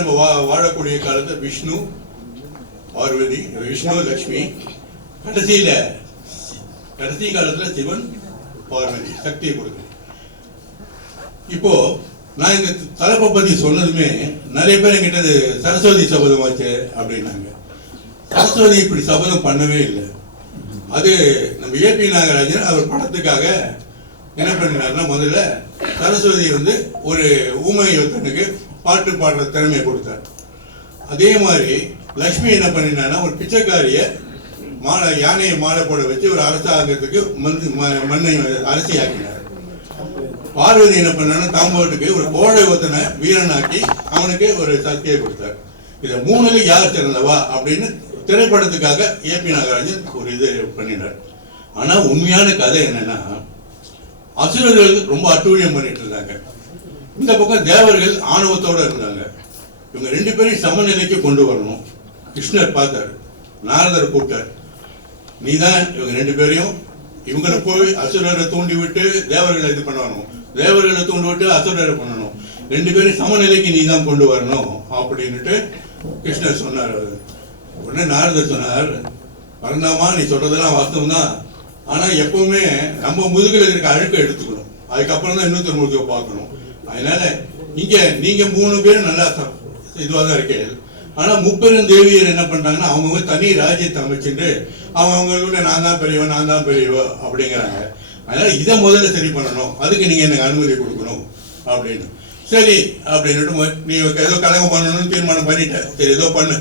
நம்ம வாழக்கூடிய காலத்தில் விஷ்ணு பார்வதி, விஷ்ணு லக்ஷ்மி, கடைசி காலத்துல சிவன் பார்வதி சக்தியை கொடுக்குது. இப்போ நான் இந்த தலைப்பை பத்தி சொன்னதுமே நிறைய பேர் என்கிட்ட சரஸ்வதி சபதம் ஆச்சு அப்படின்னாங்க. சரஸ்வதி இப்படி சபதம் பண்ணவே இல்லை. அது நம்ம ஏபி நாகராஜன் அவர் படத்துக்காக என்ன பண்ணினாருன்னா, முதல்ல சரஸ்வதி வந்து ஒரு ஊமை யோத்தனுக்கு பாட்டு பாடுற திறமையை கொடுத்தார். அதே மாதிரி லக்ஷ்மி என்ன பண்ணினான்னா, ஒரு பிச்சைக்காரிய யானையை மாலை போட வச்சு ஒரு அரசாங்கத்துக்கு மண்ணை அரசியாக்கினார். பார்வதி என்ன பண்ணான்னா, தாம்பாட்டுக்கு ஒரு கோழை ஒத்தனை வீரனாக்கி அவனுக்கு ஒரு சக்தியை கொடுத்தார். இதை மூணுல யார் சிறந்தவா அப்படின்னு திரைப்படத்துக்காக ஏபி நாகராஜன் ஒரு இது பண்ணினார். ஆனா உண்மையான கதை என்னன்னா, அசுரர்கள் ரொம்ப அட்டூழியம் பண்ணிட்டு இருந்தாங்க. இந்த பக்கம் தேவர்கள் ஆணவத்தோட இருந்தாங்க. இவங்க ரெண்டு பேரையும் சமநிலைக்கு கொண்டு வரணும். கிருஷ்ணர் பார்த்தார், நாரதர் கூப்பிட்டார், நீதான் இவங்க ரெண்டு பேரையும் இவங்களை போய் அசுரரை தூண்டி விட்டு தேவர்களை இது பண்ணணும், தேவர்களை தூண்டி விட்டு அசுரரை பண்ணணும், ரெண்டு பேரும் சமநிலைக்கு நீ தான் கொண்டு வரணும் அப்படின்னுட்டு கிருஷ்ணர் சொன்னார். உடனே நாரதர் சொன்னார், பரந்தாமா நீ சொல்றதெல்லாம் வாஸ்தவம் தான், ஆனா எப்பவுமே நம்ம முதுகில் இருக்க அழுக்க எடுத்துக்கணும், அதுக்கப்புறம் தான் இன்னொருத்தர் முதுக பார்க்கணும். அதனால இங்க நீங்க 3 பேரும் நல்லா இதுவாக தான் இருக்கீங்க. ஆனா முப்பெரும் தேவியர் என்ன பண்றாங்கன்னா, அவங்க தனி ராஜ்யத்தை அமைச்சுட்டு அவங்களுக்குள்ள நான் தான் பெரியவன் நான் தான் பெரியவோ அப்படிங்கிறாங்க. அதனால இதை முதல்ல சரி பண்ணணும், அதுக்கு நீங்க எனக்கு அனுமதி கொடுக்கணும் அப்படின்னு. சரி அப்படின்னுட்டு நீ ஏதோ கலகம் பண்ணணும்னு தீர்மானம் பண்ணிட்ட, சரி ஏதோ பண்ணு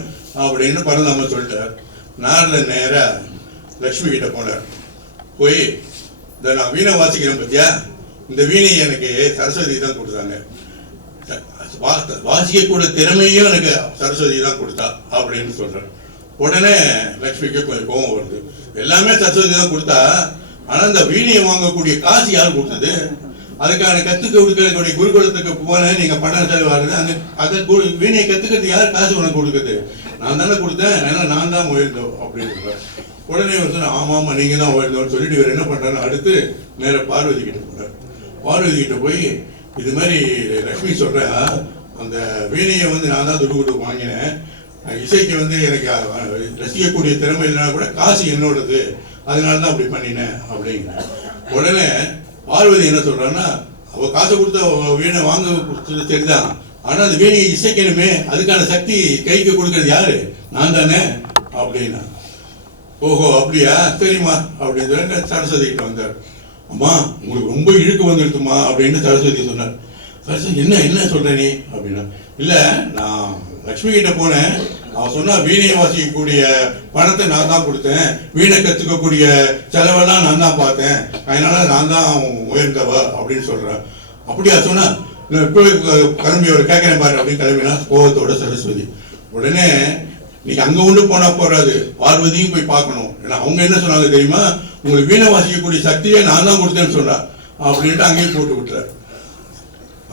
அப்படின்னு பரந்தாம சொல்லிட்டார். நாரதர் நேரா லக்ஷ்மி கிட்ட போனார். போய் இந்த நான் வீணை வாசிக்கிறேன் பத்தியா, இந்த வீணை எனக்கு சரஸ்வதி தான் கொடுத்தாங்க, வாசிக்கக்கூடிய திறமையும் எனக்கு சரஸ்வதி தான் கொடுத்தா அப்படின்னு சொல்றேன். உடனே லக்ஷ்மிக்கு கொஞ்சம் கோபம் வருது. எல்லாமே சரஸ்வதி தான் கொடுத்தா, ஆனா இந்த வீணையை வாங்கக்கூடிய காசு யார் கொடுத்தது, அதுக்கான கத்துக்க கொடுக்கக்கூடிய குருகுலத்துக்கு போன நீங்க பணம் செலவாகுது, அந்த வீணையை கத்துக்கிறது யார் காசு உனக்கு கொடுக்குது, நான் தானே கொடுத்தேன், அதனால நான் தான் உயர்ந்தோம் அப்படின்னு. உடனே ஒரு சொன்ன ஆமா ஆமா நீங்க தான் உயர்ந்தோம்னு சொல்லிட்டு இவர் என்ன பண்றாரு, அடுத்து நேர பார்வதி கிட்ட போறாரு. பார்வதி கிட்ட போய் இது மாதிரி லக்ஷ்மி சொல்ற, அந்த வீணையை வந்து நான் தான் துடுகுடு வாங்கினேன், இசைக்கு வந்து எனக்கு ரசிக்கக்கூடிய திறமை இல்லைன்னா கூட காசு என்னோடது, அதனாலதான் அப்படி பண்ணினேன் அப்படிங்கிற. உடனே பார்வதி என்ன சொல்றான்னா, அவ காசு கொடுத்தா வீணை வாங்க கொடுத்தது சரிதான், ஆனா அந்த வீணையை இசைக்கணுமே, அதுக்கான சக்தி கைக்கு கொடுக்கறது யாரு, நான் தானே அப்படின்னா. ஓஹோ அப்படியா சரிம்மா அப்படின்னு சொல்லி சரஸ்வதி கிட்ட வந்தார். அம்மா உங்களுக்கு ரொம்ப இழுக்கு வந்துடுத்துமா அப்படின்னு சரஸ்வதி சொன்னார். சரஸ்வதி என்ன சொல்ற நீ அப்படின்னா, இல்ல நான் லக்ஷ்மி கிட்ட போனேன், அவன் சொன்னா வீணையை வாசிக்கக்கூடிய பணத்தை நான் தான் கொடுத்தேன், வீணை கத்துக்கக்கூடிய செலவெல்லாம் நான் தான் பார்த்தேன், அதனால நான் தான் உயர்ந்தவ அப்படின்னு சொல்றேன். அப்படியா சொன்னா, இப்போ கிளம்பி ஒரு கேட்கிறேன் பாரு அப்படின்னு கிளம்பினா கோபத்தோட சரஸ்வதி. உடனே நீங்க அங்க ஒன்று போனா போறாது, பார்வதியும் போய் பார்க்கணும். ஏன்னா அவங்க என்ன சொன்னாங்க தெரியுமா, உங்களுக்கு வீணை வாசிக்கக்கூடிய சக்தியை நான் தான் கொடுத்தேன்னு சொல்றா அப்படின்ட்டு அங்கேயும் போட்டு விட்டுறாரு.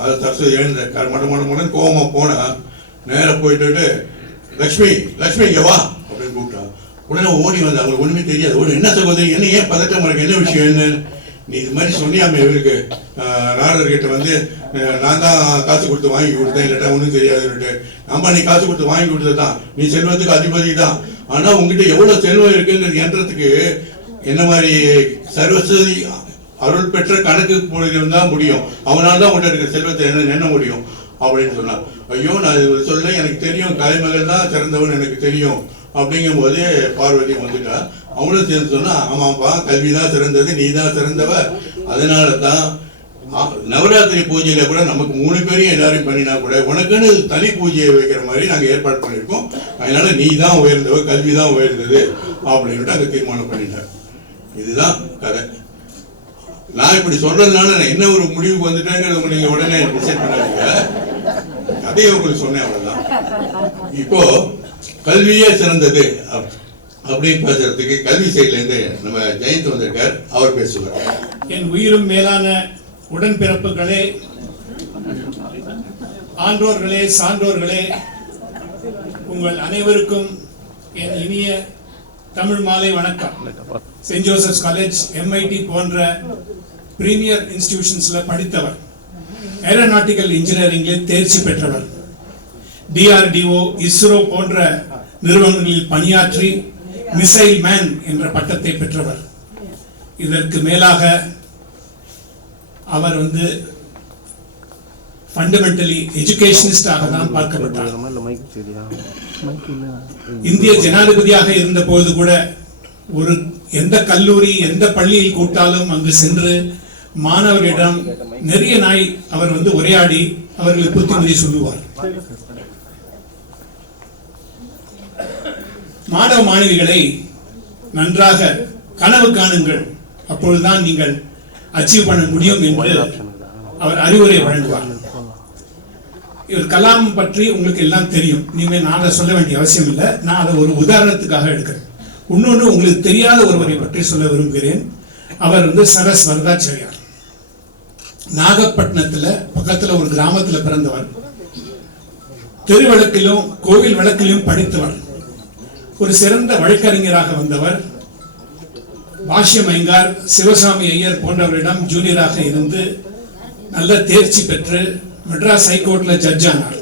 அதை சரஸ்வதி எழுந்த மட கோபமா போனா நேர போயிட்டு லக்ஷ்மி இங்க வா அப்படின்னு கூப்பிட்டான். உடனே ஓடி வந்து அவங்களுக்கு ஒண்ணுமே தெரியாது. ஓடி என்ன சகோதரி என்ன ஏன் பதட்டம் இருக்கு, என்ன விஷயம் என்ன, நீ இது மாதிரி சொன்னியாமே இவருக்கு நாரதர்கிட்ட வந்து நான் தான் காசு கொடுத்து வாங்கி கொடுத்தேன், இல்லட்டா ஒன்றும் தெரியாதுன்னுட்டு. நம்ம நீ காசு கொடுத்து வாங்கி கொடுத்ததான், நீ செல்வத்துக்கு அதிபதி தான், ஆனா உங்ககிட்ட எவ்வளவு செல்வம் இருக்குங்கிறது எண்றதுக்கு என்ன மாதிரி சரஸ்வதி அருள் பெற்ற கணக்கு போடுகிறது தான் முடியும், அவனால தான் உங்கள்கிட்ட இருக்கிற செல்வத்தை என்ன முடியும் அப்படின்னு சொன்னான். ஐயோ நான் சொல்ல எனக்கு தெரியும், கலைமகள் தான் சிறந்தவன் எனக்கு தெரியும் அப்படிங்கும் போதே பார்வதி வந்துட்டா. அவனும் சேர்ந்து சொன்னா, ஆமாப்பா கல்வி தான் சிறந்தது, நீ தான் சிறந்தவ, அதனால தான் நவராத்திரி பூஜையில கூட நமக்கு 3 பேரையும் எல்லாரையும் பண்ணினா கூட உனக்குன்னு தனி பூஜையை வைக்கிற மாதிரி நாங்க ஏற்பாடு பண்ணியிருக்கோம், அதனால நீ தான் உயர்ந்தவ, கல்வி தான் உயர்ந்தது அப்படின்ட்டு அங்க தீர்மானம் பண்ணிட்டார். இதுதான் கதை. நான் இப்படி சொல்றதுனால நான் என்ன ஒரு முடிவுக்கு வந்துட்டேங்கிறது நீங்க உடனே டிசைட் பண்ணாதீங்க, கதையை உங்களுக்கு சொன்னேன் அவ்வளவுதான். இப்போ கல்வியே சிறந்தது அப்படின்னு பேசுறதுக்கு கல்வி சைட்ல இருந்து நம்ம ஜெயந்த் வந்திருக்கார், அவர் பேசுவார். என் உயிரும் மேலான உடன்பிறப்புகளே, ஆன்றோர்களே, சான்றோர்களே, உங்கள் அனைவருக்கும் என் இனிய தமிழ் மாலை வணக்கம். செயின்ட் ஜோசப்ஸ் காலேஜ், MIT போன்ற பிரீமியர் இன்ஸ்டிடியூஷன்ஸ்ல படித்தவர், ஏரோநாட்டிக்கல் இன்ஜினியரிங்ல தேர்ச்சி பெற்றவர். DRDO, ISRO போன்ற நிறுவனங்களில் பணியாற்றி மிசைல் மேன் என்ற பட்டத்தை பெற்றவர். இதற்கு மேலாக அவர் ஃபண்டமெண்டலி எஜுகேஷனிஸ்டாக தான் பார்க்கப்பட்டார். இந்திய ஜனாதிபதியாக இருந்த போது கூட எந்த கல்லூரி எந்த பள்ளியில் கூட்டாலும் அங்கு சென்று மாணவர்களிடம் நிறைய நாள் அவர் உரையாடி அவர்களுக்கு புத்திமதி சொல்லுவார். மாணவ மாணவிகளை நன்றாக கனவு காணுங்கள், அப்பொழுதுதான் நீங்கள் அச்சீவ் பண்ண முடியும் என்று அவர் அறிவுரை வழங்குவார். இவர் கலாம் பற்றி உங்களுக்கு எல்லாம் தெரியும், நீங்க நான் சொல்ல வேண்டிய அவசியம் இல்லை. நான் அதை ஒரு உதாரணத்துக்காக எடுக்கிறேன். இன்னொன்று உங்களுக்கு தெரியாத ஒருவரை பற்றி சொல்ல விரும்புகிறேன். அவர் சரஸ் வரதாச்சாரியார். நாகப்பட்டினத்துல பக்கத்துல ஒரு கிராமத்துல பிறந்தவர். தெரு வழக்கிலும் கோவில் வழக்கிலும் படித்தவர். ஒரு சிறந்த வழக்கறிஞராக வந்தவர். பாஷ்யம் ஐயங்கார், சிவசாமி ஐயர் போன்றவரிடம் ஜூனியராக இருந்து நல்ல தேர்ச்சி பெற்று மெட்ராஸ் ஹைகோர்ட்ல ஜட்ஜ் ஆனார்.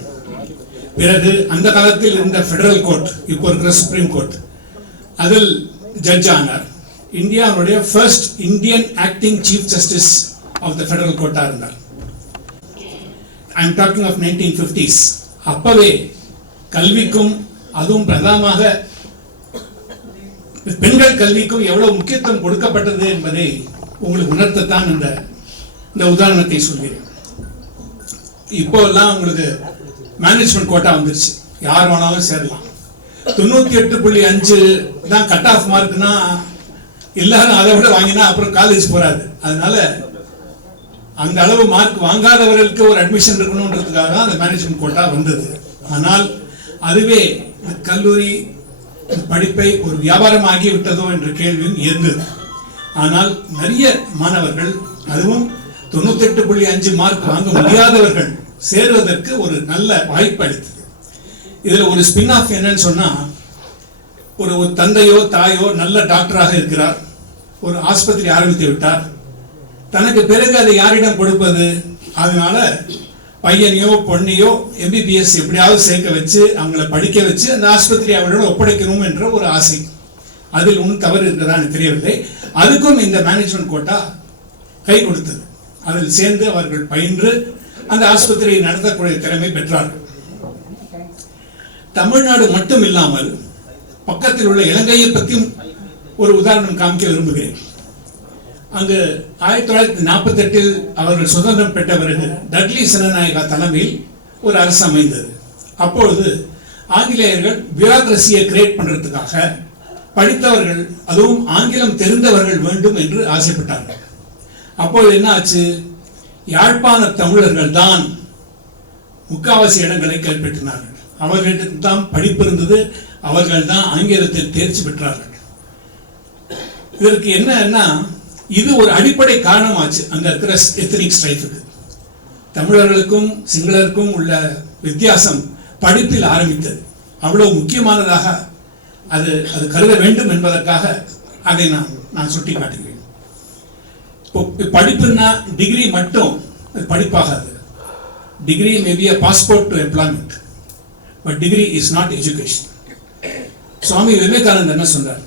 பிறகு அந்த காலத்தில் இருந்த பெடரல் கோர்ட், இப்போ இருக்கிற சுப்ரீம் கோர்ட், அதில் ஜட்ஜ் ஆனார். இந்தியாவுடைய first Indian acting chief justice of the federal கோர்ட்டா இருந்தார். I am talking of 1950s. அப்பவே கல்விக்கும் அதுவும் பிரதானமாக பெண்கள் கல்விக்கும் எவ்வளவு முக்கியத்துவம் கொடுக்கப்பட்டது என்பதை உங்களுக்கு உணர்த்தத்தான் இந்த உதாரணத்தை சொல்கிறேன். இப்போ எல்லாம் உங்களுக்கு மேனேஜ்மெண்ட் கோட்டா வந்துருச்சு, யார் வேணாலும் சேரலாம். 98.5 தான் கட் ஆஃப் மார்க்னா எல்லாரும் அதை விட வாங்கினா அப்புறம் காலேஜ் போறாது. அதனால அந்த அளவு மார்க் வாங்காதவர்களுக்கு ஒரு அட்மிஷன் இருக்கணும்ன்றதுக்காக தான் அந்த மேனேஜ்மெண்ட் கோட்டா வந்தது. ஆனால் அதுவே கல்லூரி படிப்பை ஒரு வியாபாரம் ஆகிவிட்டதோ என்ற கேள்வியும் இருந்தது. ஆனால் நிறைய மாணவர்கள், அதுவும் 98.5 மார்க் வாங்க முடியாதவர்கள் சேருவதற்கு ஒரு நல்ல வாய்ப்பு அளித்தது. இதுல ஒரு ஸ்பின் ஆஃப் என்னன்னு சொன்னா, ஒரு தந்தையோ தாயோ நல்ல டாக்டராக இருக்கிறார், ஒரு ஆஸ்பத்திரி ஆரம்பித்து விட்டார். தனக்கு பிறகு அதை யாரிடம் கொடுப்பது? அதனால பையனையோ பொண்ணையோ MBBS எப்படியாவது சேர்க்க வச்சு அவங்களை படிக்க வச்சு அந்த ஆஸ்பத்திரி அவர்களோட ஒப்படைக்கணும் என்ற ஒரு ஆசை. அதில் ஒன்றும் தவறு இருக்கிறதா எனக்கு தெரியவில்லை. அதுக்கும் இந்த மேனேஜ்மெண்ட் கோட்டா கை கொடுத்தது. அதில் சேர்ந்து அவர்கள் பயின்று அந்த ஆஸ்பத்திரியை நடத்தக்கூடிய திறமை பெற்றார்கள். தமிழ்நாடு மட்டும் இல்லாமல் பக்கத்தில் உள்ள இலங்கையை பற்றியும் ஒரு உதாரணம் காமிக்க விரும்புகிறேன். அங்கு 1948 அவர்கள் சுதந்திரம் பெற்ற பிறகு டட்லி செனநாயகா தலைமையில் ஒரு அரசு அமைந்தது. அப்பொழுது ஆங்கிலேயர்கள் பியூரோக்ரசியை கிரியேட் பண்றதுக்காக படித்தவர்கள், அதுவும் ஆங்கிலம் தெரிந்தவர்கள் வேண்டும் என்று ஆசைப்பட்டார்கள். அப்போது என்ன ஆச்சு? யாழ்ப்பாண தமிழர்கள் தான் முக்காவாசி இடங்களை கைப்பற்றினார்கள். அவர்களிடம் தான் படிப்பு இருந்தது, அவர்கள் தான் ஆங்கிலத்தில் தேர்ச்சி பெற்றார்கள். இதற்கு என்னன்னா, இது ஒரு அடிப்படை காரணமாச்சு. அங்க இருக்கிற எத்னிக் ஸ்ட்ரைஃபுக்கு, தமிழர்களுக்கும் சிங்களருக்கும் உள்ள வித்தியாசம் படிப்பில் ஆரம்பித்தது. அவ்வளவு முக்கியமானதாக அது கருத வேண்டும் என்பதற்காக அதை நான் சுட்டி காட்டுகிறேன். படிப்புன்னா டிகிரி மட்டும் படிப்பாகாது. Degree may be a passport to employment, but degree is not education. சுவாமி விவேகானந்தர் என்ன சொன்னார்?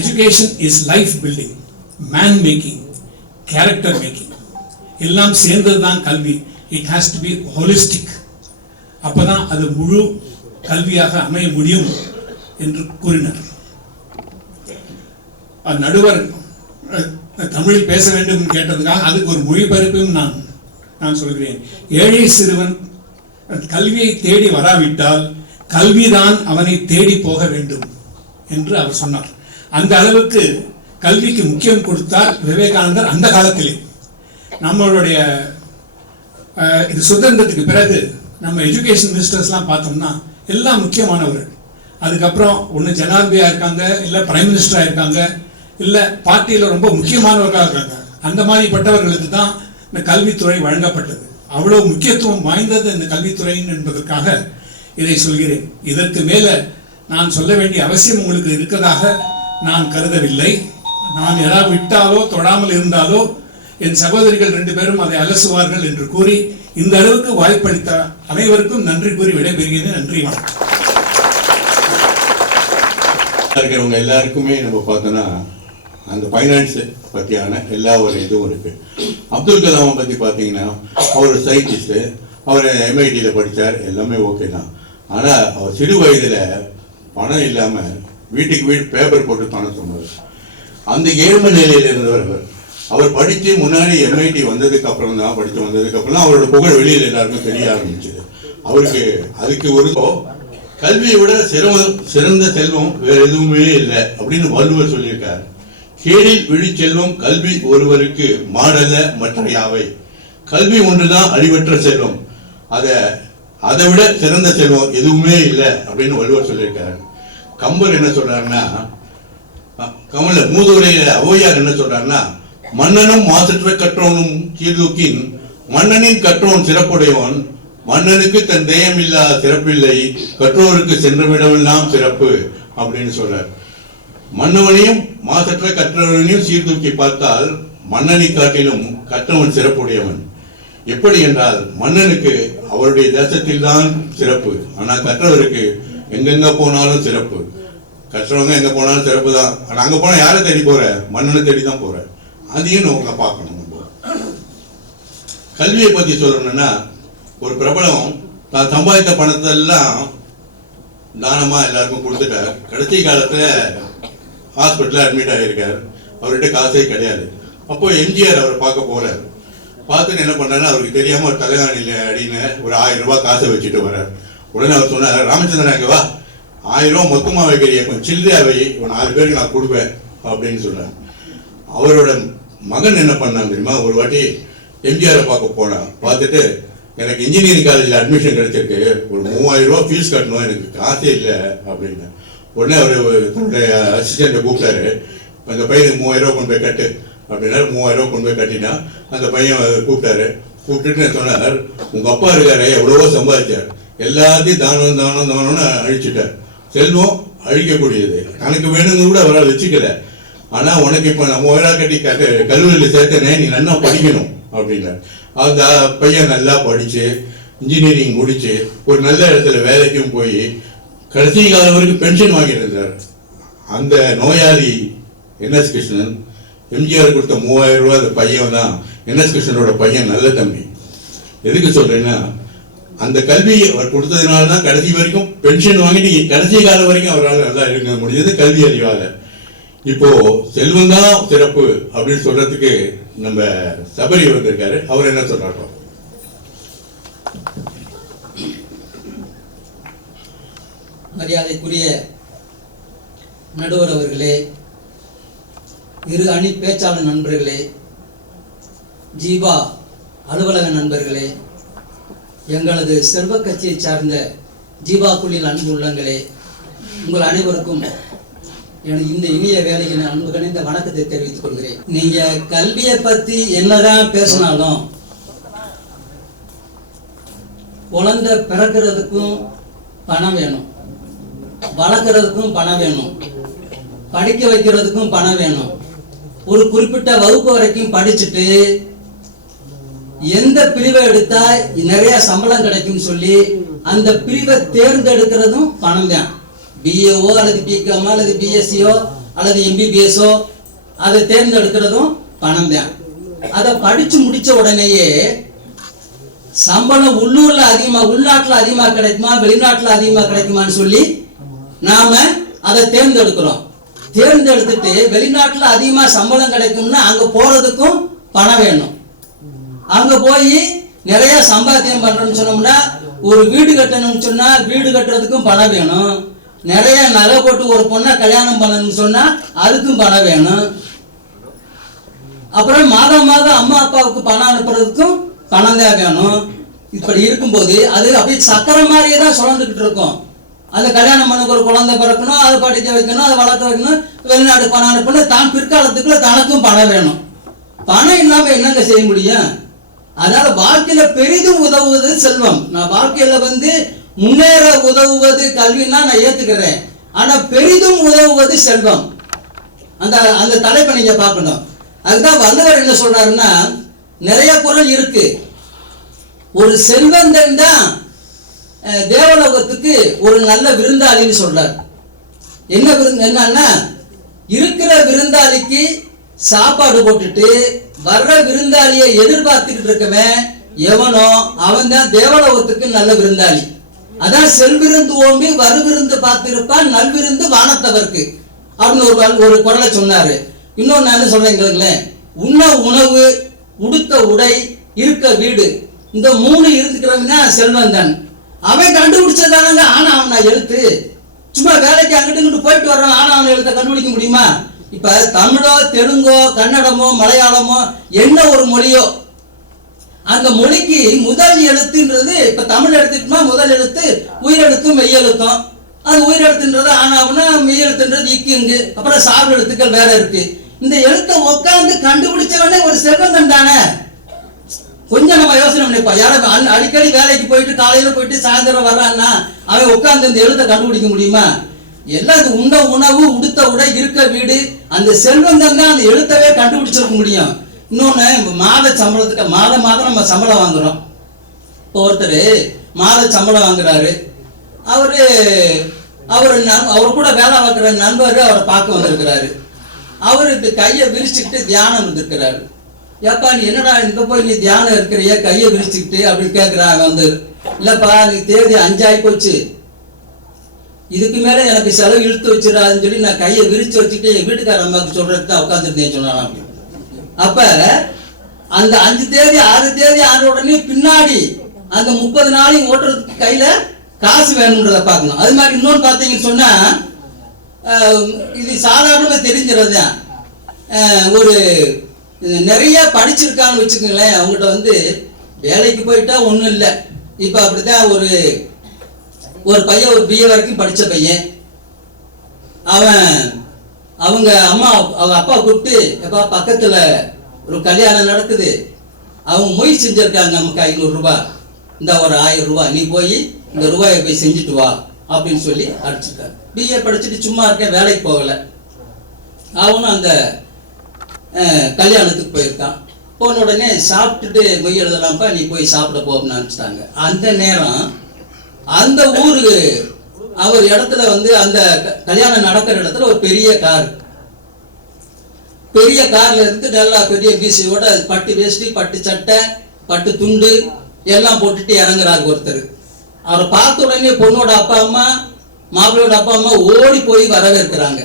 Education is life building, man making, character making. எல்லாம் சேர்ந்ததுதான் கல்வி. It has to be holistic. அப்பதான் அது முழு கல்வியாக அமைய முடியும் என்று கூறினார். நடுவர் தமிழில் பேச வேண்டும் கேட்டதுக்காக அதுக்கு ஒரு மொழிபெயர்ப்பையும் நான் சொல்கிறேன். ஏழை சிறுவன் கல்வியை தேடி வராவிட்டால் கல்விதான் அவனை தேடி போக வேண்டும் என்று அவர் சொன்னார். அந்த அளவுக்கு கல்விக்கு முக்கியம் கொடுத்தார் விவேகானந்தர் அந்த காலத்திலே. நம்மளுடைய இது சுதந்திரத்துக்கு பிறகு நம்ம எஜுகேஷன் மினிஸ்டர்ஸ்லாம் பார்த்தோம்னா எல்லாம் முக்கியமானவர்கள். அதுக்கப்புறம் ஒன்று ஜனாதிபதியாக இருக்காங்க, இல்லை பிரைம் மினிஸ்டராக இருக்காங்க, இல்லை பார்ட்டியில் ரொம்ப முக்கியமானவர்களாக இருக்காங்க. அந்த மாதிரிப்பட்டவர்களுக்கு தான் இந்த கல்வித்துறை வழங்கப்பட்டது. அவ்வளவு முக்கியத்துவம் வாய்ந்தது இந்த கல்வித்துறை என்பதற்காக இதை சொல்கிறேன். இதற்கு மேலே நான் சொல்ல வேண்டிய அவசியம் உங்களுக்கு இருக்கதாக நான் கருதவில்லை. நான் யாராவது விட்டாலோ தொடாமல் இருந்தாலோ என் சகோதரிகள் 2 பேரும் அதை அலசுவார்கள் என்று கூறி இந்த அளவுக்கு வாய்ப்பளித்த அனைவருக்கும் நன்றி கூறி விடைபெறுகிறேன். நன்றி, வணக்கம். இருக்கிறவங்க எல்லாருக்குமே நம்ம பார்த்தோன்னா அந்த ஃபைனான்ஸ் பற்றியான எல்லா ஒரு இதுவும் இருக்கு. அப்துல் கலாமை பற்றி பார்த்தீங்கன்னா அவர் சயின்டிஸ்ட்டு, அவர் MIT படித்தார், எல்லாமே ஓகே தான். ஆனால் அவர் சிறு வயதில் பணம் இல்லாமல் வீட்டுக்கு வீடு பேப்பர் போட்டு பணம் சொன்னார். அந்த ஏழ்மை நிலையில் இருந்தவர் அவர் படித்து முன்னாடி MIT வந்ததுக்கு அப்புறம் தான் வந்ததுக்கப்புறம் அவரோட புகழ் வெளியில் எல்லாருக்கும் தெரிய ஆரம்பிச்சது. அவருக்கு அதுக்கு ஒரு கல்வியை விட சிறந்த செல்வம் வேற எதுவுமே இல்லை அப்படின்னு வள்ளுவர் சொல்லியிருக்கார். கேடில் விழிச்செல்வம் கல்வி ஒருவருக்கு மாடல்ல மற்ற யாவை. கல்வி ஒன்றுதான் அழிவற்ற செல்வம், அதை விட சிறந்த செல்வம் எதுவுமே இல்லை அப்படின்னு வள்ளுவர் சொல்லியிருக்காரு. கம்பர் என்ன சொல்றாருன்னா, கமல மூதுரையில ஔவையார் என்ன சொல்றாருன்னா, மன்னனும் மாசற்ற கற்றோனும் சீர்தூக்கின் மன்னனின் கற்றோன் சிறப்புடையவன், மன்னனுக்கு தன் தேயமில்லா சிறப்பில்லை, கற்றோருக்கு சென்றவிடமெல்லாம் சிறப்பு அப்படின்னு சொல்றார். மன்னவனையும் மாசற்ற கற்றவனையும் சீர்தூக்கி பார்த்தால் மன்னனை காட்டிலும் கற்றவன் சிறப்புடையவன். எப்படி என்றால் மன்னனுக்கு அவருடைய தேசத்தில் தான் சிறப்பு, ஆனா கற்றவருக்கு எங்கெங்க போனாலும் சிறப்பு. கற்றவங்க எங்க போனாலும் சிறப்பு தான், ஆனா அங்க போனா யாரை தேடி போற? மன்னனை தேடி தான் போற. அதையும் அவங்க பார்க்கணும். கல்வியை பத்தி சொல்லணும்னா, ஒரு பிரபலம் தான் சம்பாதித்த பணத்தை எல்லாம் தானமா எல்லாருக்கும் கொடுத்துட்டார். கடைசி காலத்துல ஹாஸ்பிட்டல்ல அட்மிட் ஆகியிருக்காரு, அவர்கிட்ட காசே கிடையாது. அப்போ எம்ஜிஆர் அவரை பார்க்க போறாரு. பார்த்துட்டு என்ன பண்ணாருன்னா, அவருக்கு தெரியாம ஒரு தலைகாணியில் அடின்னு ஒரு 1000 ரூபாய் காசை வச்சுட்டு வர்றாரு. உடனே அவர் சொன்னார், ராமச்சந்திரன் அங்கே வா, 1000 ரூபா மொத்தமா வைக்கிறிய, கொஞ்சம் சில்லறையா வை, ஒரு 4 பேருக்கு நான் கொடுப்பேன் அப்படின்னு சொன்னார். அவரோட மகன் என்ன பண்ணாங்க தெரியுமா, ஒரு வாட்டி எம்ஜிஆரை பார்க்க போனான். பார்த்துட்டு, எனக்கு இன்ஜினியரிங் காலேஜில் அட்மிஷன் கிடைச்சிருக்கு, ஒரு 3000 ரூபா ஃபீஸ் கட்டணும், எனக்கு காசே இல்லை அப்படின்னு. உடனே அவர் தன்னுடைய அசிஸ்டண்ட்டை கூப்பிட்டாரு, அந்த பையனுக்கு 3000 ரூபா கொண்டு போய் கட்டு அப்படின்னா 3000 ரூபா கொண்டு போய் கட்டினா அந்த பையன் கூப்பிட்டாரு. கூப்பிட்டுட்டு சொன்னார், உங்க அப்பா இருக்காரு, எவ்வளவோ சம்பாதிச்சார், எல்லாத்தையும் தானம் தானம் தானம்னு அழிச்சுட்டார். செல்வம் அழிக்கக்கூடியது, தனக்கு வேணுங்க கூட அவரால் வச்சுக்கல. ஆனா உனக்கு இப்ப நான் 3000 ரூபா கட்டி கல்லூரியில் சேர்த்தனே, நீ நல்லா படிக்கணும் அப்படின்னார். அந்த பையன் நல்லா படிச்சு இன்ஜினியரிங் முடிச்சு ஒரு நல்ல இடத்துல வேலைக்கும் போய் கடைசி காலம் வரைக்கும் பென்ஷன் வாங்கிட்டு இருந்தார். அந்த நோயாளி NS கிருஷ்ணன், எம்ஜிஆர் கொடுத்த 3000 ரூபாய் அந்த பையன் தான் NS கிருஷ்ணனோட பையன், நல்ல தம்பி. எதுக்கு சொல்றேன்னா, அந்த கல்வி அவர் கொடுத்ததுனால தான் கடைசி வரைக்கும் பென்ஷன் வாங்கிட்டு கடைசி காலம் வரைக்கும் அவரால் நல்லா இருக்க முடிஞ்சது, கல்வி அறிவால. இப்போ செல்வம் தான் சிறப்பு அப்படின்னு சொல்றதுக்கு நம்ம சபரி வந்திருக்காரு, அவர் என்ன சொல்றாரு? மரியாதைக்குரிய நடுவர் அவர்களே, இரு அணி பேச்சாளர் நண்பர்களே, ஜீவா அலுவலக நண்பர்களே, எங்களது செல்வ கட்சியை சார்ந்த ஜீவா குழுவில் அன்பு உள்ளங்களே, உங்கள் அனைவருக்கும் எனக்கு இந்த இனிய வேலைக்கு நான் அன்பு கணிந்த வணக்கத்தை தெரிவித்துக் கொள்கிறேன். நீங்க கல்வியை பத்தி என்னதான் பேசினாலும், குழந்தை பிறக்கிறதுக்கும் பணம் வேணும், வளர்க்கறதுக்கும் பணம் வேணும், படிக்க வைக்கிறதுக்கும் பணம் வேணும். ஒரு குறிப்பிட்ட வகுப்பு வரைக்கும் படிச்சுட்டு எந்த பிரிவை எடுத்தா நிறைய சம்பளம் கிடைக்கும் சொல்லி அந்த பிரிவை தேர்ந்தெடுக்கிறதும் பணம் தான். BAO அல்லது BCom அல்லது BSCO அல்லது MBBS அதை தேர்ந்தெடுக்கிறதும் பணம் தான். அதை படிச்சு முடிச்ச உடனேயே சம்பளம் உள்ளூர்ல அதிகமா, உள்நாட்டுல அதிகமா கிடைக்குமா, வெளிநாட்டுல அதிகமா கிடைக்குமான்னு சொல்லி நாம அதை தேர்ந்தெடுக்கிறோம். தேர்ந்தெடுத்துட்டு வெளிநாட்டுல அதிகமா சம்பளம் கிடைக்கும்னா அங்க போறதுக்கும் பணம் வேணும். அங்க போய் நிறைய சம்பாத்தியம் பண்றோம்னு சொன்னோம்னா, ஒரு வீடு கட்டணும்னு சொன்னா வீடு கட்டுறதுக்கும் பணம் வேணும். நிறைய நகை போட்டு ஒரு பொண்ணை கல்யாணம் பண்ணணும்னு சொன்னா அதுக்கும் பணம் வேணும். அப்புறம் மாதம் மாதம் அம்மா அப்பாவுக்கு பணம் அனுப்புறதுக்கும் பணம் தான் வேணும். இப்படி இருக்கும்போது அது அப்படியே சக்கரை மாதிரியே தான் சுழந்துக்கிட்டு இருக்கும். அந்த கல்யாணம் பண்ண ஒரு குழந்தை பிறக்கணும், அதை படிக்க வைக்கணும், அதை வளர்க்க வைக்கணும், வெளிநாடு பணம் அனுப்பணும், தான் பிற்காலத்துக்குள்ள தனக்கும் பணம் வேணும். பணம் இல்லாம என்னங்க செய்ய முடியும்? அதனால வாழ்க்கையில பெரிதும் உதவுவது செல்வம். நான் வாழ்க்கையில முன்னேற உதவுவது கல்வின்னா நான் ஏத்துக்கிறேன். ஆனா பெரிதும் உதவுவது செல்வம். அந்த தலைப்பை நீங்க பார்க்கணும். அதுதான் வள்ளுவர் என்ன சொல்றாருன்னா, நிறைய குறள் இருக்கு. ஒரு செல்வந்தன் தான் தேவலோகத்துக்கு ஒரு நல்ல விருந்தாளின்னு சொல்றார். என்ன விருந்து என்னன்னா, இருக்கிற விருந்தாளிக்கு சாப்பாடு போட்டுட்டு வர்ற விருந்தாளியை எதிர்பார்த்துக்கிட்டு இருக்கவன் எவனோ அவன் தான் தேவலோகத்துக்கு நல்ல விருந்தாளி. அதான் செல்விருந்து ஓம்பி வருவிருந்து பார்த்திருப்பான் நல்விருந்து வானத்தவர்க்கு அப்படின்னு ஒரு குறளை சொன்னாரு. இன்னொன்னு என்ன சொல்றேன், உண்ண உணவு, உடுத்த உடை, இருக்க வீடு, இந்த 3 இருந்துக்கிறவங்க செல்வந்தன். அவன் கண்டுபிடிச்சதானங்க ஆனா அவன் எழுத்து. சும்மா வேலைக்கு அங்கிட்டு இங்கிட்டு போயிட்டு வர்றான், ஆனா அவன் எழுத்த கண்டுபிடிக்க முடியுமா? இப்ப தமிழோ தெலுங்கோ கன்னடமோ மலையாளமோ என்ன ஒரு மொழியோ, அந்த மொழிக்கு முதல் எழுத்துன்றது, இப்ப தமிழ் எடுத்துக்கிட்டோம்னா முதல் எழுத்து உயிரெழுத்தும் மெய்யெழுத்தும். அது உயிரெழுத்துன்றது ஆனாவுன்னா, மெய்யெழுத்துன்றது இக்குங்கு, அப்புறம் சார்பு எழுத்துக்கள் வேற இருக்கு. இந்த எழுத்தை உட்காந்து கண்டுபிடிச்சவனே ஒரு செல்வந்தன் தானே. கொஞ்சம் நம்ம யோசனை பண்ணிப்பா. யாரும் அடிக்கடி வேலைக்கு போயிட்டு காலையில போயிட்டு சாயந்தரம் வர்றான்னா அவன் உட்காந்து இந்த எழுத்தை கண்டுபிடிக்க முடியுமா? எல்லாம் அது உண்ண உணவு, உடுத்த உடை, இருக்க வீடு, அந்த செல்வந்தன் தான் அந்த எழுத்தவே கண்டுபிடிச்சிருக்க முடியும். இன்னொன்னு, மாத சம்பளத்துக்கு மாதம் நம்ம சம்பளம் வாங்குறோம். இப்போ ஒருத்தர் மாத சம்பளம் வாங்குறாரு. அவர் கூட வேலை பார்க்குற நண்பர் அவரை பார்க்க வந்திருக்கிறாரு. அவருக்கு கையை விரிச்சுக்கிட்டு தியானம் இருந்திருக்கிறாரு. ஏப்பா நீ என்னடா இங்க போய் நீ தியானம் இருக்கிறிய கையை விரிச்சுக்கிட்டு அப்படின்னு கேட்கிறாங்க. வந்து இல்லப்பா நீ தேதி 5 ஆகி போச்சு, இதுக்கு மேல எனக்கு செலவு இழுத்து வச்சிடாதுன்னு சொல்லி நான் கையை விரிச்சு வச்சுட்டு என் வீட்டுக்கார அம்மாவுக்கு சொல்றதுக்கு தான் உட்காந்துருந்தேன் சொன்னான். அப்ப அந்த 5 தேதி 6 தேதி ஆன உடனே பின்னாடி அந்த 30 நாளையும் ஓட்டுறதுக்கு கையில காசு வேணும்ன்றத பார்க்கணும். அது மாதிரி இன்னொன்று பார்த்தீங்கன்னு சொன்னா, இது சாதாரணமா தெரிஞ்சிடறதுதான். ஒரு நிறைய படிச்சிருக்கான்னு வச்சுக்கோங்களேன், அவங்ககிட்ட வந்து வேலைக்கு போயிட்டா ஒன்றும் இல்லை. இப்போ அப்படித்தான் ஒரு பையன் ஒரு BA வரைக்கும் படித்த பையன். அவங்க அப்பா கூப்பிட்டு, எப்பா பக்கத்தில் ஒரு கல்யாணம் நடக்குது, அவங்க மொய் செஞ்சிருக்காங்க, நமக்கு 500 ரூபாய், இந்த ஒரு 1000 ரூபாய், நீ போய் இந்த ரூபாயை போய் செஞ்சுட்டு வா அப்படின்னு சொல்லி அடிச்சிருக்காங்க. BA படிச்சுட்டு சும்மா இருக்கேன், வேலைக்கு போகலை. அவனும் அந்த கல்யாணத்துக்கு போயிருக்கான். போன உடனே சாப்பிட்டுட்டு மொய் எழுதலாம்ப்பா, நீ போய் சாப்பிட போகணும்னு நினச்சிட்டாங்க. அந்த நேரம் அந்த ஊருக்கு அவர் இடத்துல வந்து அந்த கல்யாணம் நடக்கிற இடத்துல ஒரு பெரிய கார்ல இருந்து நல்லா பெரிய பீசியோட பட்டு வேஷ்டி, பட்டு சட்டை, பட்டு துண்டு எல்லாம் போட்டுட்டு இறங்குறாரு ஒருத்தர். அவரை பார்த்த உடனே பொண்ணோட அப்பா அம்மா, மாப்பிள்ளையோட அப்பா அம்மா ஓடி போய் வரவேற்கிறாங்க.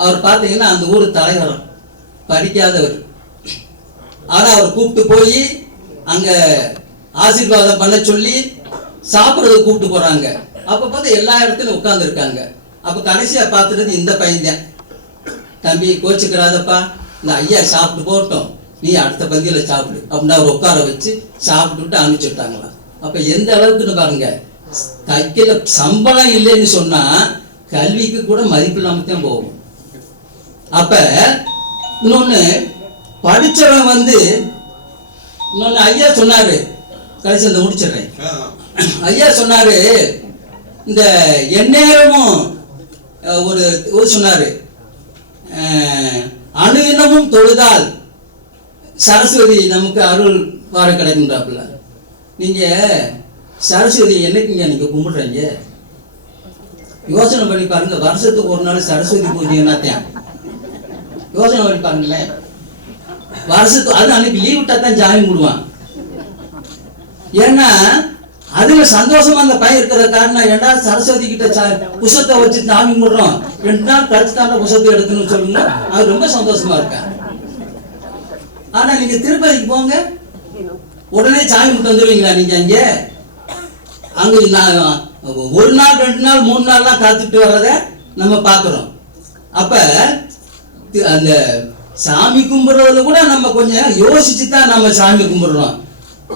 அவர் பார்த்தீங்கன்னா அந்த ஊர் தலைவர், படிக்காதவர். ஆனா அவர் கூப்பிட்டு போய் அங்க ஆசீர்வாதம் பண்ண சொல்லி சாப்பிட்றது கூப்பிட்டு போறாங்க. அப்ப பார்த்தா எல்லா இடத்துலையும் உட்கார்ந்து இருக்காங்க. அப்ப கடைசியா பார்த்துறது இந்த பையன் தான். தம்பி கோச்சுக்கிறாதப்பா, இந்த ஐயா சாப்பிட்டு போட்டோம், நீ அடுத்த பந்தியில சாப்பிடு அப்படின்னு அவர் உட்கார வச்சு சாப்பிட்டுட்டு அனுப்பிச்சுட்டாங்களாம். அப்ப எந்த அளவுக்குன்னு பாருங்க, கையில சம்பளம் இல்லைன்னு சொன்னா கல்விக்கு கூட மதிப்பு இல்லாம தான் போகும். அப்ப இன்னொன்னு படிச்சவன் வந்து இன்னொன்னு ஐயா சொன்னாரு, கடைசி அந்த முடிச்சிடுறேன். ஐயா சொன்னாரு, இந்த எந்நேரமும் ஒரு சொன்னாரு, அணு இனமும் தொழுதால் சரஸ்வதி நமக்கு அருள் வார கிடைக்கும்டாப்புல. நீங்க சரஸ்வதி என்னைக்குங்க நீங்க கும்பிடுறீங்க? யோசனை பண்ணி பாருங்க. வருஷத்துக்கு ஒரு நாள் சரஸ்வதி பூஜை என்னத்தையும் யோசனை பண்ணி பாருங்களேன். வருஷத்துக்கு அது அன்னைக்கு லீவ் விட்டா தான் ஜாமி விடுவான். ஏன்னா அதுல சந்தோஷமா அந்த பையன் இருக்கிற காரணம், ஏன்னா சரஸ்வதி கிட்ட புஷத்தை வச்சு சாமி கும்பிடுறோம், 2 நாள் கழிச்சு தான் புஷத்தை எடுக்கணும்னு சொல்லுங்க, அது ரொம்ப சந்தோஷமா இருக்கா. ஆனா நீங்க திருப்பதிக்கு போங்க, உடனே சாமி கும்பிட்டு வந்துருவீங்களா? நீங்க அங்க 1 நாள் 2 நாள் 3 நாள்லாம் காத்துட்டு வர்றத நம்ம பாக்குறோம். அப்ப அந்த சாமி கும்பிடுறதுல கூட நம்ம கொஞ்சம் யோசிச்சு தான் நம்ம சாமி கும்பிடுறோம்.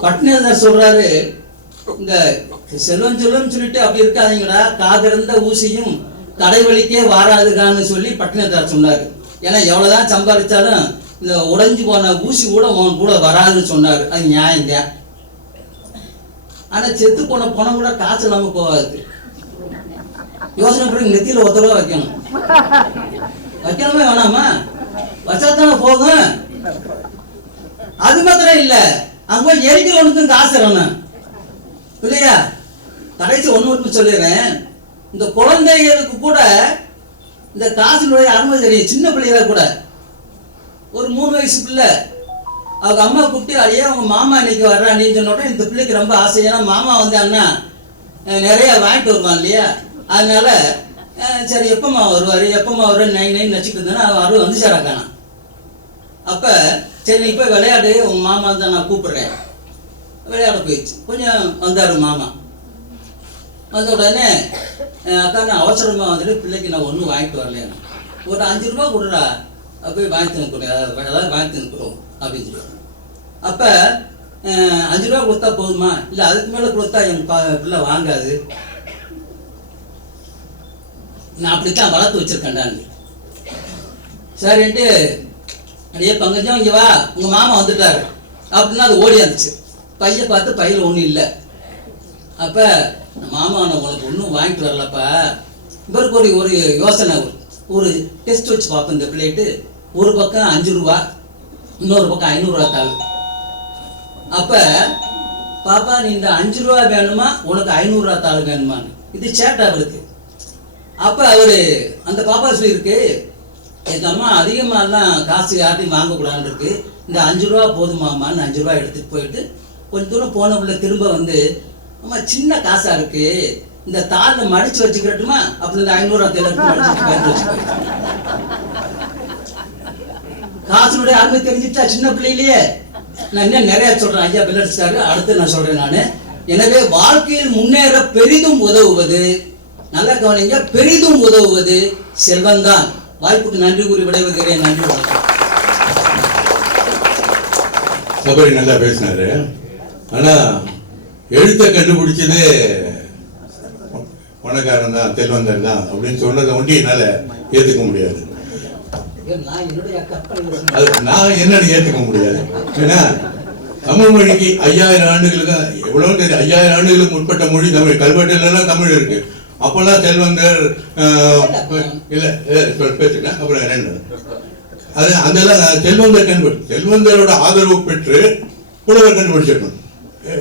பட்னதார் சொல்றாரு, இந்த செல்வம் சொல்லிட்டு அப்படி இருக்காதீங்கடா, காதிருந்த ஊசியும் கடைவழிக்கே வாராதுகான்னு சொல்லி பட்டினத்தார் சொன்னாரு. ஏன்னா எவ்வளவுதான் சம்பாதிச்சாலும் இந்த உடைஞ்சு போன ஊசி கூட உன் கூட வராதுன்னு சொன்னாரு. அது நியாயங்க. ஆனா செத்து போன பணம் கூட காசு இல்லாம போகாது. யோசனை பண்ணி நெத்தியில 1 ரூபா வைக்கணுமே வேணாமா? வச்சா தானே போகும். அது மாத்திரம் இல்ல, அங்க போய் எரிக்கிறவனுக்கும் காசு தரணும் இல்லையா? கடைசி ஒண்ணு சொல்லிடுறேன், இந்த குழந்தைகளுக்கு கூட இந்த காசினுடைய அருமை தெரியும். சின்ன பிள்ளைகளை கூட, ஒரு 3 வயசு பிள்ளை அவங்க அம்மா கூப்பிட்டு, அடியே அவங்க மாமா இன்னைக்கு வர்றா நீ சொன்னோட இந்த பிள்ளைக்கு ரொம்ப ஆசை. ஏன்னா மாமா வந்து அண்ணா நிறைய வாங்கிட்டு வருவான் இல்லையா, அதனால சரி எப்பமா வருவாரு எப்பமா வருவாரு நைன் நச்சுட்டு இருந்தா அவரு வந்து சேராக்கானா. அப்ப சரி நீ போய் விளையாடு, உங்க மாமா தான் நான் கூப்பிடுறேன். விளையாட போயிடுச்சு. கொஞ்சம் வந்தாரு மாமா. வந்த உடனே அக்கா நான் அவசரமா வந்துட்டு பிள்ளைக்கு நான் ஒன்றும் வாங்கிட்டு வரலையா, ஒரு 5 ரூபா கொடுறா போய் வாங்கி தந்துக்கிறோம், ஏதாவது வாங்கி தந்துக்கிறோம் அப்படின்னு சொல்லி. அப்ப 5 ரூபா கொடுத்தா போதுமா, இல்லை அதுக்கு மேலே கொடுத்தா என் பிள்ளை வாங்காது, நான் அப்படித்தான் வளர்த்து வச்சிருக்கேன்டான்னு. சரின்ட்டு அப்படியே பங்கஜம் இங்க வா உங்க மாமா வந்துட்டாரு அப்படின்னா அது ஓடி வந்துச்சு. பைய பார்த்து பையில ஒன்றும் இல்லை. அப்ப மாமா நான் உனக்கு ஒன்றும் வாங்கிட்டு வரலப்பா, இவருக்கு ஒரு யோசனை, ஒரு டெஸ்ட் வச்சு பார்ப்போம். இந்த பிளேட்டு ஒரு பக்கம் 5 ரூபா, இன்னொரு பக்கம் 500 ரூபா தாள். அப்ப பாப்பா நீ இந்த 5 ரூபா வேணுமா உனக்கு 500 ரூபா தாள் வேணுமான்னு, இது சேட்டா இருக்கு. அப்ப அவரு அந்த பாப்பா சொல்லியிருக்கு, எங்க அம்மா அதிகமாலாம் காசு யார்ட்டையும் வாங்கக்கூடாதுன்னு இருக்கு, இந்த 5 ரூபா போதுமாமான்னு 5 ரூபா எடுத்துட்டு போயிட்டு கொஞ்ச தூரம் போன உள்ள திரும்ப வந்து, அம்மா சின்ன காசா இருக்கு இந்த தாளை மடிச்சு வச்சுக்கிறட்டுமா, அப்படி இந்த 500 ரூபா தேவை காசுனுடைய அருமை தெரிஞ்சுட்டா சின்ன பிள்ளையிலேயே. நான் இன்னும் நிறைய சொல்றேன், ஐயா பில் அடிச்சிட்டாரு, அடுத்து நான் சொல்றேன் நானு. எனவே வாழ்க்கையில் முன்னேற பெரிதும் உதவுவது, நல்லா கவனிங்க, பெரிதும் உதவுவது செல்வந்தான். வாய்ப்புக்கு நன்றி கூறி விடைபெறுகிறேன். நன்றி, வணக்கம். சபரி நல்லா பேசினாரு. ஆனா எழுத்தை கண்டுபிடிச்சதே பணக்காரன் தான் செல்வந்தன் தான் அப்படின்னு சொன்னதை ஒண்டி என்னால ஏத்துக்க முடியாது. அது நான் என்னன்னு ஏத்துக்க முடியாது. ஏன்னா தமிழ் மொழிக்கு 5000 ஆண்டுகளுக்கு எவ்வளவு தெரியும், 5000 ஆண்டுகளுக்கு முற்பட்ட மொழி தமிழ். கல்வெட்டுல எல்லாம் தமிழ் இருக்கு. அப்பெல்லாம் செல்வந்தர் இல்ல பேசுங்க. அப்புறம் ரெண்டு அது அதெல்லாம் செல்வந்தர் செல்வந்தரோட ஆதரவு பெற்று புலவர் கண்டுபிடிச்சிடணும்.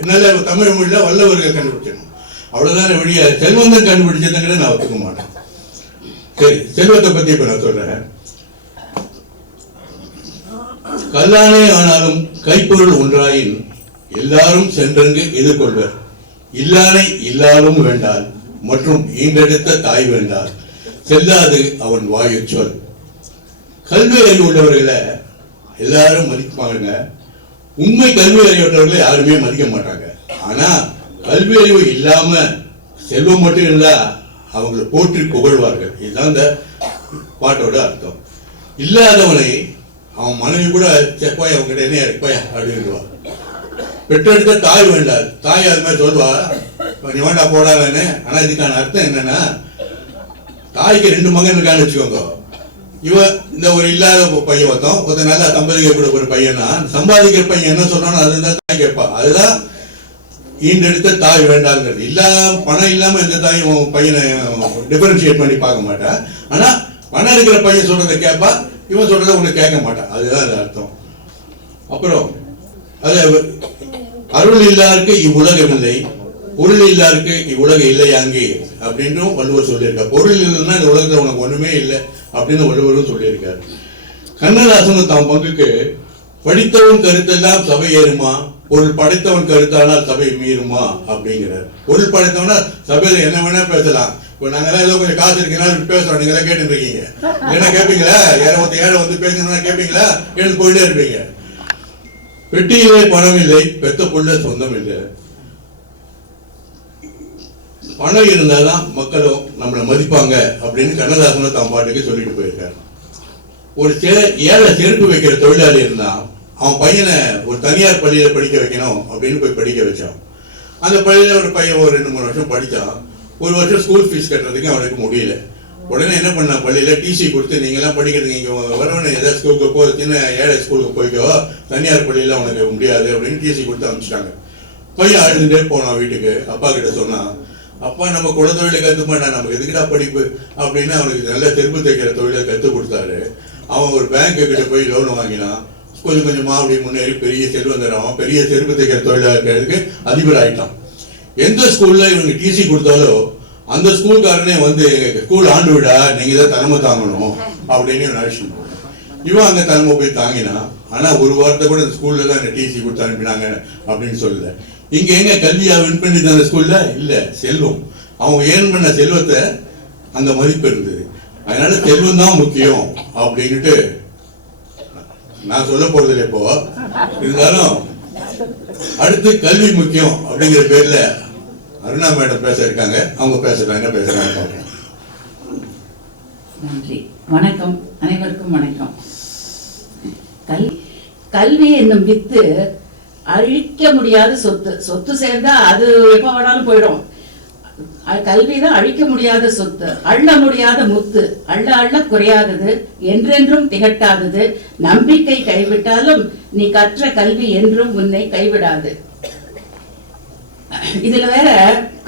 நல்ல தமிழ் மொழியில வல்லவர்கள் கண்டுபிடிச்சிடணும். அவ்வளவுதான் வழிய செல்வந்தன் கண்டுபிடிச்சதுங்கிற நான் ஒத்துக்க மாட்டேன். சரி, செல்வத்தை பத்தி இப்ப நான் சொல்றேன். கல்லானே ஆனாலும் கைப்பொருள் ஒன்றாயின் எல்லாரும் சென்றங்கு எதிர்கொள்வர். இல்லானை இல்லாலும் வேண்டால் மற்றும் ஈண்டெடுத்த தாய் வேண்டால் செல்லாது அவன் வாயு சொல். கல்வி அறிவு உள்ளவர்களை எல்லாரும் மதிப்பாங்க. உண்மை கல்வி அறிவுள்ளவர்களை யாருமே மதிக்க மாட்டாங்க. ஆனா கல்வி அறிவு இல்லாம செல்வம் மட்டும் இருந்தா அவங்களை போற்றி புகழ்வார்கள். இதுதான் இந்த பாட்டோட அர்த்தம். இல்லாதவனை அவன் மனைவி கூட போய் அவங்க கிட்ட என்ன போய் அப்படின்டுவா. பெற்றெடுத்த தாய் வேண்டாள். தாய் அது மாதிரி சொல்லுவா, நீ வேண்டா போடாதானே. ஆனா இதுக்கான அர்த்தம் என்னன்னா, தாய்க்கு 2 மகன் இருக்கான்னு வச்சுக்கோங்க. இவன் இந்த ஒரு இல்லாத பையன் ஒருத்தன் நல்லா சம்பாதிக்கக்கூடிய ஒரு பையனா, சம்பாதிக்கிற பையன் என்ன சொன்னானோ அதுதான் தாய் கேட்பா. அதுதான் ஈண்டெடுத்த தாய் வேண்டாங்கிறது. பணம் இல்லாம எந்த தாயும் பையனை டிஃபரன்ஷியேட் பண்ணி பார்க்க மாட்டா. ஆனா பணம் இருக்கிற பையன் சொல்றதை கேட்பா, இவன் சொல்றதை உனக்கு கேட்க மாட்டான். அதுதான் அது அர்த்தம். அப்புறம் அது அருள் இல்லாருக்கு இவ்வுலகம் இல்லை, பொருள் இல்லாருக்கு இவ்வுலகம் இல்லையாங்கி அப்படின்னும் வள்ளுவர் சொல்லியிருக்கார். பொருள் இல்லைன்னா இந்த உலகத்துல உனக்கு ஒண்ணுமே இல்லை அப்படின்னு வள்ளுவரும் சொல்லியிருக்காரு. கண்ணதாசனும் தம் பங்குக்கு படித்தவன் கருத்தெல்லாம் சபை ஏறுமா, பொருள் படைத்தவன் கருத்தானால் சபை மீறுமா அப்படிங்கிறார். பொருள் படைத்தவனா சபையில என்ன வேணா பேசலாம். இப்போ நாங்கெல்லாம் ஏதோ கொஞ்சம் காசு இருக்கனால பேசுறோம், நீங்க எல்லாம் கேட்டு இருக்கீங்க. என்ன கேட்பீங்களா? ஏழை வந்து பேசணும்னா கேட்பீங்களா? எழுந்து போயிட்டே இருப்பீங்க. பெட்டியிலே பணம் இல்லை, பெத்த புள்ள சொந்தம் இல்லை. பணம் இருந்தாதான் மக்களும் நம்மளை மதிப்பாங்க அப்படின்னு கண்ணதாசனும் தம் பாட்டுக்கு சொல்லிட்டு போயிருக்காரு. ஒரு ஏழை செருப்பு வைக்கிற தொழிலாளி இருந்தான். அவன் பையனை ஒரு தனியார் பள்ளியில படிக்க வைக்கணும் அப்படின்னு போய் படிக்க வச்சான். அந்த பள்ளியில ஒரு பையன் ஒரு 2-3 வருஷம் படிச்சான். ஒரு வருஷம் ஸ்கூல் ஃபீஸ் கட்டுறதுக்கு அவனுக்கு முடியல. உடனே என்ன பண்ண, பள்ளியில டிசி கொடுத்து நீங்க எல்லாம் படிக்கிறதுக்கு இங்க வரவன ஏதாவது ஸ்கூலுக்கு போ, சின்ன ஏழை ஸ்கூலுக்கு போய்க்கோ, தனியார் பள்ளியில உனக்கு முடியாது அப்படின்னு டிசி கொடுத்து அனுப்பிச்சிட்டாங்க. பையன் அழுதுட்டே போனான் வீட்டுக்கு. அப்பா கிட்ட சொன்னான், அப்பா நம்ம குல தொழிலை கற்றுமாட்டா, நமக்கு எதுக்குடா படிப்பு அப்படின்னு அவனுக்கு நல்ல செருப்பு தைக்கிற தொழிலை கற்றுக் கொடுத்தாரு. அவன் ஒரு பேங்க்கு கிட்ட போய் லோன் வாங்கினான், கொஞ்சம் கொஞ்சமா அப்படி முன்னேறி பெரிய செல்வந்தரம், பெரிய செருப்பு தைக்கிற தொழிலாளர்களுக்கு அதிபர் ஆயிட்டான். எந்த ஸ்கூல்ல இவங்க டிசி கொடுத்தாலோ அந்த ஸ்கூல்காரனே வந்து ஸ்கூல் ஆண்டு விடா, நீங்க தான் தலைமை தாங்கணும் அப்படின்னு நினைச்சு இவன் அங்க தலைமை போய் தாங்கினான். ஆனா ஒரு வாரத்தை கூட இந்த ஸ்கூல்ல தான் டிசி கொடுத்து அனுப்பினாங்க அப்படின்னு சொல்லல. இங்க எங்க கல்வியா வின் பண்ணி அந்த ஸ்கூல்ல இல்ல, செல்வம். அவங்க ஏர்ன் பண்ண செல்வத்தை அங்க மதிப்பு இருந்தது. அதனால செல்வம் தான் முக்கியம் அப்படின்ட்டு நான் சொல்ல போறது இல்லை இப்போ. இருந்தாலும் அடுத்து கல்வி முக்கியம் அப்படிங்கிற பேர்ல அருணா மேடம் பேச இருக்காங்க, அவங்க பேசுறாங்க, என்ன பேசுறாங்க பார்க்கலாம். நன்றி. வணக்கம், அனைவருக்கும் வணக்கம். கல்வி என்னும் வித்து அழிக்க முடியாத சொத்து. சொத்து சேர்ந்தா அது எப்ப வேணாலும் போயிடும். கல்விதான் அழிக்க முடியாத சொத்து, அள்ள முடியாத முத்து, அள்ள அள்ள குறையாதது, என்றென்றும் திகட்டாதது. நம்பிக்கை கைவிட்டாலும் நீ கற்ற கல்வி என்றும் உன்னை கைவிடாது. இதுல வேற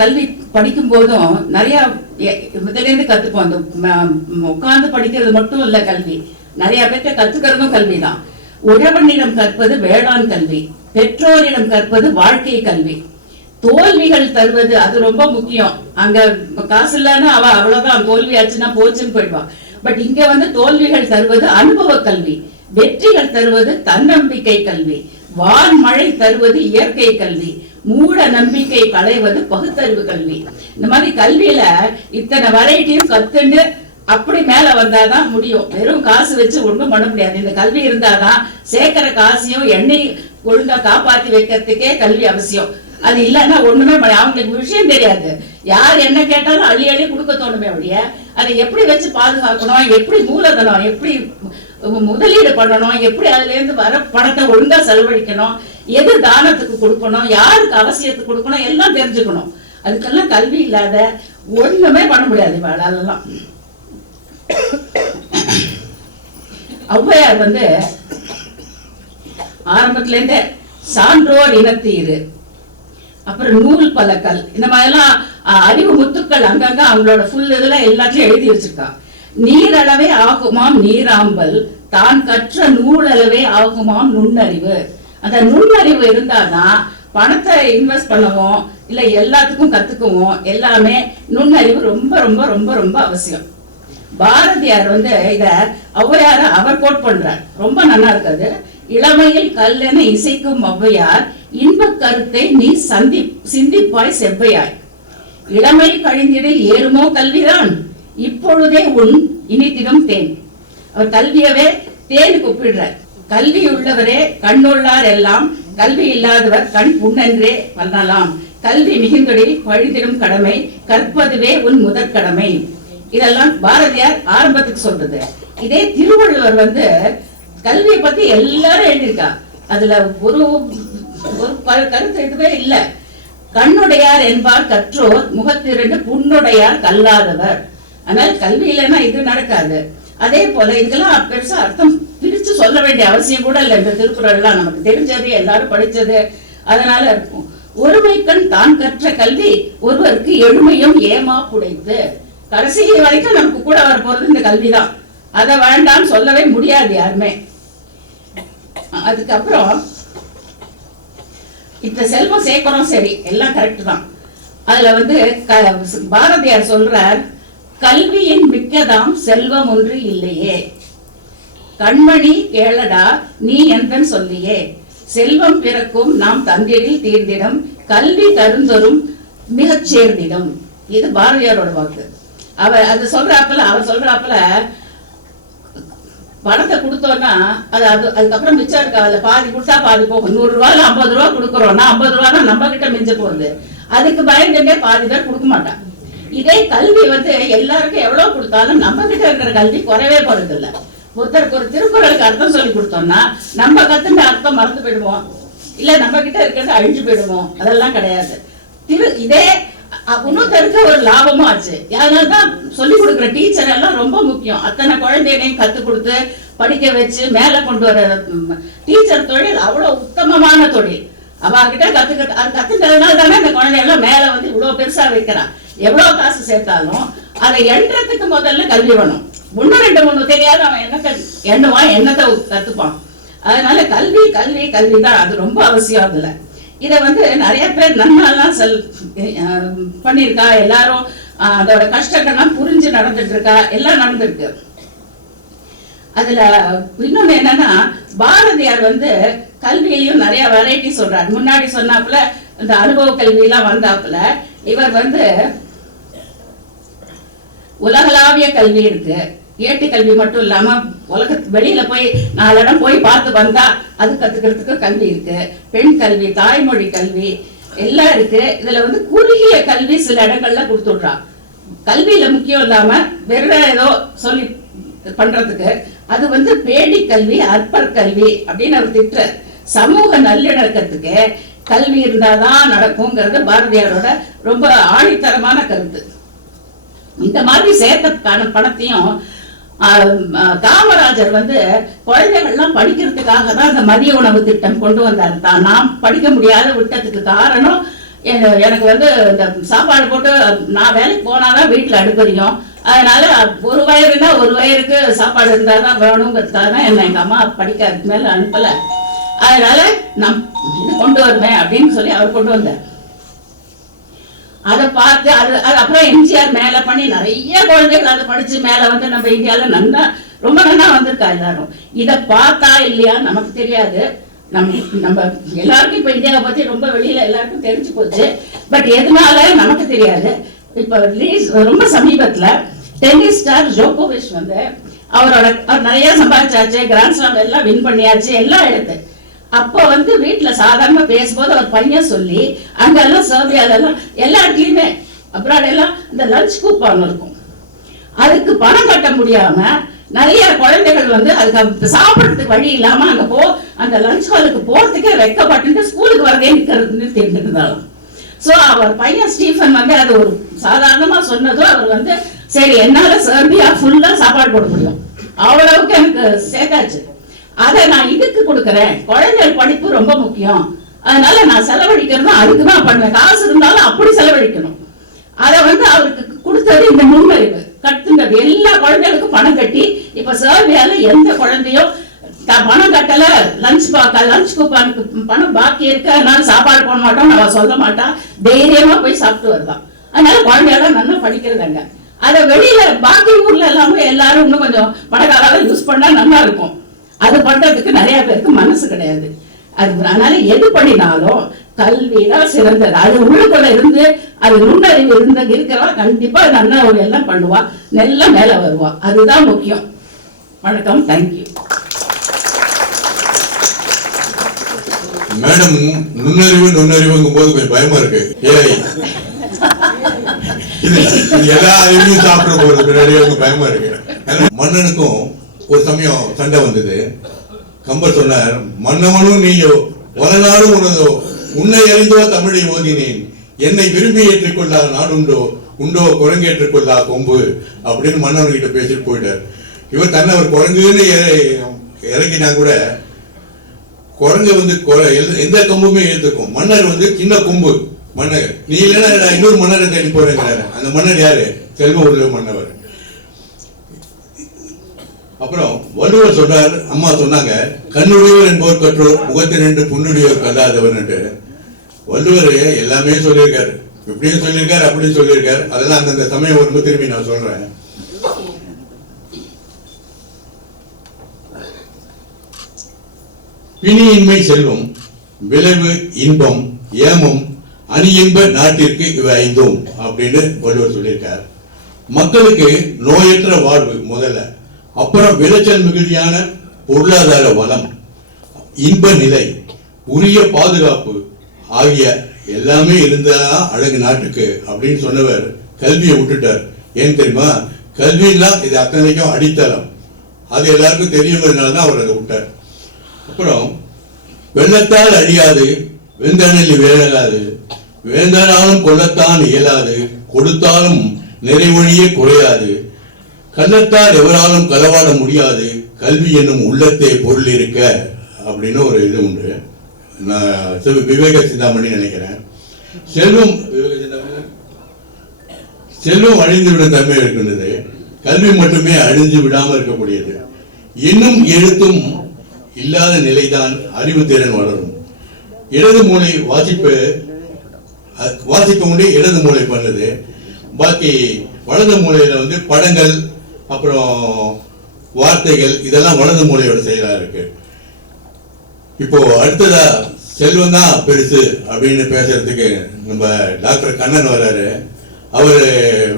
கல்வி படிக்கும் போதும் நிறைய முதல்ல இருந்து கத்துப்போம். அந்த உட்கார்ந்து படிக்கிறது மட்டும் இல்ல கல்வி, நிறைய பேர்ட்ட கத்துக்கிறதும் கல்விதான். உழவனிடம் கற்பது வேளாண் கல்வி, பெற்றோரிடம் கற்பது வாழ்க்கை கல்வி. தோல்விகள் தருவது அது ரொம்ப முக்கியம். அங்க காசு இல்லைன்னா அவ அவ்வளவுதான், தோல்வி ஆச்சுன்னா போச்சுன்னு போயிடுவான். பட் இங்க வந்து தோல்விகள் தருவது அனுபவ கல்வி, வெற்றிகள் தருவது தன்னம்பிக்கை கல்வி, வான்மழை தருவது இயற்கை கல்வி, மூட நம்பிக்கை களைவது பகுத்தறிவு கல்வி. இந்த மாதிரி கல்வியில இத்தனை வெரைட்டியும் கத்துண்டு அப்படி மேல வந்தாதான் முடியும். வெறும் காசு வச்சு ஒண்ணும் பண்ண முடியாது. இந்த கல்வி இருந்தாதான் சேர்க்கிற காசையும் எண்ணெய் ஒழுங்கா காப்பாத்தி வைக்கிறதுக்கே கல்வி அவசியம். அது இல்லைன்னா ஒண்ணுமே அவங்களுக்கு விஷயம் தெரியாது. யார் என்ன கேட்டாலும் அள்ளி அள்ளி கொடுக்க தோணுமே ஒழிய அதை எப்படி வச்சு பாதுகாக்கணும், எப்படி மூலதனம், எப்படி முதலீடு பண்ணணும், எப்படி அதுல இருந்து வர பணத்தை ஒழுங்கா செலவழிக்கணும், எது தானத்துக்கு கொடுக்கணும், யாருக்கு அவசியத்துக்கு கொடுக்கணும் எல்லாம் தெரிஞ்சுக்கணும். அதுக்கெல்லாம் கல்வி இல்லாத ஒண்ணுமே பண்ண முடியாது. அதெல்லாம் ஔவையார் வந்து ஆரம்பத்துல இருந்தே சான்றோர் இனத்தீரு, அப்புறம் நூல் பலக்கல், இந்த மாதிரி எல்லாம் அறிவு முத்துக்கள் அங்கங்க அவங்களோட ஃபுல் இதுல எல்லாத்தையும் எழுதி வச்சிருக்கா. நீரளவே ஆகுமாம் நீராம்பல், தான் கற்ற நூலளவே ஆகுமாம் நுண்ணறிவு. அந்த நுண்ணறிவு இருந்தாதான் பணத்தை இன்வெஸ்ட் பண்ணவும் இல்ல எல்லாத்துக்கும் கத்துக்கவும் எல்லாமே நுண்ணறிவு ரொம்ப ரொம்ப ரொம்ப ரொம்ப அவசியம். பாரதியார் வந்து இத ஔவையார அவர் கோட் பண்றார், ரொம்ப நல்லா இருக்காது. இளமையில் கல்லென இசைக்கும் ஔவையார், இன்ப கருத்தை நீ சிந்திப்பாய் செவ்வையாய். இளமை கழிந்திடில் ஏறுமோ கல்விதான், இப்பொழுதே உன் இனித்திடும் தேன். அவர் கல்வியவே தேனுக்கு ஒப்பிடுறார். கல்வி உள்ளவரே கண்ணுள்ளார் எல்லாம், கல்வி இல்லாதவர் கண் புண்ணென்றே பண்ணலாம். கல்வி மிகுந்தொழில் பழிதிடும் கடமை, கற்பதுவே உன் முதற் கடமை. இதெல்லாம் பாரதியார் ஆரம்பத்துக்கு சொல்றது. இதே திருவள்ளுவர் வந்து கல்வியை பத்தி எல்லாரும் எழுதியிருக்கா. அதுல ஒரு கருத்து இதுவே இல்ல. கண்ணுடையார் என்பார் கற்றோர், முகத்திரண்டு புண்ணுடையார் கல்லாதவர். ஆனால் கல்வி இல்லைன்னா இது நடக்காது. அதே போல இதுக்கெல்லாம் பெருசா அர்த்தம் பிரிச்சு சொல்ல வேண்டிய அவசியம் கூட இல்லை. இந்த திருக்குறள் எல்லாம் நமக்கு தெரிஞ்சது, எல்லாரும் படிச்சது, அதனால இருக்கும். ஒருமைக்கண் தான் கற்ற கல்வி ஒருவருக்கு எழுமையும் ஏமா புடைத்து. கடைசி வரைக்கும் நமக்கு கூட வர போறது இந்த கல்விதான். அதை வேண்டாம்னு சொல்லவே முடியாது யாருமே. அதுக்கப்புறம் இந்த செல்வம் சேர்க்கிறோம், சரி, எல்லாம் கரெக்ட் தான். அதுல வந்து பாரதியார் சொல்றார், கல்வியின் மிக்கதாம் செல்வம் ஒன்று இல்லையே, கண்மணி கேளடா நீ என்றன் சொல்லியே, செல்வம் பிறக்கும் நாம் தந்திரில் தீர்ந்திடம், கல்வி தருந்தொரும் மிகச் சேர்ந்திடம். இது பாரதியாரோட வாக்கு. அவர் அது அவர் சொல்றாப்புல பணத்தை கொடுத்தோம்னா அதுக்கப்புறம் மிச்சம் இருக்கா, அதுல பாதி கொடுத்தா பாதி போகும். 100 ரூபாய்ல 50 ரூபா கொடுக்கறோம்னா 50 ரூபா தான் நம்ம கிட்ட மிஞ்ச போகுது. அதுக்கு பயந்துட்டே பாதி பேர் கொடுக்க மாட்டான். இதே கல்வி வந்து எல்லாருக்கும் எவ்வளவு கொடுத்தாலும் நம்ம கிட்ட இருக்கிற கல்வி குறைவே போறது இல்ல. ஒருத்தருக்கு ஒரு திருக்குறளுக்கு அர்த்தம் சொல்லி கொடுத்தோம்னா நம்ம கத்துட்ட அர்த்தம் மறந்து போயிடுவோம், இல்ல நம்ம கிட்ட இருக்கிறது அழிஞ்சு போயிடுவோம். அதெல்லாம் கிடையாது. இதே இன்னொருத்தருக்கு ஒரு லாபமும் ஆச்சு. அதனாலதான் சொல்லி கொடுக்குற டீச்சர் எல்லாம் ரொம்ப முக்கியம். அத்தனை குழந்தைகளையும் கத்து கொடுத்து படிக்க வச்சு மேல கொண்டு வர டீச்சர் தொழில் அவ்வளவு உத்தமமான தொழில். அவகிட்ட கத்துக்கிறதுனால தானே இந்த குழந்தைகள் மேல வந்து இவ்வளவு பெருசா வைக்கிறான். எவ்வளவு காசு சேர்த்தாலும் அதை எண்றதுக்கு முதல்ல கல்வி வேணும். ஒண்ணு ரெண்டு மூணு தெரியாத அவன் எண்ணுவான், எண்ணத்தை கத்துப்பான். அதனால கல்வி கல்வி கல்வி தான், அது ரொம்ப அவசியம். அதுல இதை நிறைய பேர் நன்னாலாம் பண்ணியிருக்கா, எல்லாரும் அதோட கஷ்டங்கள்லாம் புரிஞ்சு நடந்துட்டு இருக்கா, எல்லாம் நடந்துருக்கு. அதுல இன்னொன்னு என்னன்னா, பாரதியார் கல்வியிலையும் நிறைய வெரைட்டி சொல்றாரு. முன்னாடி சொன்னாப்புல இந்த அனுபவ கல்வி எல்லாம் வந்தாப்புல, இவர் உலகளாவிய கல்வி இருக்கு, ஏட்டு கல்வி மட்டும் இல்லாம வெளியில போய் 4 இடம் போய் பார்த்து வந்தா அது கத்துக்கிறதுக்கு கல்வி இருக்கு, பெண் கல்வி, தாய்மொழி கல்வி எல்லாம் இருக்கு. இதுல குறுகிய கல்வி சில இடங்கள்ல கொடுத்துடுறான். கல்வியில முக்கியம் இல்லாம வேற ஏதோ சொல்லி பண்றதுக்கு அது பேடி கல்வி, அற்பர் கல்வி அப்படின்னு அவர் திட்டுற. சமூக நல்லிணக்கத்துக்கு கல்வி இருந்தாதான் நடக்கும்ங்கிறது பாரதியாரோட ரொம்ப ஆணித்தரமான கருத்து. இந்த மாதிரி சேர்த்த பணத்தையும் காமராஜர் குழந்தைகள்லாம் படிக்கிறதுக்காக தான் அந்த மதிய உணவு திட்டம் கொண்டு வந்தார். நான் படிக்க முடியாத விட்டதுக்கு காரணம், எனக்கு இந்த சாப்பாடு போட்டு நான் வேலைக்கு போனாதான் வீட்டுல அடுப்பறியும், அதனால ஒரு வயறுனா ஒரு வயருக்கு சாப்பாடு இருந்தாதான் வேணுங்கிறதுக்காக தான் என்ன எங்க அம்மா படிக்க அதுக்கு மேல அனுப்பல. அதனால நான் இது கொண்டு வருவேன் அப்படின்னு சொல்லி அவர் கொண்டு வந்தார். அதை பார்த்து அது அப்புறம் எம்ஜிஆர் மேல பண்ணி நிறைய குழந்தைகள் அதை படிச்சு மேல நம்ம இந்தியால ரொம்ப நல்லா வந்திருக்கா எல்லாரும். இதை பார்த்தா இல்லையா நமக்கு தெரியாது. நம்ம எல்லாருக்கும் இப்ப இந்தியாவை பத்தி ரொம்ப வெளியில எல்லாருக்கும் தெரிஞ்சு போச்சு. பட் எதனால நமக்கு தெரியாது. இப்ப ரொம்ப சமீபத்துல டென்னிஸ் ஸ்டார் ஜோகோவிச் அவர் நிறைய சம்பாதிச்சாச்சு, கிராண்ட் ஸ்லாம் எல்லாம் வின் பண்ணியாச்சு, எல்லாம் எடுத்து. அப்போ வீட்டுல சாதாரண பேசும்போது அவர் பையன் சொல்லி அங்கெல்லாம் சர்பியால எல்லாம் எல்லா இடத்துலயுமே அப்ராட் எல்லாம் இந்த லஞ்ச் கூப்பான் இருக்கும். அதுக்கு பணம் கட்ட முடியாம நிறைய குழந்தைகள் அதுக்கு சாப்பிடறதுக்கு வழி இல்லாம அங்க அந்த லஞ்ச் ஹாலுக்கு போறதுக்கே வெக்கப்பட்டு ஸ்கூலுக்கு வரதே நிக்கிறதுன்னு தெரிஞ்சிருந்தாலும். சோ அவர் பையன் ஸ்டீஃபன் அது ஒரு சாதாரணமா சொன்னதும் அவர் சரி என்னால சர்பியா ஃபுல்லா சாப்பாடு போட முடியும், அவ்வளவுக்கு எனக்கு சேர்த்தாச்சு. அதை நான் இதுக்கு கொடுக்கறேன், குழந்தைகள் படிப்பு ரொம்ப முக்கியம், அதனால நான் செலவழிக்கிறது அதுக்குதான் பண்ணுவேன், காசு இருந்தாலும் அப்படி செலவழிக்கணும். அதை அவருக்கு கொடுத்தது இந்த நுண்ணறிவு கட்டுங்கிறது. எல்லா குழந்தைகளுக்கும் பணம் கட்டி இப்ப சர்பியால எந்த குழந்தையும் பணம் கட்டல, லஞ்ச் கூப்பானுக்கு பணம் பாக்கி இருக்கு, அதனால சாப்பாடு போட மாட்டோம் நான் சொல்ல மாட்டான், தைரியமா போய் சாப்பிட்டு வருவான். அதனால குழந்தையெல்லாம் நல்லா படிக்கிறதாங்க. அதை வெளியில பாக்கி ஊர்ல எல்லாமே எல்லாரும் இன்னும் கொஞ்சம் பணக்காராக யூஸ் பண்ணா நல்லா இருக்கும். அது பண்றதுக்கு நிறைய பேருக்கு மனசு கிடையாது. அதனால எது பண்ணினாலும் கல்விதான் சிறந்தது. அது உள்ளுக்குள்ள இருந்து அது நுண்ணறிவு இருக்கிறவா கண்டிப்பா நல்லா ஒரு எல்லாம் பண்ணுவா, நல்லா மேல வருவா. அதுதான் முக்கியம். வணக்கம், தேங்க்யூ. மேடம் நுண்ணறிவுங்கும் போது கொஞ்சம் பயமா இருக்கு. இது எல்லா அறிவையும் சாப்பிட போறது பின்னாடியே பயமா இருக்கு. மன்னனுக்கும் ஒரு சமயம் சண்டை வந்தது. கம்பர் சொன்னார், மன்னவனும் நீயோ வளநாடும் உனதோ, உன்னை அறிந்தோ தமிழை ஓதினேன், என்னை விரும்பி ஏற்றுக்கொள்ளா நாடுண்டோ, உண்டோ குரங்கேற்றுக்கொள்ளா கொம்பு அப்படின்னு மன்னவன் கிட்ட பேசிட்டு போயிட்டார். இவர் தன்னை அவர் குரங்குன்னு இறங்கினா கூட குரங்கு எந்த கொம்புமே ஏற்றுக்கும். மன்னர் சின்ன கொம்பு மன்னர், நீ இல்லைன்னா இன்னொரு மன்னரை தேடி போறேங்கிறாரு. அந்த மன்னர் யாரு? செல்வ உள்ள மன்னவர். அப்புறம் வள்ளுவர் சொல்றார், அம்மா சொன்னாங்க, கண்ணுடையவர் என்பவர் கற்றோர் முகத்தினின்று புண்ணுடையவர் கல்லாதவர். வள்ளுவர் எல்லாமே சொல்லியிருக்காரு, இப்படியும் சொல்லியிருக்காரு அப்படியும் சொல்லியிருக்காரு. அதெல்லாம் அந்தந்த சமயம் வரும்போது திரும்பி நான் சொல்றேன். பிணியின்மை செல்வம், விளைவு இன்பம், ஏமம், அணியின்ப நாட்டிற்கு இவை ஐந்தும் அப்படின்னு வள்ளுவர் சொல்லியிருக்கார். மக்களுக்கு நோயற்ற வாழ்வு முதல்ல, அப்புறம் விளைச்சல் மிகுதியான பொருளாதார வளம், இன்ப நிலை, உரிய பாதுகாப்பு ஆகிய எல்லாமே இருந்தா அழகு நாட்டுக்கு அப்படின்னு சொன்னவர் கல்வியை விட்டுட்டார். ஏன் தெரியுமா? கல்வியெல்லாம் இது அத்தனைக்கும் அடித்தளம், அது எல்லாருக்கும் தெரியுங்கிறதுனாலதான் அவர் அதை விட்டார். அப்புறம் வெள்ளத்தால் அழியாது, வெந்தனில் வேளாது, வேந்தனாலும் கொள்ளத்தான் இயலாது, கொடுத்தாலும் நிறைவழியே குறையாது, கள்ளத்தால் எவராலும் களவாட முடியாது, கல்வி என்னும் உள்ளத்தே பொருள் இருக்க அப்படின்னு ஒரு இது உண்டு. நான் விவேக சிந்தாமணி நினைக்கிறேன். செல்வம் அழிந்துவிடும் தன்மை இருக்கின்றது, கல்வி மட்டுமே அழிஞ்சு விடாமல் இருக்கக்கூடியது. இன்னும் எழுத்தும் இல்லாத நிலைதான் அறிவுத்திறன் வளரும். இடது மூளை வாசிக்க முடியும், இடது மூளை பண்ணுது. பாக்கி வலது மூளையில வந்து படங்கள், அப்புறம் வார்த்தைகள், இதெல்லாம் வலது மூளையோட செயலா இருக்கு. இப்போ அடுத்ததா செல்வம் தான் பெருசு அப்படின்னு பேசுறதுக்கு நம்ம டாக்டர் கண்ணன் வர்றாரு. அவர்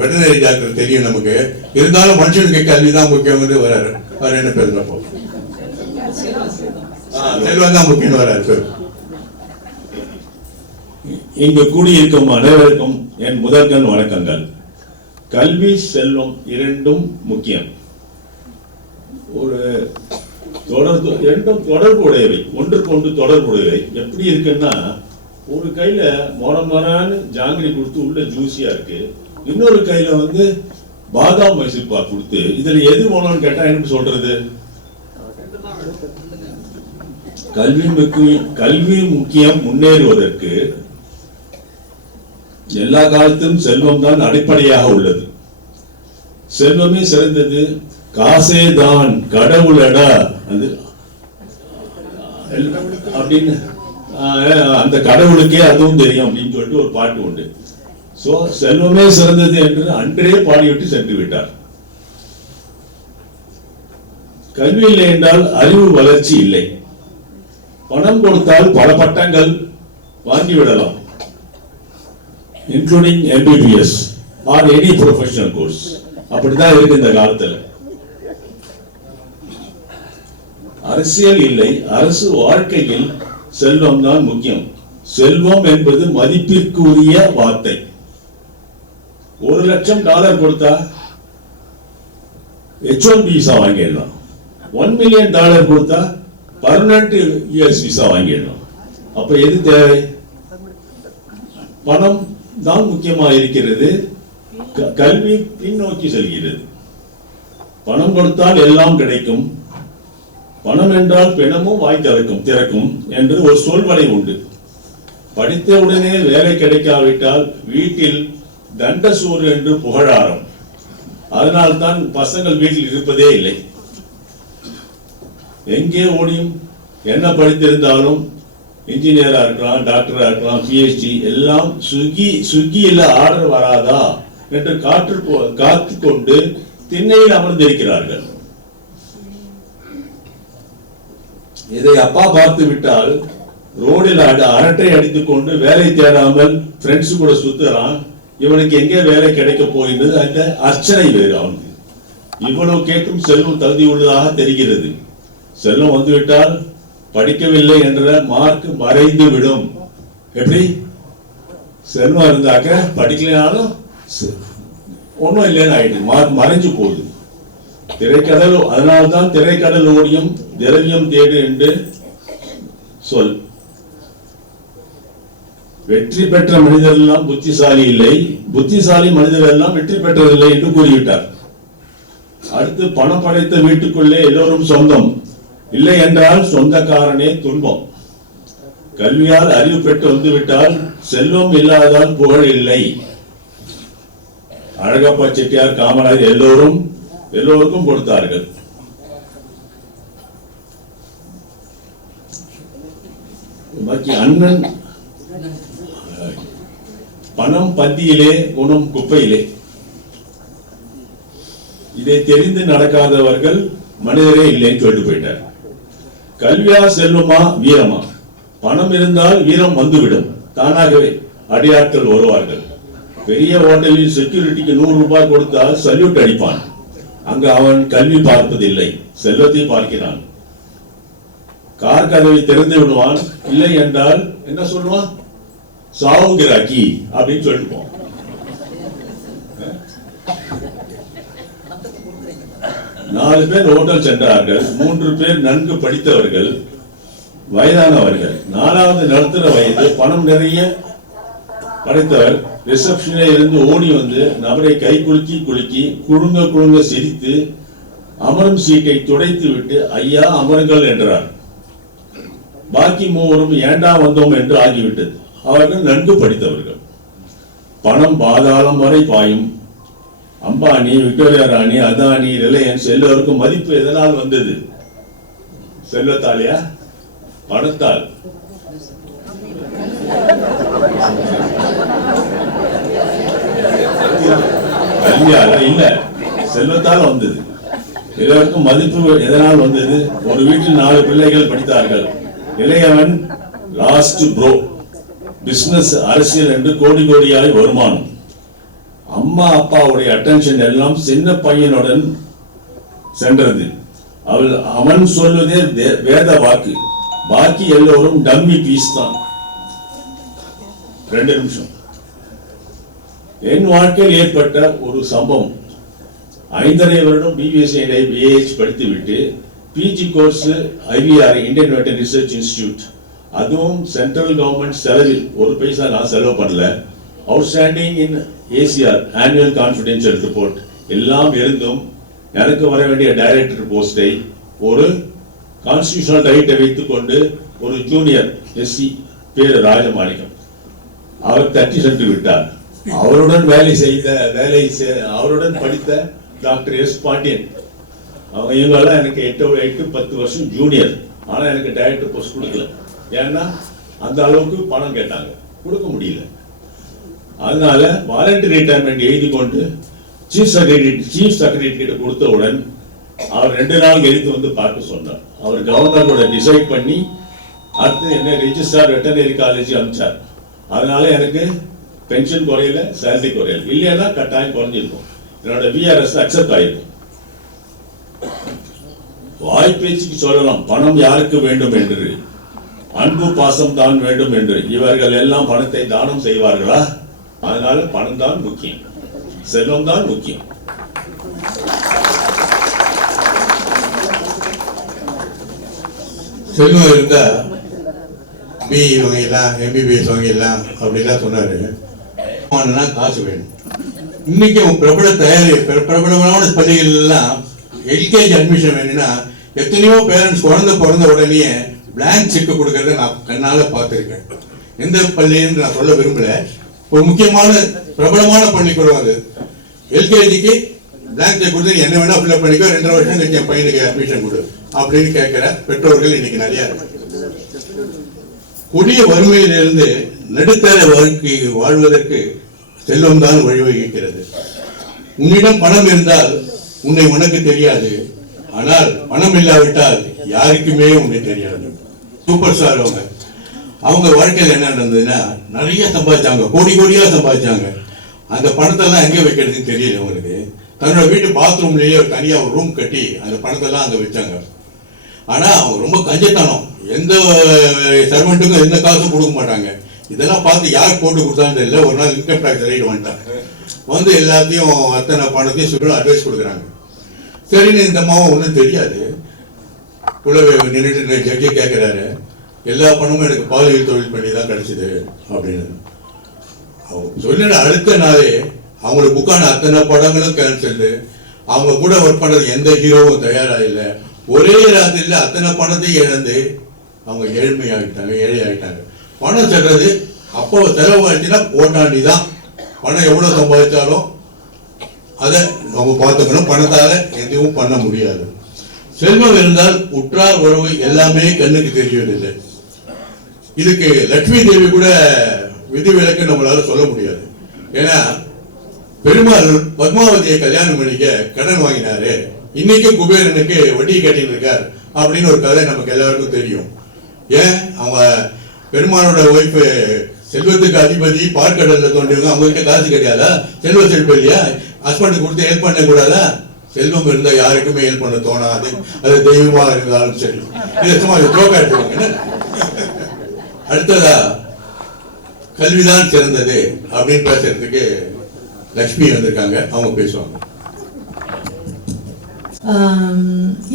வெட்டனரி டாக்டர் தெரியும் நமக்கு. இருந்தாலும் மனுஷனுக்கு கல்வி தான் முக்கியம் வர்றாரு. அவர் என்ன பேசுறப்போ செல்வம் தான் முக்கியம் வர்றாரு. இங்கு கூடியிருக்கும் அனைவருக்கும் என் முதற்கண் வணக்கங்கள். கல்வி செல்வம் இரண்டும் முக்கியம். ஒரு இரண்டும் தொடர்புடையவை, ஒன்றுக்கு ஒன்று தொடர்புடையவை. எப்படி இருக்குன்னா, ஒரு கையில மொரமொரான்னு ஜாங்கிரி கொடுத்து உள்ள ஜூசியா இருக்கு, இன்னொரு கையில வந்து பாதாம் மைசூர் பாக் கொடுத்து இதுல எது வேணும்னு கேட்டா என்ன சொல்றது? கல்வி முக்கியம். முன்னேறுவதற்கு எல்லா காலத்திலும் செல்வம் தான் அடிப்படையாக உள்ளது. செல்வமே சிறந்தது. காசே தான் கடவுளடா அது அப்படின்னு அந்த கடவுளுக்கே அதுவும் தெரியும் அப்படின்னு சொல்லிட்டு ஒரு பாட்டு உண்டு. சோ செல்வமே சிறந்தது என்று அன்றே பாடிவிட்டு சென்று விட்டார். கல்வி இல்லை என்றால் அறிவு வளர்ச்சி இல்லை. பணம் கொடுத்தால் பல பட்டங்கள் வாங்கிவிடலாம், including MBBS or any professional course. அப்படிதான் இருக்கு இந்த காலத்துல. அரசியல் இல்லை, அரசு வாழ்க்கையில் செல்வம் தான் முக்கியம். செல்வம் என்பது மதிப்பிற்குரிய வார்த்தை. $1,00,000 கொடுத்தா H1 விசா வாங்கிடலாம். $1 million கொடுத்தா பர்மனன்ட் US விசா வாங்கிடலாம். அப்ப எது தேவை? பணம் தான் முக்கியமா இருக்கிறது. கல்வி பின்னோக்கி செல்கிறது. பணம் கொடுத்தால் எல்லாம் கிடைக்கும், பணம் என்றால் பிணமும் வாய் திறக்கும் என்று ஒரு சொல்வடை உண்டு. படித்த உடனே வேலை கிடைக்காவிட்டால் வீட்டில் தண்டசோறு என்று புகழாரம். அதனால்தான் பசங்கள் வீட்டில் இருப்பதே இல்லை. எங்கே ஓடியும் என்ன படித்திருந்தாலும் இன்ஜினியரா இருக்கலாம், டாக்டரா இருக்கலாம், PhD எல்லாம் ஸ்விக்கியில ஆர்டர் வராதா என்று காத்து கொண்டு திண்ணையில் அமர்ந்திருக்கிறார்கள். இதை அப்பா பார்த்து விட்டால் ரோடில் அரட்டை அடித்துக் கொண்டு வேலை தேடாமல் ஃப்ரெண்ட்ஸ் கூட சுத்துறான். இவனுக்கு எங்கே வேலை கிடைக்க போகிறது? அந்த அர்ச்சனை வேறு அவனுக்கு. இவ்வளவு கேட்டும் செல்வம் தகுதி உள்ளதாக தெரிகிறது. செல்வம் வந்துவிட்டால் படிக்கவில்லை என்ற மார்க் மறைந்து விடும். எப்படி? செல்வம் இருந்தாக்க படிக்கலனாலும் ஒன்னும் இல்லைன்னு ஆயிடுது, மார்க் மறைஞ்சு போகுது. திரைக்கடல், அதனால்தான் திரைக்கடல் ஓடியும் திரவியம் தேடு என்று சொல். வெற்றி பெற்ற மனிதர் எல்லாம் புத்திசாலி இல்லை, புத்திசாலி மனிதர் எல்லாம் வெற்றி பெற்றதில்லை என்று கூறிவிட்டார். அடுத்து பணம் படைத்த வீட்டுக்குள்ளே எல்லோரும் சொந்தம் இல்லை என்றால் சொந்தக்காரனே துன்பம். கல்வியால் அறிவு பெற்று வந்துவிட்டால் செல்வம் இல்லாதால் புகழ் இல்லை. அழகப்பா செட்டியார், காமராஜர் எல்லோருக்கும் கொடுத்தார்கள். பாக்கி அண்ணன் பணம் பந்தியிலே குணம் குப்பையிலே. இதை தெரிந்து நடக்காதவர்கள் மனிதரே இல்லைன்னு சொல்லிட்டு போயிட்டார். கல்வியா செல்வமா வீரமா? பணம் இருந்தால் வீரம் வந்துவிடும், தானாகவே அடியாட்கள் வருவார்கள். பெரிய ஹோட்டலில் செக்யூரிட்டிக்கு $100 கொடுத்தால் சல்யூட் அடிப்பான். அங்கு அவன் கல்வி பார்ப்பதில்லை, செல்வத்தை பார்க்கிறான். கார் கதவை திறந்து விடுவான். இல்லை என்றால் என்ன சொல்லுவான்? சாவுங்கிறாக்கி அப்படின்னு சொல்லிட்டு. 4 பேர் ஹோட்டல் சென்றார்கள். 3 பேர் நன்கு படித்தவர்கள், வயதானவர்கள். 4வது நடுத்தர வயது, பணம் நிறைய படைத்தவர். ரிசப்ஷனில் இருந்து ஓடி வந்து நபரை கை குலுக்கி குழுங்க சிரித்து அமரும் சீட்டை துடைத்து விட்டு ஐயா அமருங்கள் என்றார். பாக்கி 3 ஏண்டா வந்தோம் என்று ஆகிவிட்டது. அவர்கள் நன்கு படித்தவர்கள். பணம் பாதாளம் வரை பாயும், அம்பானி, விக்டோரியா ராணி, அதானி, ரிலையன்ஸ் எல்லோருக்கும் மதிப்பு எதனால் வந்தது? செல்வத்தாலியா, பணத்தால்? கல்வியால இல்ல, செல்வத்தால் வந்தது. எல்லோருக்கும் மதிப்பு எதனால் வந்தது? ஒரு வீட்டில் 4 பிள்ளைகள் படித்தார்கள். இளையவன் லாஸ்ட் ப்ரோ, பிசினஸ், அரசியல் என்று கோடி கோடியாய் வருமானம். அம்மா அப்பாவுடைய அட்டென்ஷன் எல்லாம் சின்ன பையனுடன் சென்றது. அவன் சொல்வதே வேத வாக்கு, பாக்கி எல்லோரும் டம்மி பீஸ் தான். 2 நிமிஷம். என் வாழ்க்கையில் ஏற்பட்ட ஒரு சம்பவம். 5.5 வருடம் BSc படித்துவிட்டு PG course IVR, Indian veterinary research institute, அதுவும் சென்ட்ரல் கவர்மெண்ட் செலவில் 1 பைசா நான் செலவு பண்ணல. அவுட்ஸ்டாண்டிங் இன் ACR, ஆனுவல் கான்ஃபிடென்ஷியல் ரிப்போர்ட் எல்லாம் இருந்தும் எனக்கு வர வேண்டிய டைரக்டர் போஸ்டை ஒரு கான்ஸ்டிடியூஷனல் ரைட்டை வைத்துக் கொண்டு ஒரு ஜூனியர் SC பேர் ராஜமாணிக்கம் அவர் தட்டி சென்று விட்டார். அவருடன் அவருடன் படித்த டாக்டர் S பாண்டியன், இவங்கெல்லாம் எனக்கு 8-10 வருஷம் ஜூனியர். ஆனா எனக்கு டைரக்டர் போஸ்ட் கொடுக்கல. ஏன்னா அந்த அளவுக்கு பணம் கேட்டாங்க, கொடுக்க முடியல. அதனால வாலண்டரி ரிட்டையர்மெண்ட் எழுதி கொண்டு சீஃப் செக்ரட்டரி கிட்ட கொடுத்தவுடன் அவர் 2 நாள் கழித்து வந்து பார்க்க சொன்னார். அவர் கவர்னரோட டிசைட் பண்ணி அடுத்து என்ன ரெஜிஸ்ட்ரார் வெட்டனரி காலேஜ் அனுப்பிச்சார். அதனால எனக்கு பென்ஷன் குறையல, சேலரி குறையல. இல்லைன்னா கட்டாயம் குறைஞ்சிருக்கும், என்னோட VRS அக்செப்ட் ஆயிருக்கும். வாய் பேச்சுக்கு சொல்லலாம் பணம் யாருக்கு வேண்டும் என்று, அன்பு பாசம் தான் வேண்டும் என்று. இவர்கள் எல்லாம் பணத்தை தானம் செய்வார்களா? அதனால பணம் தான் முக்கியம், செல்வம் தான் முக்கியம். செல்வம் இருந்தா BE வாங்கிடலாம், MBBS வாங்கிடலாம் அப்படிலாம் சொன்னாரு. காசு வேணும். இன்னைக்கு பிரபலமான பள்ளிகள் எல்லாம் LKG அட்மிஷன் வேணும்னா எத்தனையோ பேரண்ட்ஸ் குழந்தை பிறந்த உடனே பிளாங்க் செக் கொடுக்கறத நான் கண்ணால பார்த்திருக்கேன். எந்த பள்ளின்னு நான் சொல்ல விரும்பல, ஒரு முக்கியமான பிரபலமான பள்ளிக்கூடம் அது. LKGக்கு பிளாங்க் செக் கொடுத்து என்ன வேணா ஃபில்அப் பண்ணிக்கோ, 2.5 வருஷம் கழிச்சு என் பையனுக்கு அட்மிஷன் கொடு அப்படின்னு கேட்கிற பெற்றோர்கள் இன்னைக்கு நிறைய இருக்கு. கொடிய வறுமையிலிருந்து நடுத்தர வாழ்க்கை வாழ்வதற்கு செல்வம் தான் வழிவகுக்கிறது. உன்னிடம் பணம் இருந்தால் உன்னை உனக்கு தெரியாது, ஆனால் பணம் இல்லாவிட்டால் யாருக்குமே உன்னை தெரியாது. சூப்பர் ஸ்டார் அவங்க வாழ்க்கையில் என்ன நடந்ததுன்னா நிறைய சம்பாதிச்சாங்க, கோடி கோடியா சம்பாதிச்சாங்க. அந்த பணத்தெல்லாம் எங்க வைக்கிறதுன்னு தெரியல அவங்களுக்கு. தன்னோட வீட்டு பாத்ரூம்லயே தனியா ஒரு ரூம் கட்டி அந்த பணத்தெல்லாம் அங்க வச்சாங்க. ஆனா அவங்க ரொம்ப கஞ்சத்தனம், எந்த சர்வெண்ட்டுக்கும் எந்த காசும் கொடுக்க மாட்டாங்க. இதெல்லாம் பார்த்து யார் போட்டு கொடுத்தான்னு தெரியல. ஒரு நாள் இன்கம் டேக்ஸ் ரைட் வந்து எல்லாத்தையும் அத்தனை பணத்தையும் சொல்லி அட்வைஸ் கொடுக்குறாங்க. சரின்னு இந்த அம்மாவும் ஒன்றும் தெரியாது. உள்ள நின்றுட்டு ஜட்ஜி கேட்கிறாரு, எல்லா பணமும் எனக்கு பாலியல் தொழில் பண்ணி தான் கிடைச்சது அப்படின்னு. அவங்க சொல்லின அடுத்த நாளே அவங்களுக்கு புக்கான அத்தனை படங்களும் கேன்சல். அவங்க கூட ஒர்க் பண்றது எந்த ஹீரோவும் தயாரா இல்லை. ஒரே ராத்திரில அத்தனை பணத்தையும் இழந்து அவங்க ஏழை ஆகிட்டாங்க. பணம் செல்றது அப்போ செலவாச்சுன்னா போட்டாண்டி தான். பணம் எவ்வளவு சம்பாதிச்சாலும் அதை நம்ம பார்த்துக்கணும். பணத்தால எதுவும் பண்ண முடியாது. செல்வம் இருந்தால் உற்றார் உறவு எல்லாமே கண்ணுக்கு தெரியவில்லை. இதுக்கு லட்சுமி தேவி கூட விதிவிலக்கு நம்மளால சொல்ல முடியாது. ஏன்னா பெருமாள் பத்மாவதியை கல்யாணம் பண்ணிக்க கடன் வாங்கினாரு, இன்னைக்கும் குபேரனுக்கு வட்டி கட்டிட்டு இருக்கார் அப்படின்னு ஒரு கதை நமக்கு எல்லாருக்கும் தெரியும். ஏன் அவங்க பெருமாளோட ஒய்ஃபு செல்வத்துக்கு அதிபதி, பார்க்கடல்ல தோண்டியவங்க, அவங்க கிட்ட காசு கிடையாதா? செல்வ செழிப்பு இல்லையா? ஹஸ்பண்ட் கொடுத்து ஹெல்ப் பண்ண கூடாதா? செல்வம் இருந்தா யாருக்குமே ஹெல்ப் பண்ண தோணாது, அது தெய்வமா இருந்தாலும் சரி. இதை சும்மா ஜோக்கா எடுத்துவாங்க. அடுத்ததா கல்விதான் சிறந்தது அப்படின்னு பேசுறதுக்கு லட்சுமி வந்திருக்காங்க, அவங்க பேசுவாங்க.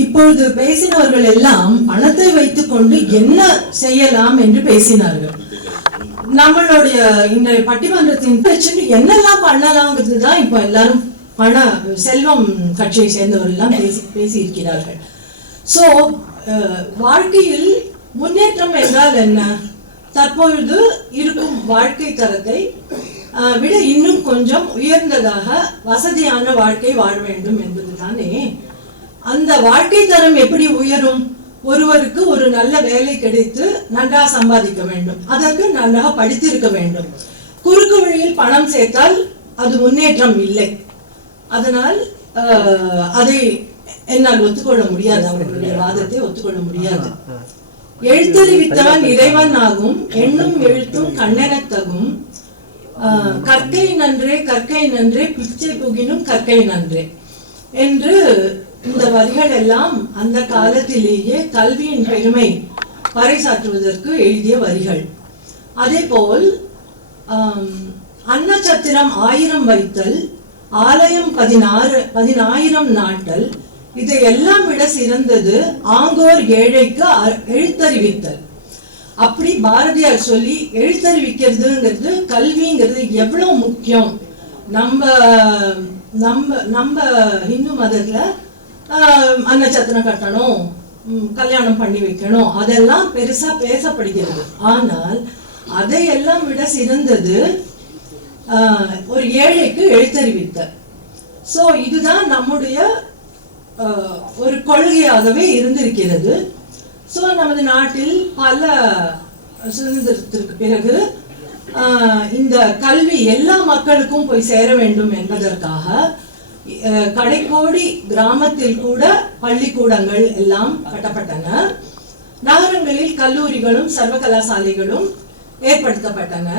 இப்பொழுது பேசினவர்கள் எல்லாம் பணத்தை வைத்துக் கொண்டு என்ன செய்யலாம் என்று பேசினார்கள். நம்மளுடைய இன்றைய பட்டிமன்றத்தின் என்னெல்லாம் பண்ணலாம்ங்கிறது தான் இப்ப எல்லாரும் செல்வம் கட்சியை சேர்ந்தவர்கள் எல்லாம் பேசி இருக்கிறார்கள். சோ வாழ்க்கையில் முன்னேற்றம் என்றால் என்ன? தற்பொழுது இருக்கும் வாழ்க்கை தரத்தை விட இன்னும் கொஞ்சம் உயர்ந்ததாக வசதியான வாழ்க்கை வாழ வேண்டும் என்பதுதானே. அந்த வாழ்க்கை தரம் எப்படி உயரும்? ஒருவருக்கு ஒரு நல்ல வேலை கிடைத்து நன்றாக சம்பாதிக்க வேண்டும், அதற்கு நன்றாக படித்திருக்க வேண்டும். குறுக்கு வழியில் பணம் சேர்த்தால் அது முன்னேற்றம் இல்லை. அதனால் அதை என்னால் ஒத்துக்கொள்ள முடியாது, அவர்களுடைய வாதத்தை ஒத்துக்கொள்ள முடியாது. எழுத்தறிவித்தவன் இறைவன் ஆகும், எண்ணும் எழுத்தும் கண்ணெனத்தகும், கற்கை நன்றே கற்கை நன்றே பிச்சை புகினும் கற்கை நன்றே என்று இந்த வரிகள் எல்லாம் அந்த காலத்திலேயே கல்வியின் பெருமை பறைசாற்றுவதற்கு எழுதிய வரிகள். அதே போல் அன்னச்சத்திரம் 1000 வைத்தல், ஆலயம் 10,000 நாட்டல், இதையெல்லாம் விட சிறந்தது ஆங்கோர் ஏழைக்கு எழுத்தறிவித்தல். அப்படி பாரதியார் சொல்லி எழுத்தறிவிக்கிறதுங்கிறது, கல்விங்கிறது எவ்வளவு முக்கியம். நம்ம நம்ம நம்ம இந்து மதத்துல அன்னச்சத்திரம் கட்டணும், கல்யாணம் பண்ணி வைக்கணும், அதெல்லாம் பெருசா பேசப்படுகிறது. ஆனால் அதையெல்லாம் விட சிறந்தது ஒரு ஏழைக்கு எழுத்தறிவித்தல். சோ இதுதான் நம்முடைய ஒரு கொள்கையாகவே இருந்திருக்கிறது. சோ நமது நாட்டில் பல சுதந்திரத்திற்கு பிறகு இந்த கல்வி எல்லா மக்களுக்கும் போய் சேர வேண்டும் என்பதற்காக கடைக்கோடி கிராமத்தில் கூட பள்ளிக்கூடங்கள் எல்லாம் கட்டப்பட்டன. நகரங்களில் கல்லூரிகளும் சர்வ கலாசாலைகளும் ஏற்படுத்தப்பட்டன.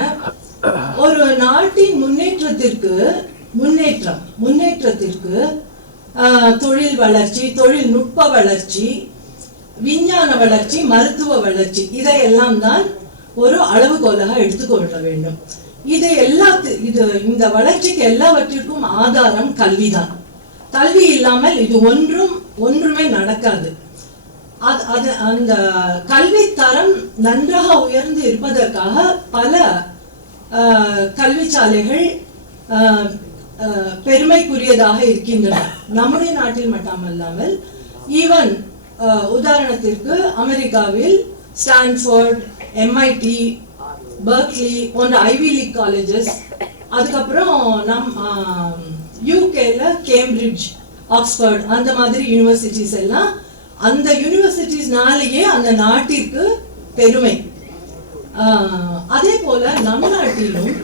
ஒரு நாட்டின் முன்னேற்றத்திற்கு தொழில் வளர்ச்சி, தொழில்நுட்ப வளர்ச்சி, விஞ்ஞான வளர்ச்சி, மருத்துவ வளர்ச்சி, இதையெல்லாம் தான் ஒரு அளவுகோலாக எடுத்துக்கொள்ள வேண்டும். இந்த வளர்ச்சிக்கு எல்லாவற்றிற்கும் ஆதாரம் கல்விதான். கல்வி இல்லாமல் இது ஒன்றுமே நடக்காது. அந்த கல்வி தரம் நன்றாக உயர்ந்து இருப்பதற்காக பல கல்வி சாலைகள் பெருமைக்குரியதாக இருக்கின்றன. நம்முடைய நாட்டில் மட்டுமல்லாமல் ஈவன் உதாரணத்திற்கு அமெரிக்காவில் ஸ்டான்ஃபோர்ட், MIT, பெர்க்லி போன்ற ஐவி லீக் காலேஜஸ், அதுக்கப்புறம் யூகேல கேம்பிரிட்ஜ், ஆக்ஸ்போர்ட், அந்த மாதிரி யூனிவர்சிட்டிஸ் எல்லாம் அந்த யூனிவர்சிட்டிஸ்னாலேயே அந்த நாட்டிற்கு பெருமை. அதே போல நம் நாட்டிலும்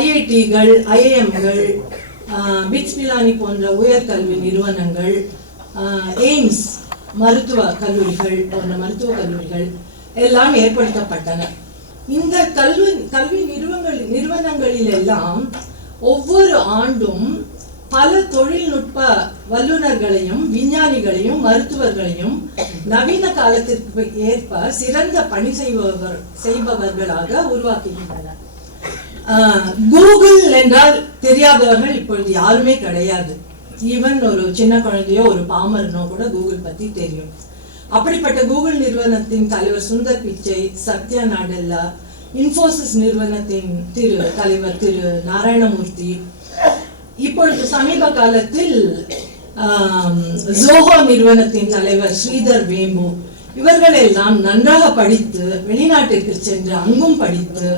IITகள், IIMகள், பிட்ஸ் பிலானி போன்ற உயர்கல்வி நிறுவனங்கள், எய்ம்ஸ் மருத்துவ கல்லூரிகள் போன்ற மருத்துவ கல்லூரிகள் எல்லாம் ஏற்படுத்தப்பட்டன. இந்த கல்வி நிறுவனங்களில் எல்லாம் ஒவ்வொரு ஆண்டும் பல தொழில்நுட்ப வல்லுநர்களையும் விஞ்ஞானிகளையும் மருத்துவர்களையும் நவீன காலத்திற்கு ஏற்ப சிறந்த பணி செய்பவர்களாக உருவாக்குகின்றனர். கூகுள் என்றால் தெரியாதவர்கள் இப்பொழுது யாருமே கிடையாது. ஈவன் ஒரு சின்ன குழந்தையோ ஒரு பாமரனோ கூட கூகுள் பத்தி தெரியும். அப்படிப்பட்ட கூகுள் நிறுவனத்தின் தலைவர் சுந்தர் பிச்சை, சத்யா நாடெல்லா, இன்ஃபோசிஸ் நிறுவனத்தின் தலைவர் திரு நாராயணமூர்த்தி, இப்பொழுது சமீப காலத்தில் ஜோஹோ நிறுவனத்தின் தலைவர் ஸ்ரீதர் வேம்பு, இவர்கள் எல்லாம் நன்றாக படித்து வெளிநாட்டிற்கு சென்று அங்கும் படித்து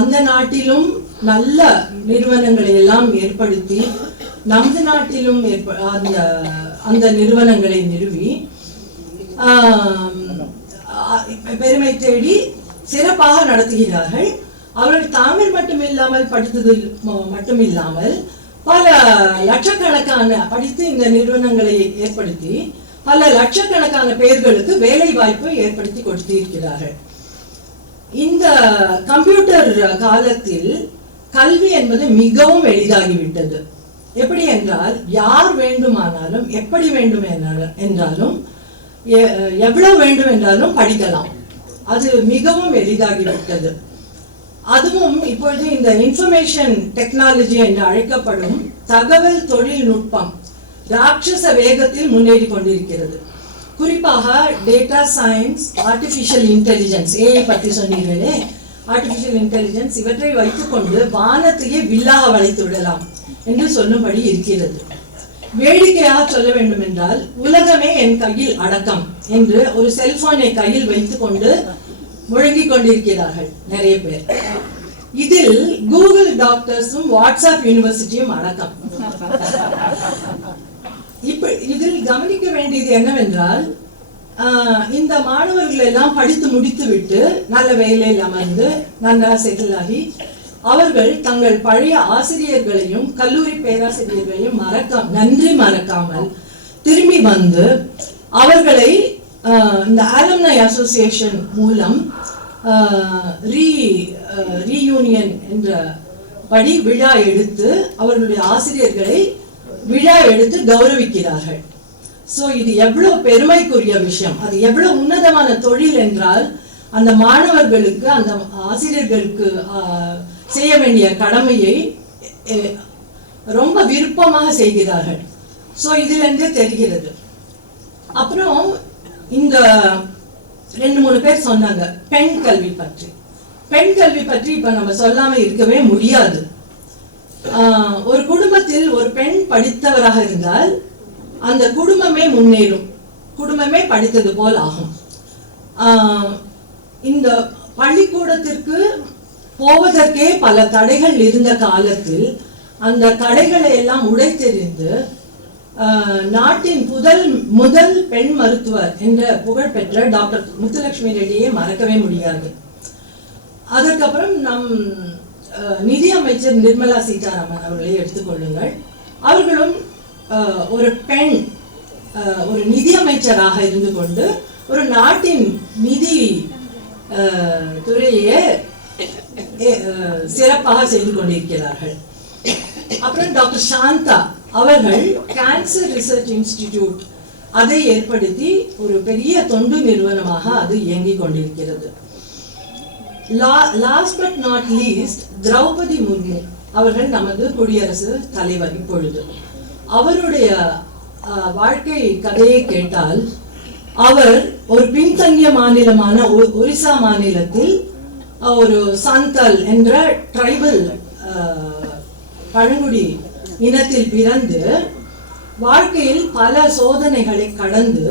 அந்த நாட்டிலும் நல்ல நிறுவனங்களை எல்லாம் ஏற்படுத்தி நமது நாட்டிலும் அந்த நிறுவனங்களை நிறுவி பெருமை தேடி சிறப்பாக நடத்துகிறார்கள். அவர்கள் தாங்கள் மட்டுமில்லாமல் படித்தது மட்டுமில்லாமல் பல லட்சக்கணக்கான படித்து இந்த நிறுவனங்களை ஏற்படுத்தி பல லட்சக்கணக்கான பேர்களுக்கு வேலை வாய்ப்பை ஏற்படுத்தி கொடுத்திருக்கிறார்கள். இந்த கம்ப்யூட்டர் காலத்தில் கல்வி என்பது மிகவும் எளிதாகிவிட்டது. எப்படி என்றால் யார் வேண்டுமானாலும் எப்படி வேண்டும் என்றாலும் எவ்வளவு வேண்டும் என்றாலும் படிக்கலாம். அது மிகவும் எளிதாகிவிட்டது. அதுவும் இப்பொழுது இந்த இன்ஃபர்மேஷன் டெக்னாலஜி என்று அழைக்கப்படும் தகவல் தொழில்நுட்பம் ராட்சச வேகத்தில் முன்னேறி கொண்டிருக்கிறது. குறிப்பாக data science, artificial intelligence, AI பற்றி சொன்னீர்களே, ஆர்டிஃபிஷியல் இன்டெலிஜென்ஸ், இவற்றை வைத்துக்கொண்டு வானத்தையே வில்லாக வளைத்து விடலாம் என்று சொல்லும்படி இருக்கிறது. வேடிக்கையாக சொல்ல வேண்டும் என்றால் உலகமே என் கையில் அடக்கம் என்று ஒரு செல்போனை கையில் வைத்துக்கொண்டு முழங்கிக் கொண்டிருக்கிறார்கள் நிறைய பேர். இதில் கூகுள் டாக்டர்ஸும் வாட்ஸ்அப் யூனிவர்சிட்டியும் அடக்கம். இதில் கவனிக்க வேண்டியது என்னவென்றால், இந்த மாணவர்கள் எல்லாம் படித்து முடித்துவிட்டு நல்ல வேலையில் அமர்ந்து நன்றாக செட்டில் ஆகி அவர்கள் தங்கள் பழைய ஆசிரியர்களையும் கல்லூரி பேராசிரியர்களையும் நன்றி மறக்காமல் திரும்பி வந்து அவர்களை இந்த அலும்னை அசோசியேஷன் மூலம் ரீயூனியன் என்ற படி விழா எடுத்து அவர்களுடைய ஆசிரியர்களை விழா எடுத்து கௌரவிக்கிறார்கள். சோ இது எவ்வளவு பெருமைக்குரிய விஷயம், அது எவ்வளவு உன்னதமான தொழில் என்றால், அந்த மாணவர்களுக்கு அந்த ஆசிரியர்களுக்கு செய்ய வேண்டிய கடமையை ரொம்ப விருப்பமாக செய்கிறார்கள். சோ இதுல இருந்தே தெரிகிறது. அப்புறம் இந்த 2-3 பேர் சொன்னாங்க பெண் கல்வி பற்றி. பெண் கல்வி பற்றி இப்ப நம்ம சொல்லாம இருக்கவே முடியாது. ஒரு குடும்பத்தில் ஒரு பெண் படித்தவராக இருந்தால் அந்த குடும்பமே முன்னேறும், குடும்பமே படித்தது போல் ஆகும். இந்த பள்ளிக்கூடத்திற்கு போவதற்கே பல தடைகள் இருந்த காலத்தில் அந்த தடைகளை எல்லாம் உடைத்தெறிந்து நாட்டின் முதல் பெண் மருத்துவர் என்ற புகழ்பெற்ற டாக்டர் முத்துலட்சுமி ரெட்டியை மறக்கவே முடியாது. அதற்கப்புறம் நம் நிதி அமைச்சர் நிர்மலா சீதாராமன் அவர்களை எடுத்துக்கொள்ளுங்கள். அவர்களும் ஒரு பெண் ஒரு நிதி அமைச்சராக இருந்து கொண்டு ஒரு நாட்டின் நிதி துறையை சிறப்பாக செய்து கொண்டிருக்கிறார்கள். அப்புறம் டாக்டர் சாந்தா அவர்கள் கேன்சர் ரிசர்ச் இன்ஸ்டிடியூட் அதை ஏற்படுத்தி ஒரு பெரிய தொண்டு நிறுவனமாக அது இயங்கிக் கொண்டிருக்கிறது. Last but not least Droupadi Murmu அவர்கள் நமது குடியரசு தலைவர். இப்பொழுது அவருடைய வாழ்க்கை கதையை கேட்டால், அவர் ஒரு பின்தங்கிய மாநிலமான ஒரிசா மாநிலத்தில் ஒரு சாந்தல் என்ற ட்ரைபல் பழங்குடி இனத்தில் பிறந்து வாழ்க்கையில் பல சோதனைகளை கடந்து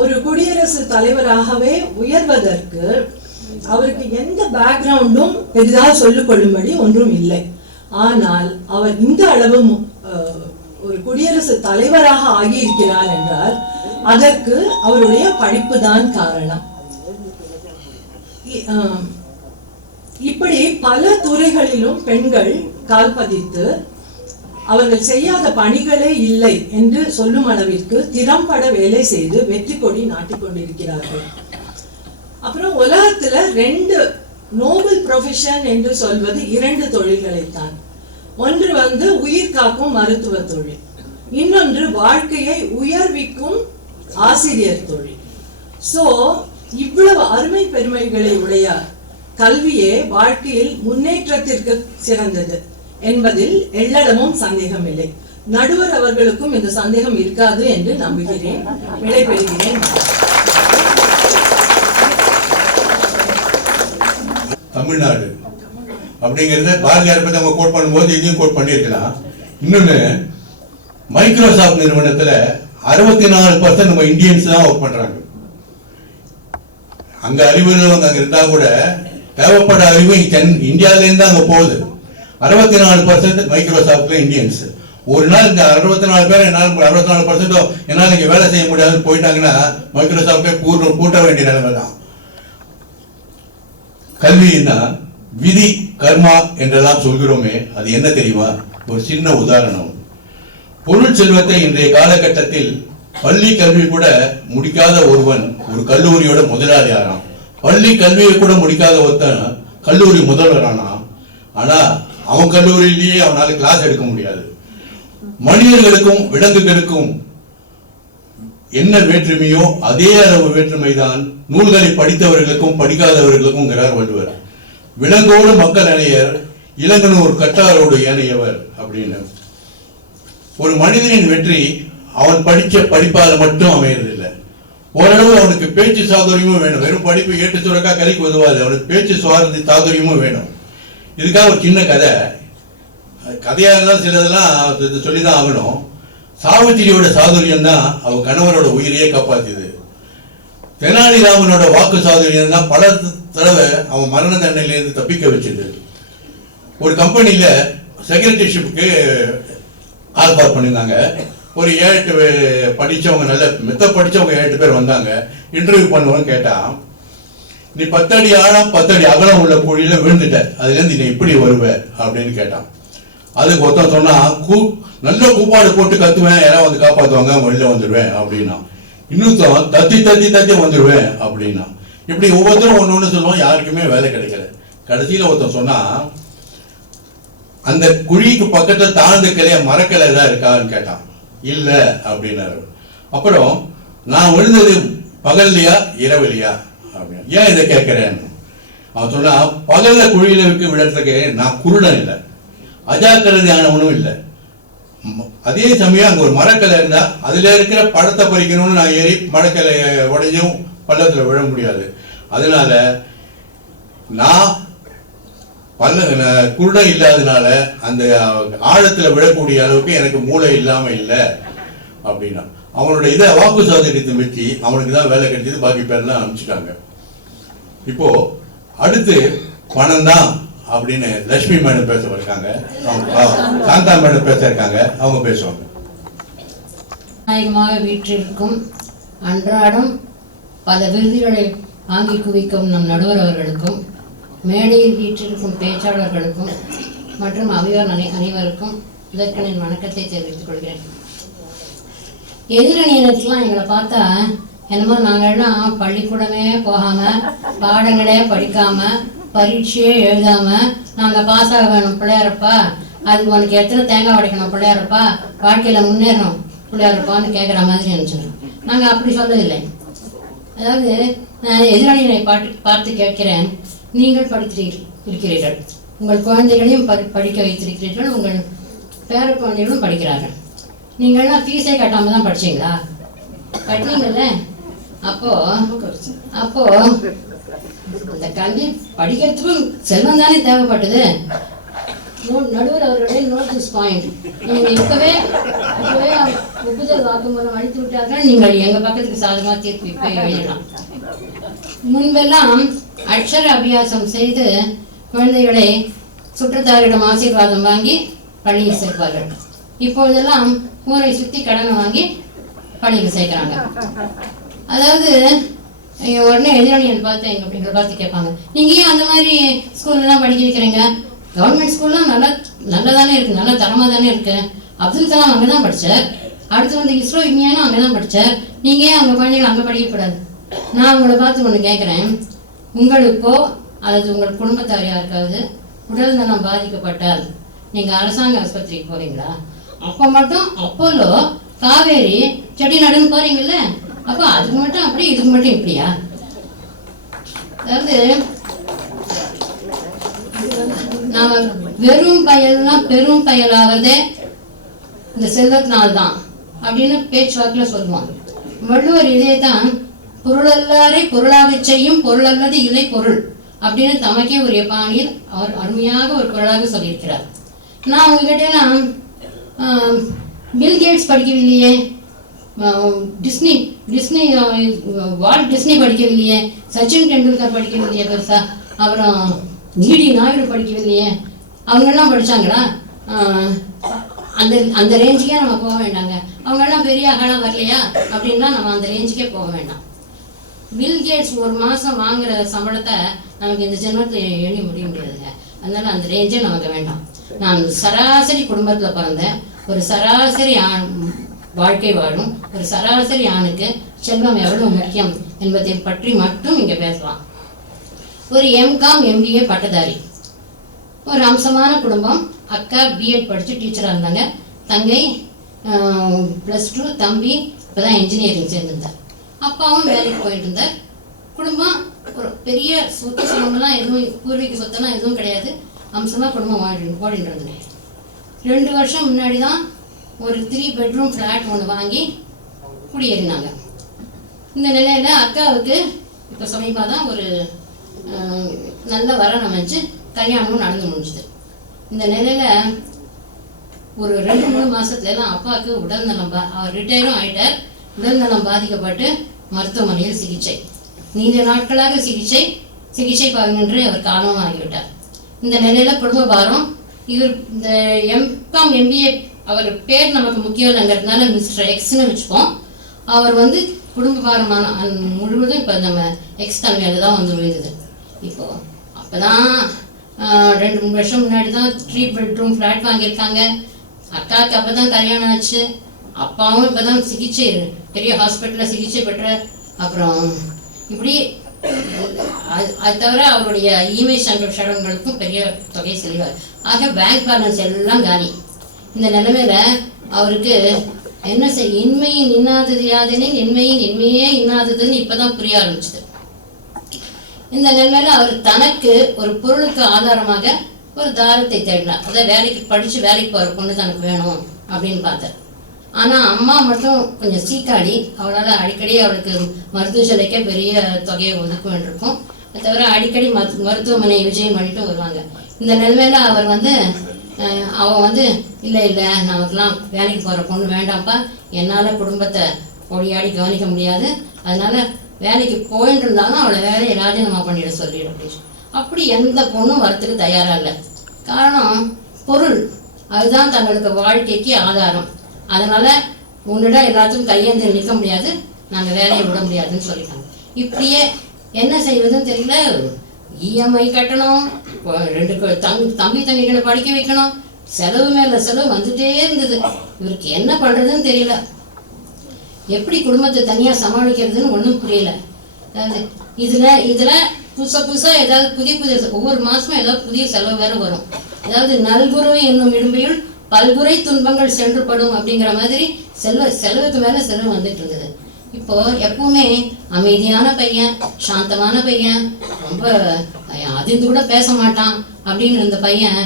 ஒரு குடியரசு தலைவராகவே உயர்வதற்கு அவருக்கு எந்த பேக்ரவுண்டும் பெரிதாக சொல்லிக் கொள்ளும்படி ஒன்றும் இல்லை. ஆனால் அவர் இந்த அளவு ஒரு குடியரசு தலைவராக ஆகியிருக்கிறார் என்றால் அதற்கு அவருடைய படிப்பு தான் காரணம். இப்படி பல துறைகளிலும் பெண்கள் கால் பதித்து அவர்கள் செய்யாத பணிகளே இல்லை என்று சொல்லும் அளவிற்கு திறம்பட வேலை செய்து வெற்றி கொடி நாட்டிக் கொண்டிருக்கிறார்கள். அப்புறம் உலகத்துல 2 நோபல் ப்ரொஃபஷன் என்று சொல்வது 2 தொழில்களைத்தான். ஒன்று உயிர் காக்கும் மருத்துவ தொழில், இன்னொன்று வாழ்க்கையை உயர்விக்கும் ஆசிரியர் தொழில். சோ இவ்வளவு அருமை பெருமைகளை உடைய கல்வியே வாழ்க்கையில் முன்னேற்றத்திற்கு சிறந்தது என்பதில் எள்ளடமும் சந்தேகம் இல்லை. நடுவர் அவர்களுக்கும் இந்த சந்தேகம் இருக்காது என்று நம்புகிறேன். விடைபெறுகிறேன். தமிழ்நாடு அப்படிங்கறத பாரதியார் பத்தி அவங்க கோட் பண்ணும்போது இதையும் கோட் பண்ணிருக்கலாம். இன்னொன்னு, மைக்ரோசாப்ட் நிறுவனத்துல 64% நம்ம இந்தியன்ஸ் தான் ஒர்க் பண்றாங்க. அங்க அறிவு அங்க இருந்தா கூட தேவைப்பட அறிவு இந்தியாவில இருந்து அங்க போகுது. 64% மைக்ரோசாப்ட்ல இந்தியன்ஸ். ஒரு நாள் இந்த 64 பேர் 64% என்னால இங்க வேலை செய்ய முடியாதுன்னு போயிட்டாங்கன்னா மைக்ரோசாப்டே கூட்ட வேண்டிய நிலைமை தான். கல்வின்னா விதி கர்மா என்றெல்லாம் சொல்கிறோமே, அது என்ன தெரியுமா? ஒரு சின்ன உதாரணம். பொருள் செல்வத்தை இன்றைய காலகட்டத்தில் பள்ளி கல்வி கூட முடிக்காத ஒருவன் ஒரு கல்லூரியோட முதலாளி ஆறான். பள்ளி கல்வியை கூட முடிக்காத ஒருத்தன் கல்லூரி முதல்வரானா. ஆனா அவன் கல்லூரியிலேயே அவனால கிளாஸ் எடுக்க முடியாது. மனிதர்களுக்கும் விலங்குகளுக்கும் என்ன வேற்றுமையோ அதே அளவு வேற்றுமை தான் நூல்களை படித்தவர்களுக்கும் படிக்காதவர்களுக்கும் வள்ளுவர். விலங்கோடு மக்கள் அணையர், இளங்கனூர் கட்டாரோடு ஏனையவர் அப்படின்னு. ஒரு மனிதனின் வெற்றி அவன் படிப்பால மட்டும் அமையறதில்லை. ஓரளவு அவனுக்கு பேச்சு சாதுரியமும் வேணும். வெறும் படிப்பு ஏட்டு சுரக்கா கலைக்கு உதவாது. அவனுக்கு பேச்சு சாதுரியமும் வேணும். இதுக்காக ஒரு சின்ன கதையா இருந்தாலும் சிலதெல்லாம் சொல்லிதான் ஆகணும். சாவித்திரியோட சாதுரியம் தான் அவ கணவரோட உயிரையே காப்பாத்தியது. தெனாலிராமனோட வாக்கு சாதுரியம் தான் பல தடவை அவன் மரண தண்டனையிலேருந்து தப்பிக்க வச்சது. ஒரு கம்பெனியில செக்ரட்டரிஷிப்புக்கு ஆல்பார் பண்ணியிருந்தாங்க. ஒரு 7-8 படித்தவங்க, நல்ல மெத்த படித்தவங்க 7-8 பேர் வந்தாங்க. இன்டர்வியூ பண்ணுவோன்னு கேட்டான், நீ 10 அடி ஆழம் 10 அடி அகலம் உள்ள குழியில விழுந்துட்ட, அதுலேருந்து நீ இப்படி வருவ அப்படின்னு கேட்டான். அதுக்கு ஒருத்தன் சொன்னா, நல்ல கூப்பாடு போட்டு கத்துவேன், யாராவது வந்து காப்பாற்றுவாங்க, வெளில வந்துடுவேன் அப்படின்னா. இன்னொருத்தன் தத்தி தத்தி தத்தி வந்துடுவேன் அப்படின்னா. இப்படி ஒவ்வொருத்தரும் ஒன்று ஒன்று சொல்லுவான். யாருக்குமே வேலை கிடைக்கல. கடைசியில் ஒருத்தன் சொன்னா, அந்த குழிக்கு பக்கத்தில் தாழ்ந்த கிளைய மரக்கிளை ஏதாவது இருக்கான்னு கேட்டான். இல்லை அப்படின்னாரு. அப்புறம் நான் விழுந்தது பகல்லையா இரவுலையா அப்படின்னு. ஏன் இதை கேட்கிறேன்னு அவன் சொன்னா, பகல்ல குழியில இருக்கு விழறதுக்கு நான் குருடன் இல்லை, அஜாக்கிரதையானவனும் இல்லை. அதே சமயம் அங்கே ஒரு மரக்கிளை இருந்தா அதுல இருக்கிற பழத்தை பறிக்கணும்னு நான் ஏறி மரக்கிளை உடைஞ்சும் பள்ளத்துல விழ முடியாது. அதனால நான் குருடன் இல்லாதனால அந்த ஆழத்துல விழக்கூடிய அளவுக்கு எனக்கு மூளை இல்லாம இல்லை அப்படின்னா. அவனோட இதை வாக்கு சாதுரியத்தை வச்சு அவனுக்கு தான் வேலை கிடைச்சது. பாக்கி பேர்லாம் அனுப்பிச்சிட்டாங்க. இப்போ அடுத்து பணம் தான் அப்படின்னு லட்சுமி மேடம் பேச இருக்காங்க, சாந்தா மேடம் பேச இருக்காங்க, அவங்க பேசுவாங்க. நாயகமாக வீற்றிருக்கும் அன்றாடம் பல விருதுகளை வாங்கி குவிக்கும் நம் நடுவர் அவர்களுக்கும், மேடையில் வீற்றிருக்கும் பேச்சாளர்களுக்கும் மற்றும் அவையோர் அனைவருக்கும் இதற்கென வணக்கத்தை தெரிவித்துக் கொள்கிறேன். எதிரணியினருக்கெல்லாம் எங்களை பார்த்தா என்னமோ நாங்கள்லாம் பள்ளிக்கூடமே போகாமல், பாடங்களே படிக்காமல், பரீட்சையே எழுதாமல் நாங்கள் பாஸ் ஆக வேணும் பிள்ளையாரப்பா, அதுக்கு உனக்கு எத்தனை தேங்காய் உடைக்கணும் பிள்ளையாரப்பா, வாழ்க்கையில் முன்னேறணும் பிள்ளையாரப்பான்னு கேட்குற மாதிரி நினச்சிடும். நாங்கள் அப்படி சொல்லவில்லை. அதாவது நான் எதிரணியினை பார்த்து கேட்கிறேன், நீங்கள் இருக்கிறீர்கள், உங்கள் குழந்தைகளையும் படிக்க வைத்திருக்கிறீர்கள், உங்கள் பேர குழந்தைகளும் படிக்கிறார்கள். நீங்கள்லாம் ஃபீஸே கட்டாமல் தான் படிச்சிங்களா? கட்டினீங்கல்ல. அப்போ இந்த கல்வி படிக்கிறதுக்கும் செல்வம் தானே தேவைப்பட்டது. நடுவர் அவர்களே நோட் திஸ் பாயிண்ட். நீங்கள் இப்பவே ஒப்புதல் வாக்குமூலம் அளித்து விட்டார்கள். நீங்கள் எங்கள் பக்கத்துக்கு சாதகமாக தீர்ப்பு இப்போ எழுதலாம். முன்பெல்லாம் அக்ஷர அபியாசம் செய்து குழந்தைகளை சுற்றத்தாரிடம் ஆசீர்வாதம் வாங்கி பள்ளியில் சேர்ப்பார்கள். இப்பொழுதெல்லாம் ஊரை சுற்றி கடனை வாங்கி பள்ளியில் சேர்க்குறாங்க. அதாவது உடனே எதிரணியன் பார்த்து எங்களை பார்த்து கேட்பாங்க, நீங்கள் ஏன் அந்த மாதிரி ஸ்கூல்லாம் படிக்க வைக்கிறீங்க? கவர்மெண்ட் ஸ்கூல்லாம் நல்லா தானே இருக்குது, நல்ல தரமாக தானே இருக்குது. அப்துல் கலாம் அங்கே தான் படித்தார், அடுத்து வந்து இஸ்ரோ விஞ்ஞானம் அங்கே தான் படித்தார், நீங்கள் ஏன் அவங்க குழந்தைகள் அங்கே படிக்கக்கூடாது? நான் உங்களை பார்த்து ஒன்று கேட்குறேன், உங்களுக்கோ அல்லது உங்கள் குடும்பத்தார் யாருக்காவது உடல் நலம் பாதிக்கப்பட்டால் நீங்கள் அரசாங்க ஆஸ்பத்திரிக்கு போகிறீங்களா? அப்போ மட்டும் அப்போலோ காவேரி செடி நடுன்னு போகிறீங்கல்ல, அப்போ அதுக்கு மட்டும் அப்படி இதுக்கு மட்டும் இப்படியா? அதாவது நாம வெறும் பயல்லாம் பெரும் பயலாவதே இந்த செல்வத்தினால் தான் அப்படின்னு பேச்சுவாக்கில் சொல்லுவோம். வள்ளுவர் இதே தான் பொருளல்லாரை பொருளாக செய்யும் பொருள் அல்லது இல்லை பொருள் அப்படின்னு தமக்கே உரிய பாணியில் அவர் அருமையாக ஒரு குரலாக சொல்லியிருக்கிறார். நான் உங்ககிட்டலாம் பில் கேட்ஸ் படிக்கவில்லையே, டிஸ்னி வால்ட் டிஸ்னி படிக்கவில்லையே, சச்சின் டெண்டுல்கர் படிக்கவில்லையே பெருசா, அப்புறம் நீடி நாயுடு படிக்கவில்லையே, அவங்கெல்லாம் படித்தாங்களா? அந்த ரேஞ்சுக்கே நம்ம போக வேண்டாங்க. அவங்கெல்லாம் பெரிய அகலம் வரலையா அப்படின்னா நம்ம அந்த ரேஞ்சுக்கே போக வேண்டாம். பில் கேட்ஸ் ஒரு மாதம் வாங்குற சம்பளத்தை நமக்கு இந்த ஜென்மத்தில் எண்ணி முடிய முடியாதுங்க. அதனால அந்த ரேஞ்சே நமக்கு வேண்டாம். நான் சராசரி குடும்பத்தில் பிறந்தேன். ஒரு சராசரி வாழ்க்கை வாழும் ஒரு சராசரி ஆணுக்கு செல்வம் எவ்வளவு முக்கியம் என்பதை பற்றி மட்டும் இங்கே பேசலாம். ஒரு எம்காம் எம்பிஏ பட்டதாரி, ஒரு அம்சமான குடும்பம். அக்கா பிஎட் படித்து டீச்சராக இருந்தாங்க, தங்கை +2, தம்பி இப்போ தான் இன்ஜினியரிங் சேர்ந்துருந்தார். அப்பாவும் வேலைக்கு போயிட்டு இருந்தார். குடும்பம் ஒரு பெரிய சொத்து சுகமெல்லாம் எதுவும், பூர்வீக சொத்தெல்லாம் எதுவும் கிடையாது. அம்சமாக குடும்பம் ஓடிட்டு இருந்தது. 2 வருஷம் முன்னாடி தான் ஒரு 3 பெட்ரூம் ஃப்ளாட் ஒன்று வாங்கி குடியேறினாங்க. இந்த நிலையில் அக்காவுக்கு இப்போ சமீபமாக தான் ஒரு நல்ல வரன் அமைச்சு கல்யாணமும் நடந்து முடிஞ்சுது. இந்த நிலையில் ஒரு 2-3 மாதத்துலலாம் அப்பாவுக்கு உடல்நலம் அவர் ரிட்டையரும் ஆகிட்டார். உடல்நலம் பாதிக்கப்பட்டு மருத்துவமனையில் சிகிச்சை. நீண்ட நாட்களாக சிகிச்சை பாருங்கன்று அவர் காலமாகிவிட்டார். இந்த நிலையில குடும்ப பாரம், இவர் இந்த எம்காம் எம்பிஏ, அவர் பேர் நமக்கு முக்கியம் இல்லைங்கிறதுனால மிஸ்டர் எக்ஸ்ன்னு வச்சுப்போம். அவர் வந்து குடும்ப பாரமான முழுவதும் இப்போ நம்ம எக்ஸ் தலைமையில தான் வந்து விழுந்தது. இப்போ அப்போதான் 2-3 வருஷம் முன்னாடி தான் 3 பெட்ரூம் ஃப்ளாட் வாங்கியிருக்காங்க. அக்காவுக்கு அப்போ தான் கல்யாணம் ஆச்சு. அப்பாவும் இப்போ தான் பெரிய ஹாஸ்பிட்டலில் சிகிச்சை பெற்றார். அப்புறம் இப்படி அது தவிர அவருடைய ஈமை சடங்குகளுக்கும் பெரிய தொகை செல்வார். ஆக பேங்க் பேலன்ஸ் எல்லாம் காலி. இந்த நிலைமையில அவருக்கு என்ன செய்ய, இன்மையின் இன்னாதது யாதெனின் இன்மையின் இன்மையே இன்னாததுன்னு இப்பதான் புரிய ஆரம்பிச்சது. இந்த நிலைமையில அவர் தனக்கு ஒரு பொருளுக்கு ஆதாரமாக ஒரு தாரத்தை தேடினார். அதாவது வேலைக்கு படிச்சு வேலைக்கு போற பொண்ணு தனக்கு வேணும் அப்படின்னு பார்த்தார். ஆனா அம்மா மட்டும் கொஞ்சம் சீக்காடி, அவளால் அடிக்கடி அவளுக்கு மருத்துவ செலவுக்கே பெரிய தொகையை ஒதுக்க வேண்டியிருக்கும். அது தவிர அடிக்கடி மருத்துவமனை விஜயம் பண்ணிட்டு வருவாங்க. இந்த நிலைமையில அவர் வந்து அவன் வந்து இல்லை நமக்குலாம் வேலைக்கு போகிற பொண்ணு வேண்டாம்ப்பா, என்னால் குடும்பத்தை பொடியாடி கவனிக்க முடியாது, அதனால வேலைக்கு போயிட்டு இருந்தாலும் அவளை வேலையை ராஜினாமா பண்ணிட சொல்லிடு அப்படின்னு. அப்படி எந்த பொண்ணும் வரத்துக்கு தயாராக இல்லை. காரணம் பொருள், அதுதான் தங்களுக்கு வாழ்க்கைக்கு ஆதாரம். அதனால உன்னிடம் எல்லாத்துக்கும் கையேந்து நிற்க முடியாது, நாங்கள் வேலையை விட முடியாதுன்னு சொல்லிட்டாங்க. இப்படியே என்ன செய்வதுன்னு தெரியல. இஎம்ஐ கட்டணும், 2 தம்பி தங்கிகளை படிக்க வைக்கணும், செலவு மேல செலவு வந்துட்டே இருந்தது. இவருக்கு என்ன பண்றதுன்னு தெரியல, எப்படி குடும்பத்தை தனியா சமாளிக்கிறதுன்னு ஒன்றும் புரியல. அதாவது இதுல புதுசா ஏதாவது புதிய ஒவ்வொரு மாசமும் ஏதாவது புதிய செலவு வேற வரும். அதாவது நல்குறை என்னும் இடும்பையுள் பல்குறை துன்பங்கள் சென்றுபடும் அப்படிங்கிற மாதிரி செலவுக்கு மேல செலவு வந்துட்டு இருந்தது. இப்போ எப்பவுமே அமைதியான பையன், சாந்தமான பையன், ரொம்ப அதிர்ந்து கூட பேச மாட்டான் அப்படின்னு இருந்த பையன்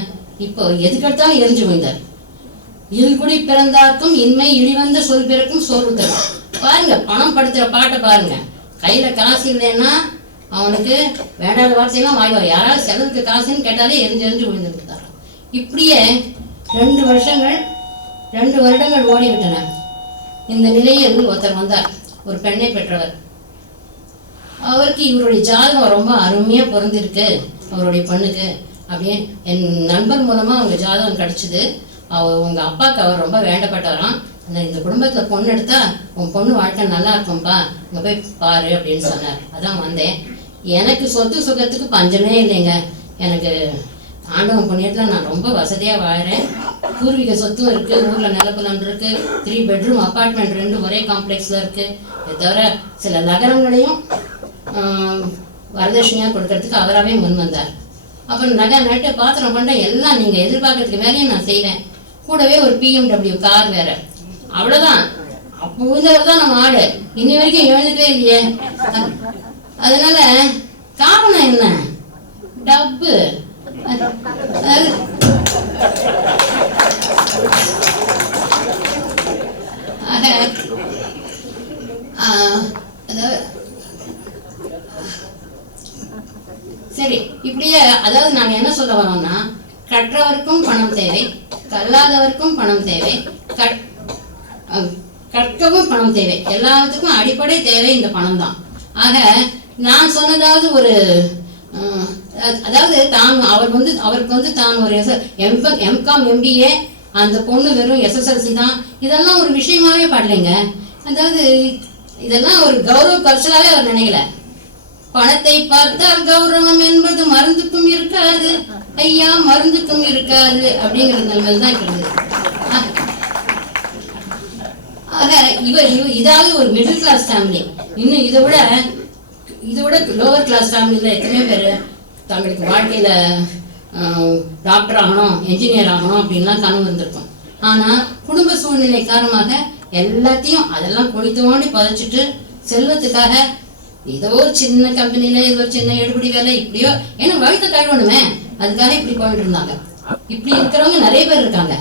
இப்போ எதுக்கெடுத்தாலும் எரிஞ்சு விழுந்தார். இல்குடி பிறந்தார்க்கும் இன்மை இழிவந்த சொல் பிறக்கும் சோறு தரும். பாருங்க, பணம் படுத்துற பாட்டை பாருங்க. கையில காசு இல்லைன்னா அவனுக்கு வேண்டாத வார்த்தையெல்லாம் வாய்வார். யாராவது செலவுக்கு காசுன்னு கேட்டாலே எரிஞ்சு விழுந்துட்டார். இப்படியே 2 வருடங்கள் ஓடிவிட்டன. இந்த நிலையில் ஒருத்தர் வந்தார், ஒரு பெண்ணை பெற்றவர். அவருக்கு இவருடைய ஜாதகம் ரொம்ப அருமையா பொருந்திருக்கு அவருடைய பொண்ணுக்கு அப்படின்னு என் நண்பர் மூலமா அவங்க ஜாதகம் கிடைச்சிது. உங்க அப்பாவுக்கு அவர் ரொம்ப வேண்டப்பட்டாராம். இந்த குடும்பத்துல பொண்ணு எடுத்தா உன் பொண்ணு வாழ்க்கை நல்லா இருக்கும்பா, இங்க போய் பாரு அப்படின்னு சொன்னார். அதான் வந்தேன். எனக்கு சொத்து சுகத்துக்கு பஞ்சமே இல்லைங்க. எனக்கு ஆண்டவன் புண்ணியத்துல நான் ரொம்ப வசதியா வாழறேன். பூர்வீக சொத்தும் இருக்கு, ஊர்ல நிலப்பலம் இருக்கு, 3 பெட்ரூம் அப்பார்ட்மெண்ட் 2 ஒரே காம்ப்ளெக்ஸ்ல இருக்கு. இதை தவிர சில நகரங்களையும் வரதட்சணையா கொடுக்கறதுக்கு அவராகவே முன் வந்தார். அப்புறம் நகை நட்டு பாத்திரம் பண்ண எல்லாம் நீங்க எதிர்பார்க்கறதுக்கு மேலேயும் நான் செய்வேன். கூடவே ஒரு BMW கார் வேற. அவ்வளவுதான். அப்போ விழுந்தவர் தான் நம்ம ஆடு. இன்னி வரைக்கும் எழுந்துட்டே இல்லையே. அதனால காரணம் என்ன? டப்பு. சரி, இப்படியே அதாவது நாங்க என்ன சொல்ல வரோம்னா, கற்றவருக்கும் பணம் தேவை, கல்லாதவருக்கும் பணம் தேவை, கற்கவும் பணம் தேவை. எல்லாத்துக்கும் அடிப்படை தேவை இந்த பணம் தான். ஆக நான் சொன்னதாவது ஒரு அதாவது அவருக்கு வந்து தான் ஒரு எம்காம் எம்பிஏ, அந்த பொண்ணு வெறும் SSLC தான். இதெல்லாம் ஒரு விஷயமாவே படலைங்க. அதாவது இதெல்லாம் ஒரு கௌரவ கல்ச்சராகவே அவர் நினைக்கல. பணத்தை பார்த்தால் கௌரவம் என்பது மருந்துக்கும் இருக்காது ஐயா, மருந்துக்கும் இருக்காது அப்படிங்கிற நிலைமையில் தான் இருந்தது. ஆக இதாவது ஒரு மிடில் கிளாஸ் ஃபேமிலி. இன்னும் இதை விட லோவர் கிளாஸ் ஃபேமிலியில் எத்தனையோ பேர் தங்களுக்கு வாழ்க்கையில டாக்டர் ஆகணும், என்ஜினியர் ஆகணும் அப்படின்லாம் கனவு இருந்திருக்கும். ஆனா குடும்ப சூழ்நிலை காரணமாக எல்லாத்தையும் அதெல்லாம் கொடி தோண்டி புதைச்சிட்டு செல்வத்துக்காக ஏதோ ஒரு சின்ன கம்பெனில ஏதோ ஒரு சின்ன எடுபடி வேலை இப்படியோ ஏன்னா வயிற்று கழுவணுமே, அதுக்காக இப்படி போயிட்டு இருந்தாங்க. இப்படி இருக்கிறவங்க நிறைய பேர் இருக்காங்க.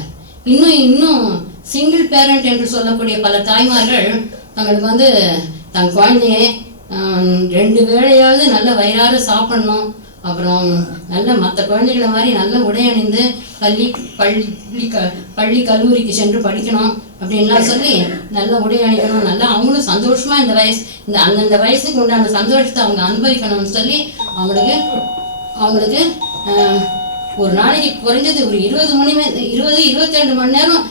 இன்னும் சிங்கிள் பேரண்ட் என்று சொல்லக்கூடிய பல தாய்மார்கள் தங்களுக்கு வந்து தன் குழந்தைய 2 வேளையாவது நல்ல வயிறார சாப்பிடணும், அப்புறம் நல்ல மற்ற குழந்தைகளை மாதிரி நல்ல உடை அணிந்து பள்ளி கல்லூரிக்கு சென்று படிக்கணும் அப்படின்லாம் சொல்லி நல்ல உடை அணிக்கணும், நல்லா அவங்களும் சந்தோஷமா இந்த அந்தந்த வயசுக்கு உண்டான சந்தோஷத்தை அவங்க அனுபவிக்கணும்னு சொல்லி அவங்களுக்கு ஒரு நாளைக்கு குறைஞ்சது ஒரு 20-22 மணி நேரம்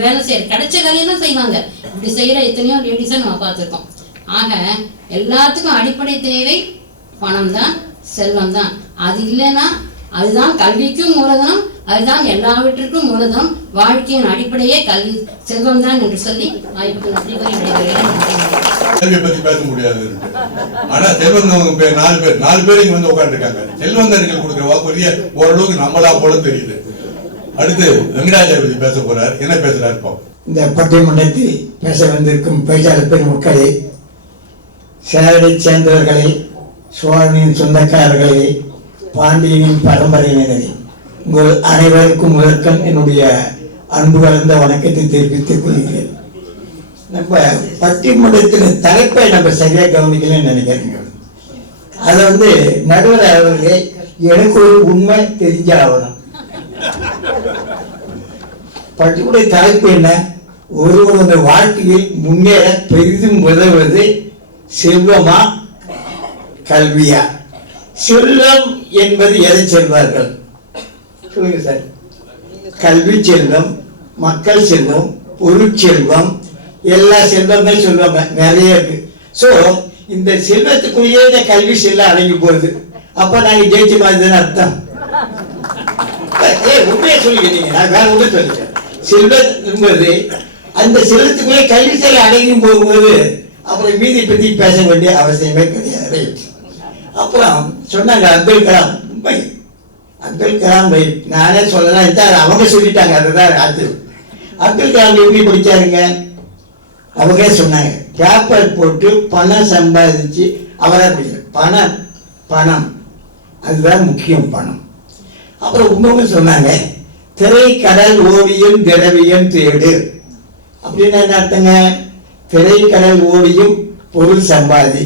வேலை கிடைச்ச வேலையெல்லாம் செய்வாங்க. இப்படி செய்யற எத்தனையோ லேடிஸை நம்ம பார்த்துருக்கோம். ஆக எல்லாத்துக்கும் அடிப்படை தேவை பணம் தான், செல்வம் தான். அது இல்லைன்னா அதுதான் கல்விக்கும் மூலதனம், அதுதான் எல்லாவற்றிற்கும் மூலதனம். வாழ்க்கையின் அடிப்படையே கல்வி செல்வம் தான் என்று சொல்லி வாய்ப்புக்கு நன்றி கூறி விடைபெறுகிறேன். கல்வியை பத்தி பேச முடியாது. ஆனா செல்வந்தவங்க 4 பேர் இங்க வந்து உட்காந்துருக்காங்க. செல்வந்தர்கள் கொடுக்குற வாக்குறுதிய ஓரளவுக்கு நம்மளா போல தெரியுது. அடுத்து வெங்கடாஜலபதி பத்தி பேச போறார். என்ன பேசுறாரு இப்போ? இந்த பட்டிமன்றத்தில் பேச வந்திருக்கும் பேச்சாளர் பெருமக்களே, சேரரை சேர்ந்தவர்களே, சோழனின் சொந்தக்காரர்களே, பாண்டியனின் பரம்பரையினரே, உங்கள் அனைவருக்கும் முதற்கண் என்னுடைய அன்பு கலந்த வணக்கத்தை தெரிவித்துக் கொள்கிறேன். நம்ம பட்டிமன்றத்தின் தலைப்பை நம்ம சரியா கவனிக்கலன்னு நினைக்கிறேன். அதை நடுவர் அவர்களே, எனக்கு ஒரு உண்மை தெரிஞ்சாகணும். பட்டிமன்ற தலைப்பு என்ன? ஒருவரது வாழ்க்கையில் முன்னேற பெரிதும் உதவுவது செல்வமா கல்வியா? செல்வம் என்பது எதை சொல்வார்கள் சொல்லுங்க சார்? கல்வி செல்வம், மக்கள் செல்வம், பொருட்செல்வம், எல்லா செல்வங்கள் சொல்லுவாங்க, நிறைய இருக்கு. சோ இந்த செல்வத்துக்குள்ளேயே இந்த கல்வி செல்லம் அடங்கி போகுது. அப்ப நாங்க ஜெயிச்ச மாதிரி தானே அர்த்தம்? உண்மையை சொல்லிக்கிறீங்க, நான் வேற ஒன்றும் சொல்லிட்டேன். செல்வம் என்பது அந்த செல்வத்துக்குள்ளே கல்வி செல்லம் அடங்கி போகும்போது அப்புறம் மீதி பத்தி பேச வேண்டிய அவசியமே கிடையாது. அப்புறம் சொன்னாங்க அப்துல் கலாம். உண்மை, அப்துல் கலாம் நானே சொல்லலாம், அவங்க சொல்லிட்டாங்க. அதுதான் ஆச்சு. அப்துல் கலாம் எப்படி படிச்சாருங்க? அவங்க சொன்னாங்க, பேப்பர் போட்டு பணம் சம்பாதிச்சு அவரா படிச்சார். பணம் அதுதான் முக்கியம், பணம். அப்புறம் இன்னொன்று சொன்னாங்க, திரை கடல் ஓடியும் திரவியம் தேடு. அப்படின்னு என்ன அர்த்தங்க? திரைக்கடல் ஓடியும் பொருள் சம்பாதி,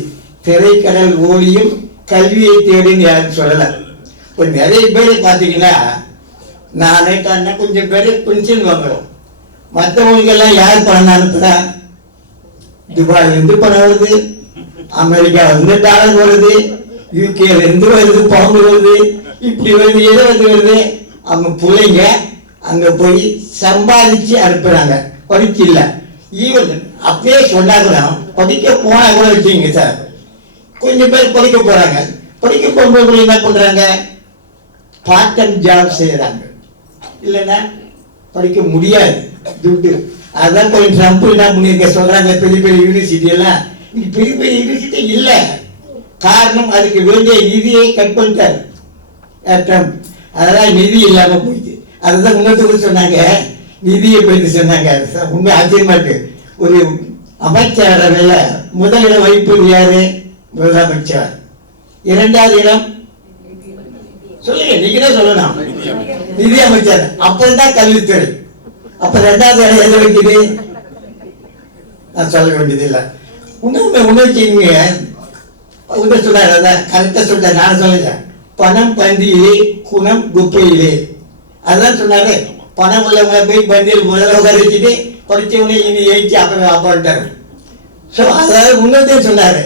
திரைக்கடல் ஓடியும் கல்வியை தேடுன்னு யாரும் சொல்லல. இப்போ நிறைய பேர் பார்த்தீங்கன்னா, நானே கொஞ்சம் பேர் பென்ஷன் வாங்குறோம். மற்றவங்களுக்கெல்லாம் யார் பணம் அனுப்புனா? துபாயிலிருந்து பணம் வருது, அமெரிக்காவிலிருந்து டாலர் வருது, யூகேலேருந்து வருது, பவுண்டு வருது, இப்படி வருது. எதை வருது? அவங்க பிள்ளைங்க அங்க போய் சம்பாதிச்சு அனுப்புறாங்க, படிச்சு இல்ல. ஈவன் அப்படியே சொன்னாங்க, படிக்க போனா கூட வச்சுங்க சார், கொஞ்சம் பேர் படிக்க போறாங்க. படிக்க போகும்போது என்ன பண்றாங்க? பார்ட் டைம் ஜாப் செய்யறாங்க. இல்லைன்னா படிக்க முடியாது, துட்டு. அதான் போய் ட்ரம்ப் என்ன பண்ணிருக்க சொல்றாங்க, பெரிய பெரிய யூனிவர்சிட்டி எல்லாம் பெரிய பெரிய யூனிவர்சிட்டி இல்ல. காரணம், அதுக்கு வேண்டிய நிதியை கட் பண்ணிட்டாரு ட்ரம்ப். அதெல்லாம் நிதி இல்லாம போயிடுச்சு. அதுதான் இன்னொருத்தவங்க சொன்னாங்க, நிதியை பற்றி சொன்னாங்க. உண்மை ஆச்சரியமா இருக்கு. ஒரு அமைச்சரவையில முதலிடம் வகிப்பது யாரு? முதலமைச்சர். 2வது இடம் சொல்லுங்க, நீங்க தான் சொல்லணும், நிதி அமைச்சர். அப்புறம்தான் கல்வித்துறை. அப்ப 2வது இடம் எதை வைக்குது? நான் சொல்ல வேண்டியது இல்லை. உணர்ச்சிங்க சொன்னார், கரெக்டா சொல்ற. நான் சொல்லுங்க, பணம் பந்தியிலே, குணம் குப்பையிலே. அதான் சொன்னாரு. பணம் உள்ளவங்க போய் பந்தியில் முதல்ல உட்கார வச்சுட்டு படிச்சவனே இனி எழுச்சி அப்புறம் அப்பாட்டாரு. ஸோ அதாவது உண்மையும் சொன்னாரு,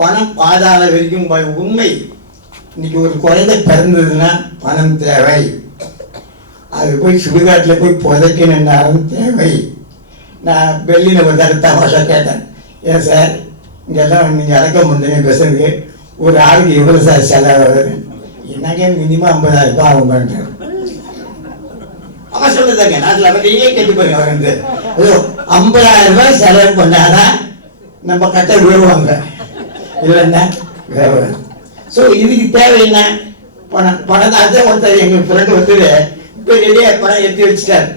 பணம் பாதாள வரைக்கும். உண்மை. இன்னைக்கு ஒரு குழந்தை பிறந்ததுன்னா பணம் தேவை. அது போய் சுடுகாட்டில் போய் புதைக்கணுன்னாலும் தேவை. நான் டெல்லியில் ஒரு தமாஷா கேட்டேன், ஏன் சார் இங்கெல்லாம் நீங்கள் அடக்கம் பண்ணுறீங்க பேசுறதுக்கு, ஒரு ஆளுக்கு எவ்வளோ சார் செலவாகுது? என்னங்க மினிமம் 50,000 ரூபாய் ஆகும்ன்றார். அவன் சொல்லுதாங்க, நாட்டில் அவரையே கேட்டு பாருங்க. அவர் ஐயோ 50,000 ரூபாய் செலவு பண்ணாதான் நம்ம கட்ட விழுவாங்க, இல்லைன்னா விழுவாங்க. ஸோ இதுக்கு தேவை என்ன? பணம். பணம் தான். அதான் ஒருத்தர் எங்கள் ஃப்ரெண்டு இப்போ ரெடியாக பணம் எடுத்து வச்சுட்டார்.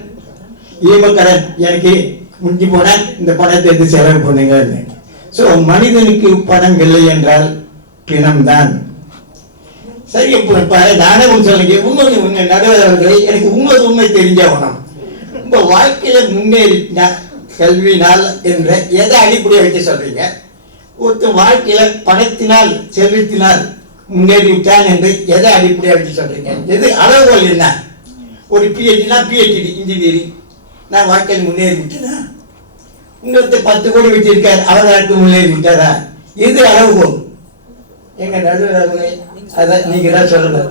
ஈமக்கடன் எனக்கு முடிஞ்சு போனால் இந்த பணத்தை எடுத்து செலவு பண்ணுங்கன்னு. ஸோ மனிதனுக்கு பணம் இல்லை என்றால் பிணம்தான். சரி, நானே ஒன்று சொல்லுங்க, உண்மை நடுவர்களை எனக்கு உண்மை தெரிஞ்சவனும் உங்க வாழ்க்கையில முன்னேறி கல்வினால் என்ற எதை அடிப்படையை வச்சு சொல்றீங்க? ஒருத்தர் வாழ்க்கையில பணத்தினால் செல்வத்தினால் முன்னேறி விட்டான் என்று எதை அடிப்படையாக வச்சு சொல்றீங்க? எது அளவுகோல் என்ன? ஒரு பிஹெச்டினா பிஹெச்டி இன்ஜினியரிங், நான் வாழ்க்கையில் முன்னேறி விட்டேனா? இன்னொருத்தர் 10 கோடி வச்சிருக்காரு, அவர்களுக்கு முன்னேறி விட்டாரா? எது அளவுகோல்? எங்க நடுவர்களே அதான் நீங்க தான் சொல்லணும்.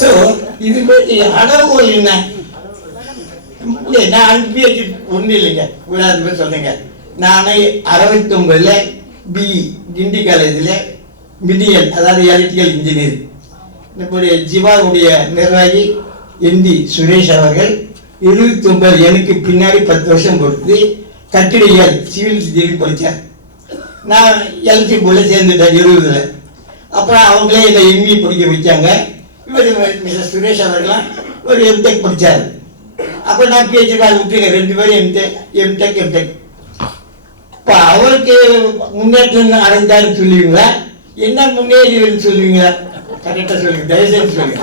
சோ இது பற்றி அளவுகோல் என்ன? நான் பிஹெச்டி ஒண்ணு இல்லைங்க, உதாரணத்துக்கு சொல்லுங்க. நானே 69ல பி கிண்டி காலேஜில் மிடியல், அதாவது எலக்ட்ரிக்கல் இன்ஜினியரிங். நம்முடைய ஜிவாவுடைய நிர்வாகி என்டி சுரேஷ் அவர்கள் 79 எனக்கு பின்னாடி 10 வருஷம் பொறுத்து கட்டிடவியல் சிவில் டிகிரி படித்தார். நான் எல்சி போல சேர்ந்துட்டேன் 20ல். அப்புறம் அவங்களே என்னை எம்இ படிக்க வச்சாங்க. இவர் மிஸ்டர் சுரேஷ் அவர்களாம் ஒரு எம்டெக் படித்தார். அப்போ நான் பிஹெச்டி விட்டுருங்க, 2 பேரும் எம்டெக். இப்போ அவருக்கு முன்னேற்றம் அடைஞ்சாருன்னு சொல்லுவீங்களா, என்ன முன்னேறியவர்னு சொல்லுவீங்களா? கரெக்டாக சொல்லுங்க, தயவுசெய்து சொல்லுங்க.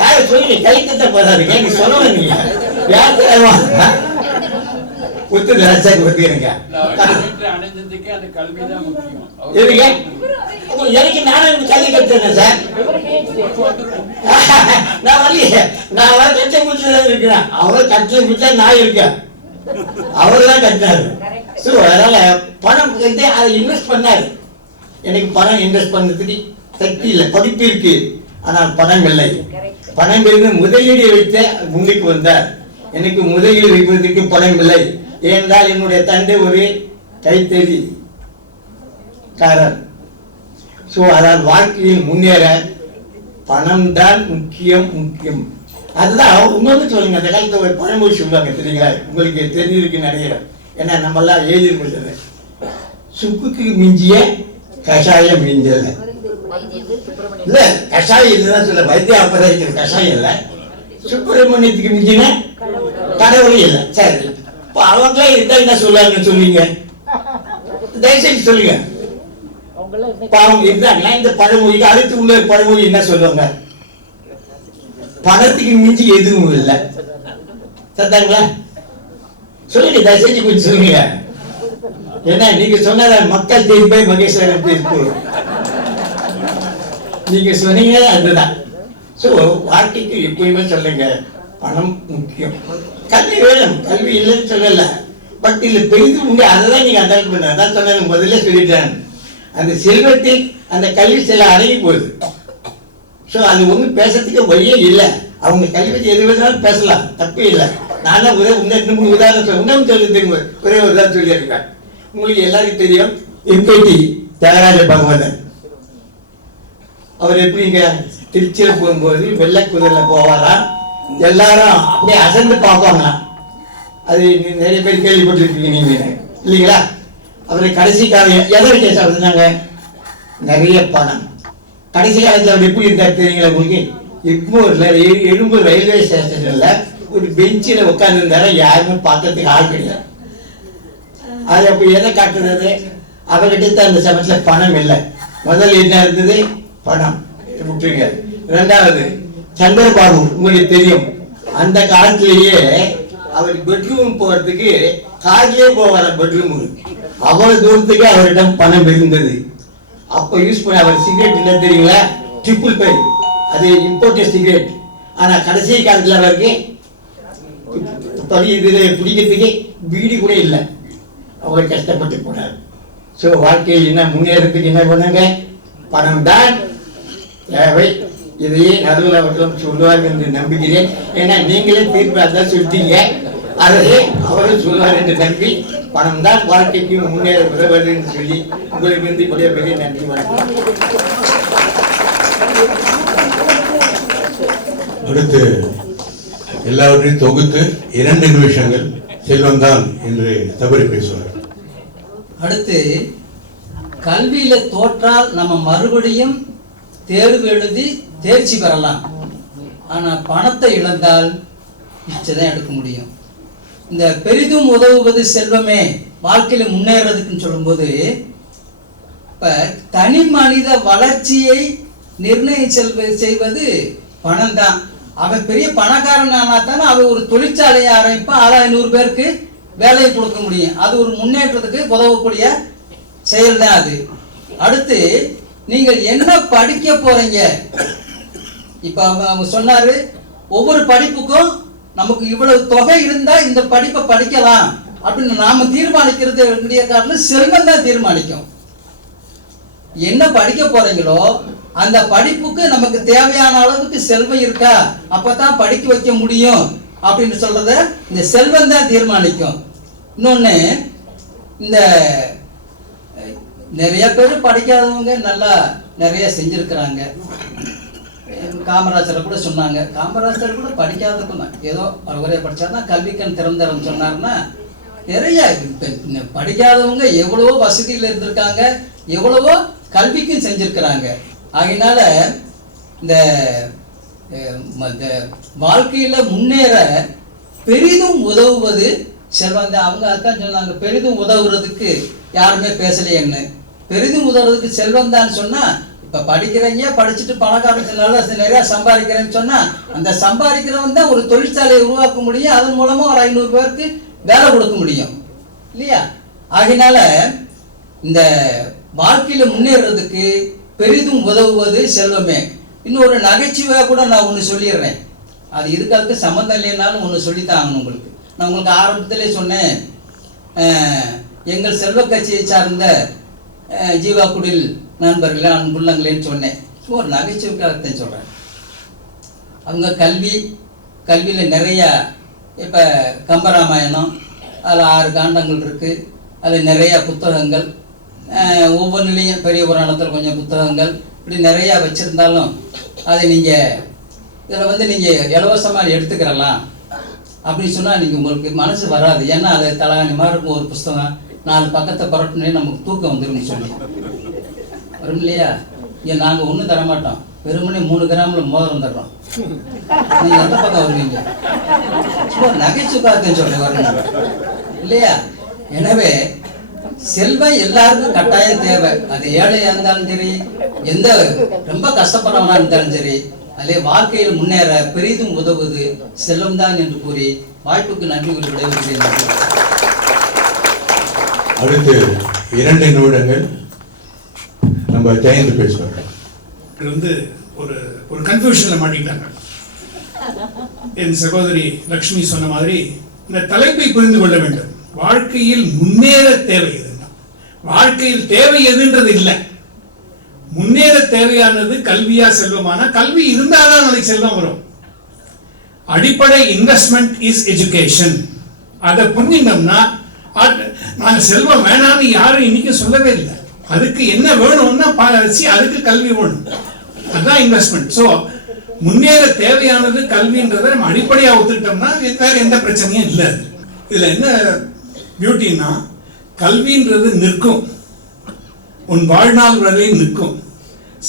யார் சொல்லுங்க, கைத்தட்ட போதாதுங்க, நீ சொல்லணும். நீங்க யார் ஒத்துது ராஜாக்கு ஒத்துக்கிறீங்க. எனக்கு நானும் கல்வி கற்றுறேன் சார். நான் வரலையே, நான் வர கட்ட முடிச்சுதான் இருக்கிறேன். அவர் கட்ட முடிச்சா நான் இருக்கேன், அவர் தான் கட்டினாரு. ஸோ அதனால பணம் அதை இன்வெஸ்ட் பண்ணாரு. எனக்கு பணம் இன்வெஸ்ட் பண்ணதுக்கு சக்தி இல்லை, படிப்பு இருக்கு, ஆனால் பணம் இல்லை. பணம் இருந்து முதலீடு வைத்த முன்னுக்கு வந்தார். எனக்கு முதலீடு வைப்பதற்கு பணம் இல்லை. ஏனென்றால் என்னுடைய தந்தை ஒரு கைத்தறி காரர். ஸோ அதால் வாழ்க்கையில் முன்னேற பணம் தான் முக்கியம். அதுதான் இன்னொன்று சொல்லுங்க. அந்த காலத்தில் ஒரு பழமொழி சொல்லுவாங்க தெரியுங்களா, உங்களுக்கு தெரிஞ்சிருக்கு நினைக்கிறேன். ஏன்னா நம்மெல்லாம் எழுதி முடிச்சது, சுக்குக்கு மிஞ்சிய கஷாயம் மிஞ்சல. இல்ல கஷாயம் இல்லைதான் சொல்ல, வைத்திய ஆபரேஷன் கஷாயம் இல்லை, சுப்பிரமணியத்துக்கு மிஞ்சின கடவுளே இல்லை. சரி, இப்போ அவங்களே இருந்தா என்ன சொல்லுவாங்கன்னு சொல்லுவீங்க? தயவுசெய்து சொல்லுங்க. அவங்க இருந்தாங்கன்னா இந்த பழமொழிக்கு அடுத்து உள்ள பழமொழி என்ன சொல்லுவாங்க? பணத்துக்கு மிஞ்சி எதுவும் இல்லை. சத்தாங்களா? சொல்லுங்க, தயவுசெய்து கொஞ்சம் சொல்லுங்க. ஏன்னா நீங்க சொன்னத மக்கள் தீர்ப்பை மகேஸ்வரன் தீர்ப்பு நீங்க சொன்னீங்க, அதுதான். ஸோ வாழ்க்கைக்கு எப்பயுமே சொல்லுங்க, பணம் முக்கியம். கல்வி வேணும், கல்வி இல்லைன்னு சொல்லல, பட் இதுல பெரிது உண்டு. அதெல்லாம் நீங்க அண்டர் பண்ண, அதான் சொன்ன முதல்ல சொல்லிட்டேன். அந்த செல்வத்தில் அந்த கல்வி சில அடங்கி போகுது. ஸோ அது ஒன்றும் பேசுறதுக்கு வழியே இல்லை. அவங்க கல்வி எது வேணாலும் பேசலாம், தப்பே இல்லை. நானும் உதாரணம் சொல்லி ஒரே ஒரு தான் சொல்லியிருக்கேன். உங்களுக்கு எல்லாருக்கும் தெரியும், எம்பேட்டி தியாகராஜ பகவதன். அவர் எப்படிங்க திருச்சியில் போகும்போது வெள்ளை குதிரையில போவாராம். எல்லாரும் அப்படியே அசந்து பார்ப்பாங்களாம். அது நிறைய பேர் கேள்விப்பட்டிருக்கீங்க நீங்க இல்லைங்களா? அவரை கடைசி காலம் எதை கேஸ் அப்படின்னாங்க, நிறைய பணம். கடைசி காலத்தில் அவர் எப்படி இருந்தார் தெரியுங்களா உங்களுக்கு? எழும்பூர் ரயில்வே ஸ்டேஷன்ல ஒரு பெஞ்சில் உட்கார்ந்து இருந்தாரு, யாருமே பார்க்கறதுக்கு ஆள் கிடையாது. அது அப்ப எதை காட்டுறது? அவர்கிட்ட அந்த சமயத்துல பணம் இல்லை. முதல்ல என்ன இருந்தது? பணம் விட்டுருங்க. இரண்டாவது சந்திரபாபு, உங்களுக்கு தெரியும், அந்த காலத்திலேயே அவர் பெட்ரூம் போறதுக்கு கார்லயே போவார். பெட்ரூம் அவ்வளவு தூரத்துக்கு அவரிடம் பணம் இருந்தது. அப்ப யூஸ் பண்ண அவர் சிகரெட் இல்லை தெரியுங்களா, ட்ரிபிள் பை, அது இம்போர்ட்டட் சிகரெட். ஆனா கடைசி காலத்துல அவருக்கு இதுல பிடிக்கிறதுக்கு பீடி கூட இல்லை. அவர் கஷ்டப்பட்டு போனார். ஸோ வாழ்க்கையில் என்ன முன்னேறதுக்கு என்ன பண்ணுங்க? பணம் தான் தேவை. இதையே நடுவில் அவர்களும் சொல்லுவார் என்று நம்புகிறேன். ஏன்னா நீங்களே தீர்ப்பு அதான் சொல்லிட்டீங்க, அதையே அவரும் சொல்லுவார் என்று நம்பி பணம் தான் வாழ்க்கைக்கு முன்னேற உதவுவது என்று சொல்லி உங்களுக்கு வந்து கூடிய பெரிய நன்றி, வணக்கம். அடுத்து எல்லாவற்றையும் தொகுத்து 2 நிமிஷங்கள் செல்வம் தான் என்று தவறி பேசுவார். அடுத்து, கல்வியில தோற்றால் நம்ம மறுபடியும் தேர்வு எழுதி தேர்ச்சி பெறலாம். ஆனா பணத்தை இழந்தால் பிச்சைதான் எடுக்க முடியும். இந்த பெரிதும் உதவுவது செல்வமே வாழ்க்கையில முன்னேறதுக்குன்னு சொல்லும்போது, இப்ப தனி மனித வளர்ச்சியை நிர்ணயம் செய்வது பணம் தான். அவன் பெரிய பணக்காரன் ஆனா தானே அவன் ஒரு தொழிற்சாலையை ஆரம்பிப்பான், 600 பேருக்கு வேலையை கொடுக்க முடியும். அது ஒரு முன்னேற்றத்துக்கு உதவக்கூடிய செயல் தான் அது. அடுத்து நீங்கள் என்ன படிக்க போறீங்க? இப்ப அவங்க சொன்னாரு ஒவ்வொரு படிப்புக்கும் நமக்கு இவ்வளவு தொகை இருந்தா இந்த படிப்பை படிக்கலாம் அப்படின்னு நாம தீர்மானிக்கிறது காரணம் செல்வம் தான் தீர்மானிக்கும். என்ன படிக்க போறீங்களோ அந்த படிப்புக்கு நமக்கு தேவையான அளவுக்கு செல்வம் இருக்கா, அப்பதான் படிக்க வைக்க முடியும் அப்படின்னு சொல்றத இந்த செல்வம் தான் தீர்மானிக்கும். இன்னொன்னு, இந்த நிறைய பேர் படிக்காதவங்க நல்லா நிறைய செஞ்சிருக்கிறாங்க. காமராஜரை கூட சொன்னாங்க, காமராஜர் கூட படிக்காதவங்க ஏதோ ஒரே படிச்சாருன்னா கல்விக்கண் திறந்தவன் சொன்னாருன்னா நிறைய படிக்காதவங்க எவ்வளவோ வசதியில் இருந்திருக்காங்க, எவ்வளவோ கல்விக்கும் செஞ்சிருக்கிறாங்க. ஆகையினால இந்த வாழ்க்கையில முன்னேற பெரிதும் உதவுவது செல்வம். அவங்க அதான் சொன்னாங்க, பெரிதும் உதவுறதுக்கு யாருமே பேசலையேன்னு. பெரிதும் உதவுறதுக்கு செல்வம் தான் சொன்னா, இப்ப படிக்கிறீங்க, படிச்சுட்டு பணக்காரங்க நிறைய சம்பாதிக்கிறேன்னு சொன்னா அந்த சம்பாதிக்கிறவன் தான் ஒரு தொழிற்சாலையை உருவாக்க முடியும், அதன் மூலமா ஒரு 500 பேருக்கு வேலை கொடுக்க முடியும் இல்லையா? ஆகினால இந்த வாழ்க்கையில முன்னேறதுக்கு பெரிதும் உதவுவது செல்வமே. இன்னொரு நகைச்சுவையா கூட நான் ஒன்று சொல்லிடுறேன், அது இதுக்காக சம்மந்தம் இல்லைன்னாலும் ஒன்று சொல்லித்தான் ஆகணும் உங்களுக்கு. நான் உங்களுக்கு ஆரம்பத்திலே சொன்னேன், எங்கள் செல்வ கட்சியை சார்ந்த ஜீவா குடில் நண்பர்களே அன்புள்ளங்களேன்னு சொன்னேன். ஒரு நகைச்சுவைக்காகத்தான் சொல்கிறேன். அவங்க கல்வியில் நிறைய இப்போ கம்பராமாயணம் அதில் 6 காண்டங்கள் இருக்குது, அதில் நிறைய புத்தகங்கள், ஒவ்வொன்றிலையும் பெரிய புராணத்தில் கொஞ்சம் புத்தகங்கள், இப்படி நிறையா வச்சுருந்தாலும் அதை நீங்கள் இதில் நீங்கள் இலவசமாக எடுத்துக்கிறலாம் அப்படின்னு சொன்னால் நீங்கள் உங்களுக்கு மனசு வராது. ஏன்னா அது தலகாணி மாதிரி இருக்கும் ஒரு புஸ்தகம், 4 பக்கத்தை புரட்டினே நமக்கு தூக்கம் வந்துடும் சொல்லி வரும் இல்லையா? ஏன் நாங்கள் ஒன்றும் தரமாட்டோம், வெறுமனே 3 கிராமில் மோதிரம் தர்றோம். நீங்கள் எந்த பக்கம் வருவீங்க? நகைச்சுக்காக சொல்லி வரணும் இல்லையா? எனவே செல்வம் எல்லாருக்கும் கட்டாயம் தேவை. அது ஏழையா இருந்தாலும் சரி, எந்த ரொம்ப கஷ்டப்படுறவனா இருந்தாலும் சரி, அதே வாழ்க்கையில் முன்னேற பெரிதும் உதவுவது செல்வம் தான் என்று கூறி வாய்ப்புக்கு நன்றி கூறி விடைபெறுகிறேன். அடுத்து 2 நிமிடங்கள் நம்ம ஜெயந்த் பேசுவாங்க. ஒரு கன்ஃபியூஷன்ல மாட்டிட்டாங்க. என் சகோதரி லக்ஷ்மி சொன்ன மாதிரி இந்த தலைப்பை புரிந்து கொள்ள வேண்டும். வாழ்க்கையில் முன்னேற தேவை எதுன்னா, வாழ்க்கையில் தேவை எதுன்றது இல்லை, முன்னேற தேவையானது கல்வியா செல்வமான. கல்வி இருந்தால்தான் நாளைக்கு செல்வம் வரும். அடிப்படை இன்வெஸ்ட்மெண்ட் இஸ் எஜுகேஷன். அதை புரிஞ்சிட்டோம்னா நாங்க செல்வம் வேணாம்னு யாரும் இன்னைக்கு சொல்லவே இல்லை. அதுக்கு என்ன வேணும்னா வச்சு அதுக்கு கல்வி வேணும், அதுதான் இன்வெஸ்ட்மெண்ட். ஸோ முன்னேற தேவையானது கல்வின்றதை நம்ம அடிப்படையா ஒத்துக்கிட்டோம்னா வேற எந்த பிரச்சனையும் இல்லை. இதுல என்ன பியூட்டின்னா, கல்வின்றது நிற்கும், உன் வாழ்நாள் வரை நிற்கும்.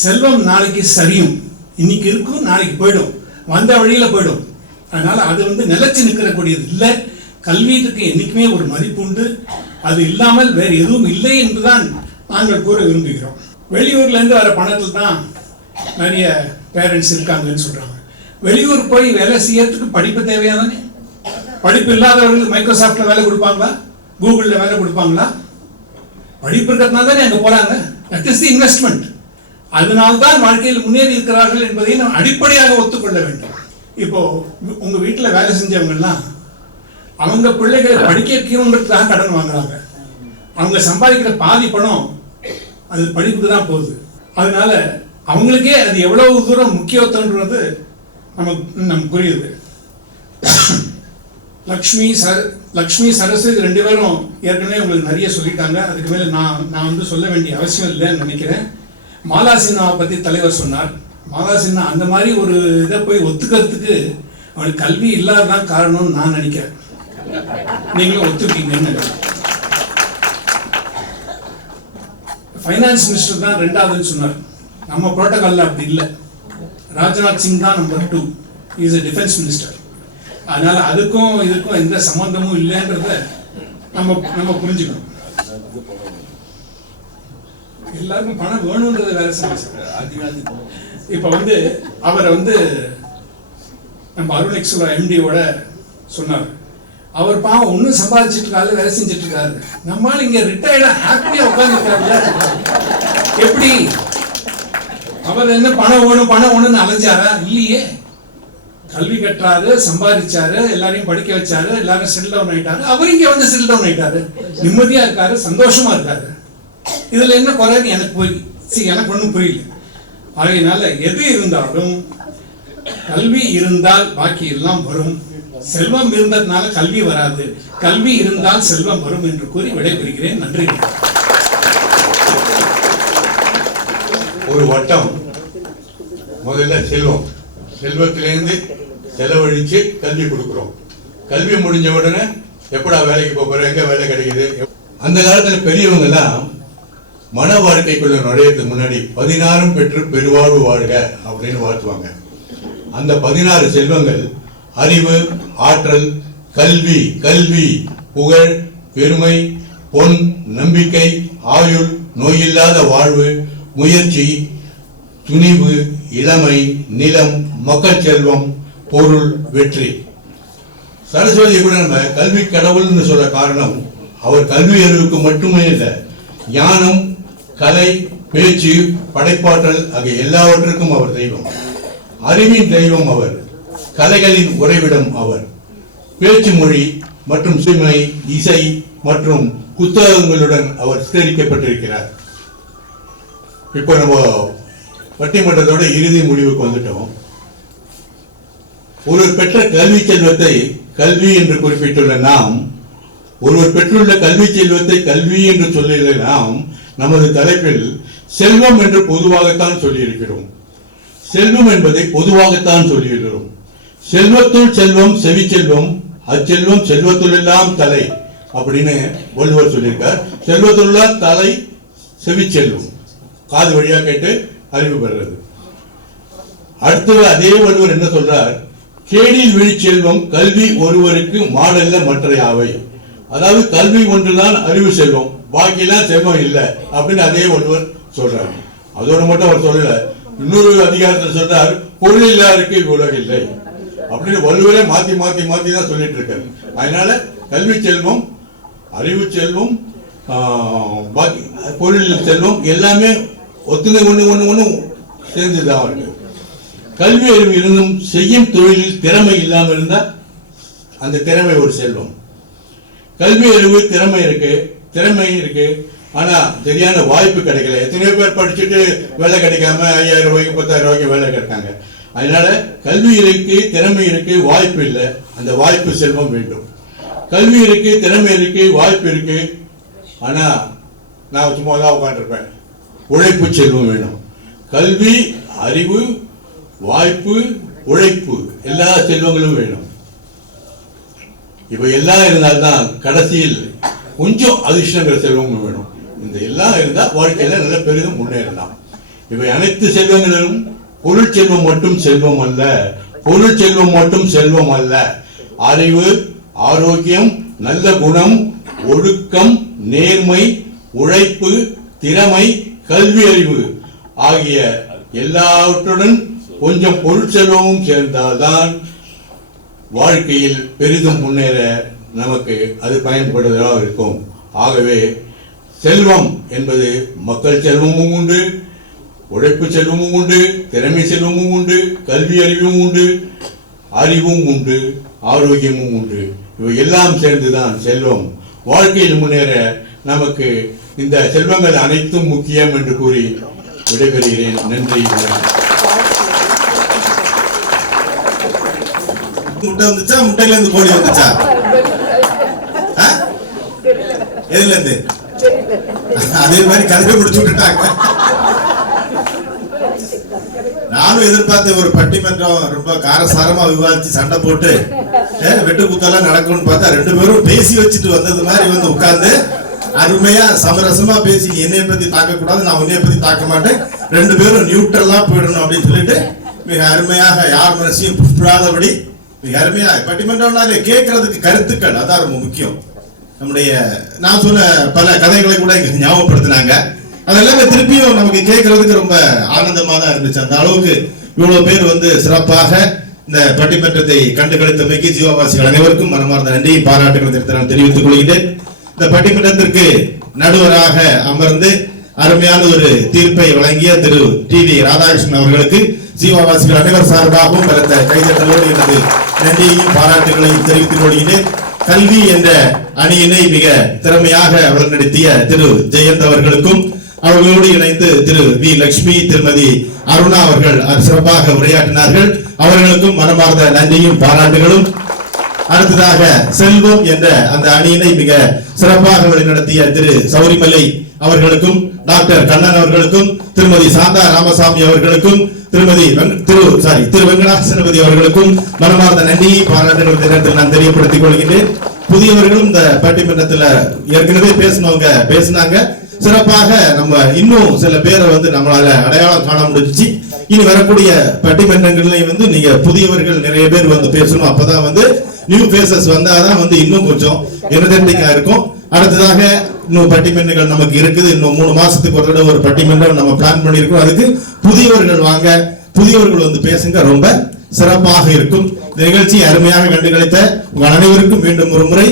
செல்வம் நாளைக்கு சரியும், இன்னைக்கு இருக்கும் நாளைக்கு போயிடும், வந்த வழியில போயிடும். அதனால அது நிலைச்சு நிற்கக்கூடியது இல்லை. கல்விக்கு என்னைக்குமே ஒரு மதிப்பு உண்டு, அது இல்லாமல் வேற எதுவும் இல்லை என்றுதான் நாங்கள் கூற விரும்புகிறோம். வெளியூர்ல இருந்து வர பணத்தில் தான் நிறைய பேரண்ட்ஸ் இருக்காங்கன்னு சொல்றாங்க. வெளியூர் போய் வேலை செய்யறதுக்கு படிப்பு தேவையானே. படிப்பு இல்லாதவர்களுக்கு மைக்ரோசாஃப்ட்ல வேலை கொடுப்பாங்களா, கூகுள்ல வேலை கொடுப்பாங்களா? படிப்பு இருக்கிறதுனால தானே அங்க போறாங்க. That is the investment. அதனால்தான் வாழ்க்கையில் முன்னேறி இருக்கிறார்கள் என்பதை நாம் அடிப்படையாக ஒத்துக்கொள்ள வேண்டும். இப்போ உங்க வீட்டுல வேலை செஞ்சவங்க எல்லாம் அவங்க பிள்ளைகளை படிக்க வைக்கணுன்றதுக்காக கடன் வாங்குறாங்க. அவங்க சம்பாதிக்கிற பாதி பணம் அது படிப்புக்கு தான் போகுது. அதனால அவங்களுக்கே அது எவ்வளவு தூரம் முக்கியத்துவன்றது நமக்கு புரியுது. லக்ஷ்மி சரஸ்வதி 2 பேரும் ஏற்கனவே உங்களுக்கு நிறைய சொல்லிட்டாங்க. அதுக்கு மேல நான் சொல்ல வேண்டிய அவசியம் இல்லைன்னு நினைக்கிறேன். மாலா சின்ஹாவை பத்தி தலைவர் சொன்னார். மாலா சின்ஹா அந்த மாதிரி ஒரு இதை போய் ஒத்துக்கிறதுக்கு அவனுக்கு கல்வி இல்லாததான் காரணம்னு நான் நினைக்கிறேன். நீங்களும் ஒத்துக்கீங்கன்னு. ஃபைனான்ஸ் மினிஸ்டர் தான் 2ஆவதுன்னு சொன்னார். நம்ம புரோட்டோகால்ல அப்படி இல்லை. ராஜ்நாத் சிங் தான் number 2. Is a defence minister. அதனால அதுக்கும் இதுக்கும் எந்த சம்பந்தமும் இல்லைன்றத நம்ம புரிஞ்சுக்கணும். எல்லாருக்கும் பணம் வேணும்ன்றது வேற சமஸ்யா. இப்ப அவரை நம்ம அருண் எக்ஸோட MD-யோட சொன்னார். அவர் பாவம் ஒன்றும் சம்பாதிச்சுட்டு இருக்காரு, வேலை செஞ்சுட்டு இருக்காரு. நம்மளால இங்க ரிட்டையர்டா ஹாப்பியா உட்காந்துருக்காருல்ல, எப்படி அவர் என்ன பணம் வேணும்னு அலைஞ்சாரா? இல்லையே. கல்வி கற்றாரு, சம்பாதிச்சாரு, எல்லாரையும் படிக்க வச்சாரு, எல்லாரும் செட்டில் டவுன் ஆயிட்டாரு. அவர் இங்க வந்து செட்டில் டவுன் ஆயிட்டாரு, நிம்மதியா இருக்காரு, சந்தோஷமா இருக்காரு. இதுல என்ன குறைன்னு எனக்கு ஒன்றும் புரியல. அதனால எது இருந்தாலும் கல்வி இருந்தால் பாக்கி எல்லாம் வரும். செல்வம் இருந்ததுனால கல்வி வராது, கல்வி இருந்தால் செல்வம் வரும் என்று கூறி விடைபெறுகிறேன். நன்றி. ஒரு வட்டம். முதல்ல செல்வத்திலேருந்து செலவழிச்சு கல்வி கொடுக்குறோம். கல்வி முடிஞ்ச உடனே எப்படா வேலைக்கு போறோம், எங்க வேலை கிடைக்குது. அந்த காலத்துல பெரியவங்க எல்லாம் மன வாழ்க்கைக்குள்ள நுழையறதுக்கு முன்னாடி 16 பெற்று பெருவாழ்வு வாழ்க அப்படின்னு வாழ்த்துவாங்க. அந்த 16 செல்வங்கள் அறிவு, ஆற்றல், கல்வி, புகழ், பெருமை, பொன், நம்பிக்கை, ஆயுள், நோயில்லாத வாழ்வு, முயற்சி, துணிவு, இளமை, நிலம், மக்கள் செல்வம், பொருள், வெற்றி. சரஸ்வதி கூட நம்ம கல்வி கடவுள்னு சொல்ல காரணம், அவர் கல்வி அறிவுக்கு மட்டுமே இல்லை, ஞானம், கலை, பேச்சு, படைப்பாற்றல் ஆகிய எல்லாவற்றுக்கும் அவர் தெய்வம். அறிவின் தெய்வம் அவர், கலைகளின் உறைவிடம் அவர். பேச்சு மொழி மற்றும் சிமை, இசை மற்றும் புத்தகங்களுடன் அவர் சித்தரிக்கப்பட்டிருக்கிறார். இப்போ நம்ம பட்டிமன்றத்தோட இறுதி முடிவுக்கு வந்துட்டோம். ஒருவர் பெற்ற கல்வி செல்வத்தை கல்வி என்று குறிப்பிட்டுள்ள நாம், ஒருவர் பெற்றுள்ள கல்வி செல்வத்தை கல்வி என்று சொல்லியுள்ள நாம், நமது தலைப்பில் செல்வம் என்று பொதுவாகத்தான் சொல்லியிருக்கிறோம். செல்வம் என்பதை பொதுவாகத்தான் சொல்லியிருக்கிறோம். செல்வத்துள் செல்வம் செவி செல்வம், அச்செல்வம் செல்வத்துள் எல்லாம் தலை அப்படின்னு வள்ளுவர் சொல்லியிருக்கார். செல்வத்துள்ளார் தலை செவி செல்வம், காது வழியா கேட்டு அறிவு பெறுறது. அடுத்தது அதே வள்ளுவர் என்ன சொல்றார், கேடில் விழி செல்வம் கல்வி ஒருவருக்கு மாடல்ல மற்ற யாவை. அதாவது கல்வி ஒன்றுதான் அறிவு செல்வம், பாக்கியெல்லாம் செல்வம் இல்லை அப்படின்னு அதே வள்ளுவர் சொல்றாரு. அதோட மட்டும் அவர் சொல்லல, இன்னொரு அதிகாரத்தில் சொல்றார், பொருள் இல்லாருக்கு உலகம் இல்லை அப்படின்னு வள்ளுவரே மாத்தி தான் சொல்லிட்டு இருக்காரு. அதனால கல்வி செல்வம், அறிவு செல்வம், பொருள் செல்வம் எல்லாமே ஒத்துணை ஒண்ணு சேர்ந்துதான் இருக்கு. கல்வி அறிவு இருந்தும் செய்யும் தொழிலில் திறமை இல்லாம இருந்தா அந்த திறமை ஒரு செல்வம். கல்வி அறிவு திறமை இருக்கு, ஆனா சரியான வாய்ப்பு கிடைக்கல. எத்தனையோ பேர் படிச்சுட்டு வேலை கிடைக்காம 5000 ரூபாய்க்கு 10,000 ரூபாய்க்கு வேலை கிடைக்காங்க. அதனால கல்வி இருக்கு, திறமை இருக்கு, வாய்ப்பு இல்லை. அந்த வாய்ப்பு செல்வம் வேண்டும். கல்வி இருக்கு, திறமை இருக்கு, வாய்ப்பு இருக்கு, ஆனா நான் சும்மா தான் உட்காந்துருப்பேன். உழைப்பு செல்வம் வேணும். கல்வி, அறிவு, வாய்ப்பு, உழைப்பு எல்லா செல்வங்களும் வேணும். இப்ப எல்லாம் இருந்தால்தான் கடைசியில் கொஞ்சம் அதிர்ஷ்டங்கிற செல்வம் வேணும். இந்த எல்லாம் இருந்தா வாழ்க்கையில நல்ல பெரிதும் முன்னேறலாம். இவை அனைத்து செல்வங்களிலும் பொருள் செல்வம் மட்டும் செல்வம் அல்ல, பொருள் செல்வம் மட்டும் செல்வம் அல்ல. அறிவு, ஆரோக்கியம், நல்ல குணம், ஒழுக்கம், நேர்மை, உழைப்பு, திறமை, கல்வி அறிவு ஆகிய எல்லாவற்றுடன் கொஞ்சம் பொருள் செல்வமும் சேர்ந்தால்தான் வாழ்க்கையில் பெரிதும் முன்னேற நமக்கு அது பயன்படுவதாக இருக்கும். ஆகவே செல்வம் என்பது மக்கள் செல்வமும் உண்டு, உழைப்பு செல்வமும் உண்டு, திறமை செல்வமும் உண்டு, கல்வி அறிவும் உண்டு, அறிவும் உண்டு, ஆரோக்கியமும் உண்டு. இவை எல்லாம் சேர்ந்துதான் செல்வம். வாழ்க்கையில் முன்னேற நமக்கு இந்த செல்வங்கள் அனைத்தும் முக்கியம் என்று கூறி விடைபெறுகிறேன். நன்றி. முட்டை வந்துச்சா, முட்டையில இருந்து கோழி வந்துச்சா? எதுல இருந்து? அதே மாதிரி கதையை முடிச்சு விட்டுட்டாங்க. நானும் எதிர்பார்த்த ஒரு பட்டிமன்றம் ரொம்ப காரசாரமா விவாதிச்சு சண்டை போட்டு வெட்டு குத்தெல்லாம் நடக்கும்னு பார்த்தா 2 பேரும் பேசி வச்சுட்டு வந்தது மாதிரி வந்து உட்கார்ந்து அருமையா சமரசமா பேசி, என்னைய பத்தி தாக்க கூடாது, நான் உன்னைய பத்தி தாக்க மாட்டேன், 2 பேரும் நியூட்ரலா போயிடணும் அப்படின்னு சொல்லிட்டு மிக அருமையாக யார் மனசையும் புஷ்படாதபடி மிக அருமையா பட்டிமன்றம்னாலே கேட்கறதுக்கு கருத்துக்கள் அதான் ரொம்ப முக்கியம். நம்முடைய நான் சொன்ன பல கதைகளை கூட இங்க ஞாபகப்படுத்தினாங்க. அதெல்லாமே திருப்பியும் நமக்கு கேட்கறதுக்கு ரொம்ப ஆனந்தமா தான் இருந்துச்சு. அந்த அளவுக்கு இவ்வளவு பேர் வந்து சிறப்பாக இந்த பட்டிமன்றத்தை கண்டுகளித்தமைக்கு ஜீவாவாசிகள் அனைவருக்கும் மனமார்ந்த நன்றியை பாராட்டுகளை நான் தெரிவித்துக் கொள்கிறேன். இந்த பட்டிமன்றத்திற்கு நடுவராக அமர்ந்து அருமையான ஒரு தீர்ப்பை வழங்கிய திரு டிவி ராதாகிருஷ்ணன் அவர்களுக்கு ஜீவாவாசிகள் அனைவர் சார்பாகவும் பலத்த கைதட்டலோடு எனது நன்றியையும் பாராட்டுகளையும் தெரிவித்துக் கொள்கிறேன். கல்வி என்ற அணியினை மிக திறமையாக வழிநடத்திய திரு ஜெயந்த் அவர்களுக்கும் அவர்களோடு இணைந்து திரு வி லட்சுமி திருமதி அருணா அவர்கள் சிறப்பாக உரையாற்றினார்கள். அவர்களுக்கும் மனமார்ந்த நன்றியும் பாராட்டுகளும். அடுத்ததாக செல்வம் என்ற அந்த அணியினை மிக சிறப்பாக வழிநடத்திய திரு சௌரிமலை அவர்களுக்கும் டாக்டர் கண்ணன் அவர்களுக்கும் திருமதி சாந்தா ராமசாமி அவர்களுக்கும் திரு வெங்கடாசனபதி அவர்களுக்கும் மனமார்ந்த நன்றியை பாராட்டுகள் தினத்தில் நான் தெரியப்படுத்திக் கொள்கின்றேன். புதியவர்களும் இந்த பட்டிமன்றத்தில் ஏற்கனவே பேசினாங்க. சிறப்பாக நம்ம இன்னும் சில பேரை நம்மளால அடையாளம் காண முடிஞ்சிச்சு. இனி வரக்கூடிய பட்டிமன்றங்கள்ல நீங்க புதியவர்கள் நிறைய பேர் பேசணும். அப்பதான் நியூ ஃபேசஸ் வந்தாதான் இன்னும் கொஞ்சம் எனர்ஜெட்டிக்கா இருக்கும். அடுத்ததாக இன்னும் பட்டிமன்றங்கள் நமக்கு இருக்குது. இன்னும் 3 மாசத்துக்கு ஒரு தடவை ஒரு பட்டிமன்றம் நம்ம பிளான் பண்ணியிருக்கோம். அதுக்கு புதியவர்கள் வாங்க, புதியவர்கள் பேசுங்க, ரொம்ப சிறப்பாக இருக்கும். இந்த நிகழ்ச்சி அருமையாக கண்டுகளித்த உங்கள் அனைவருக்கும் மீண்டும் ஒரு முறை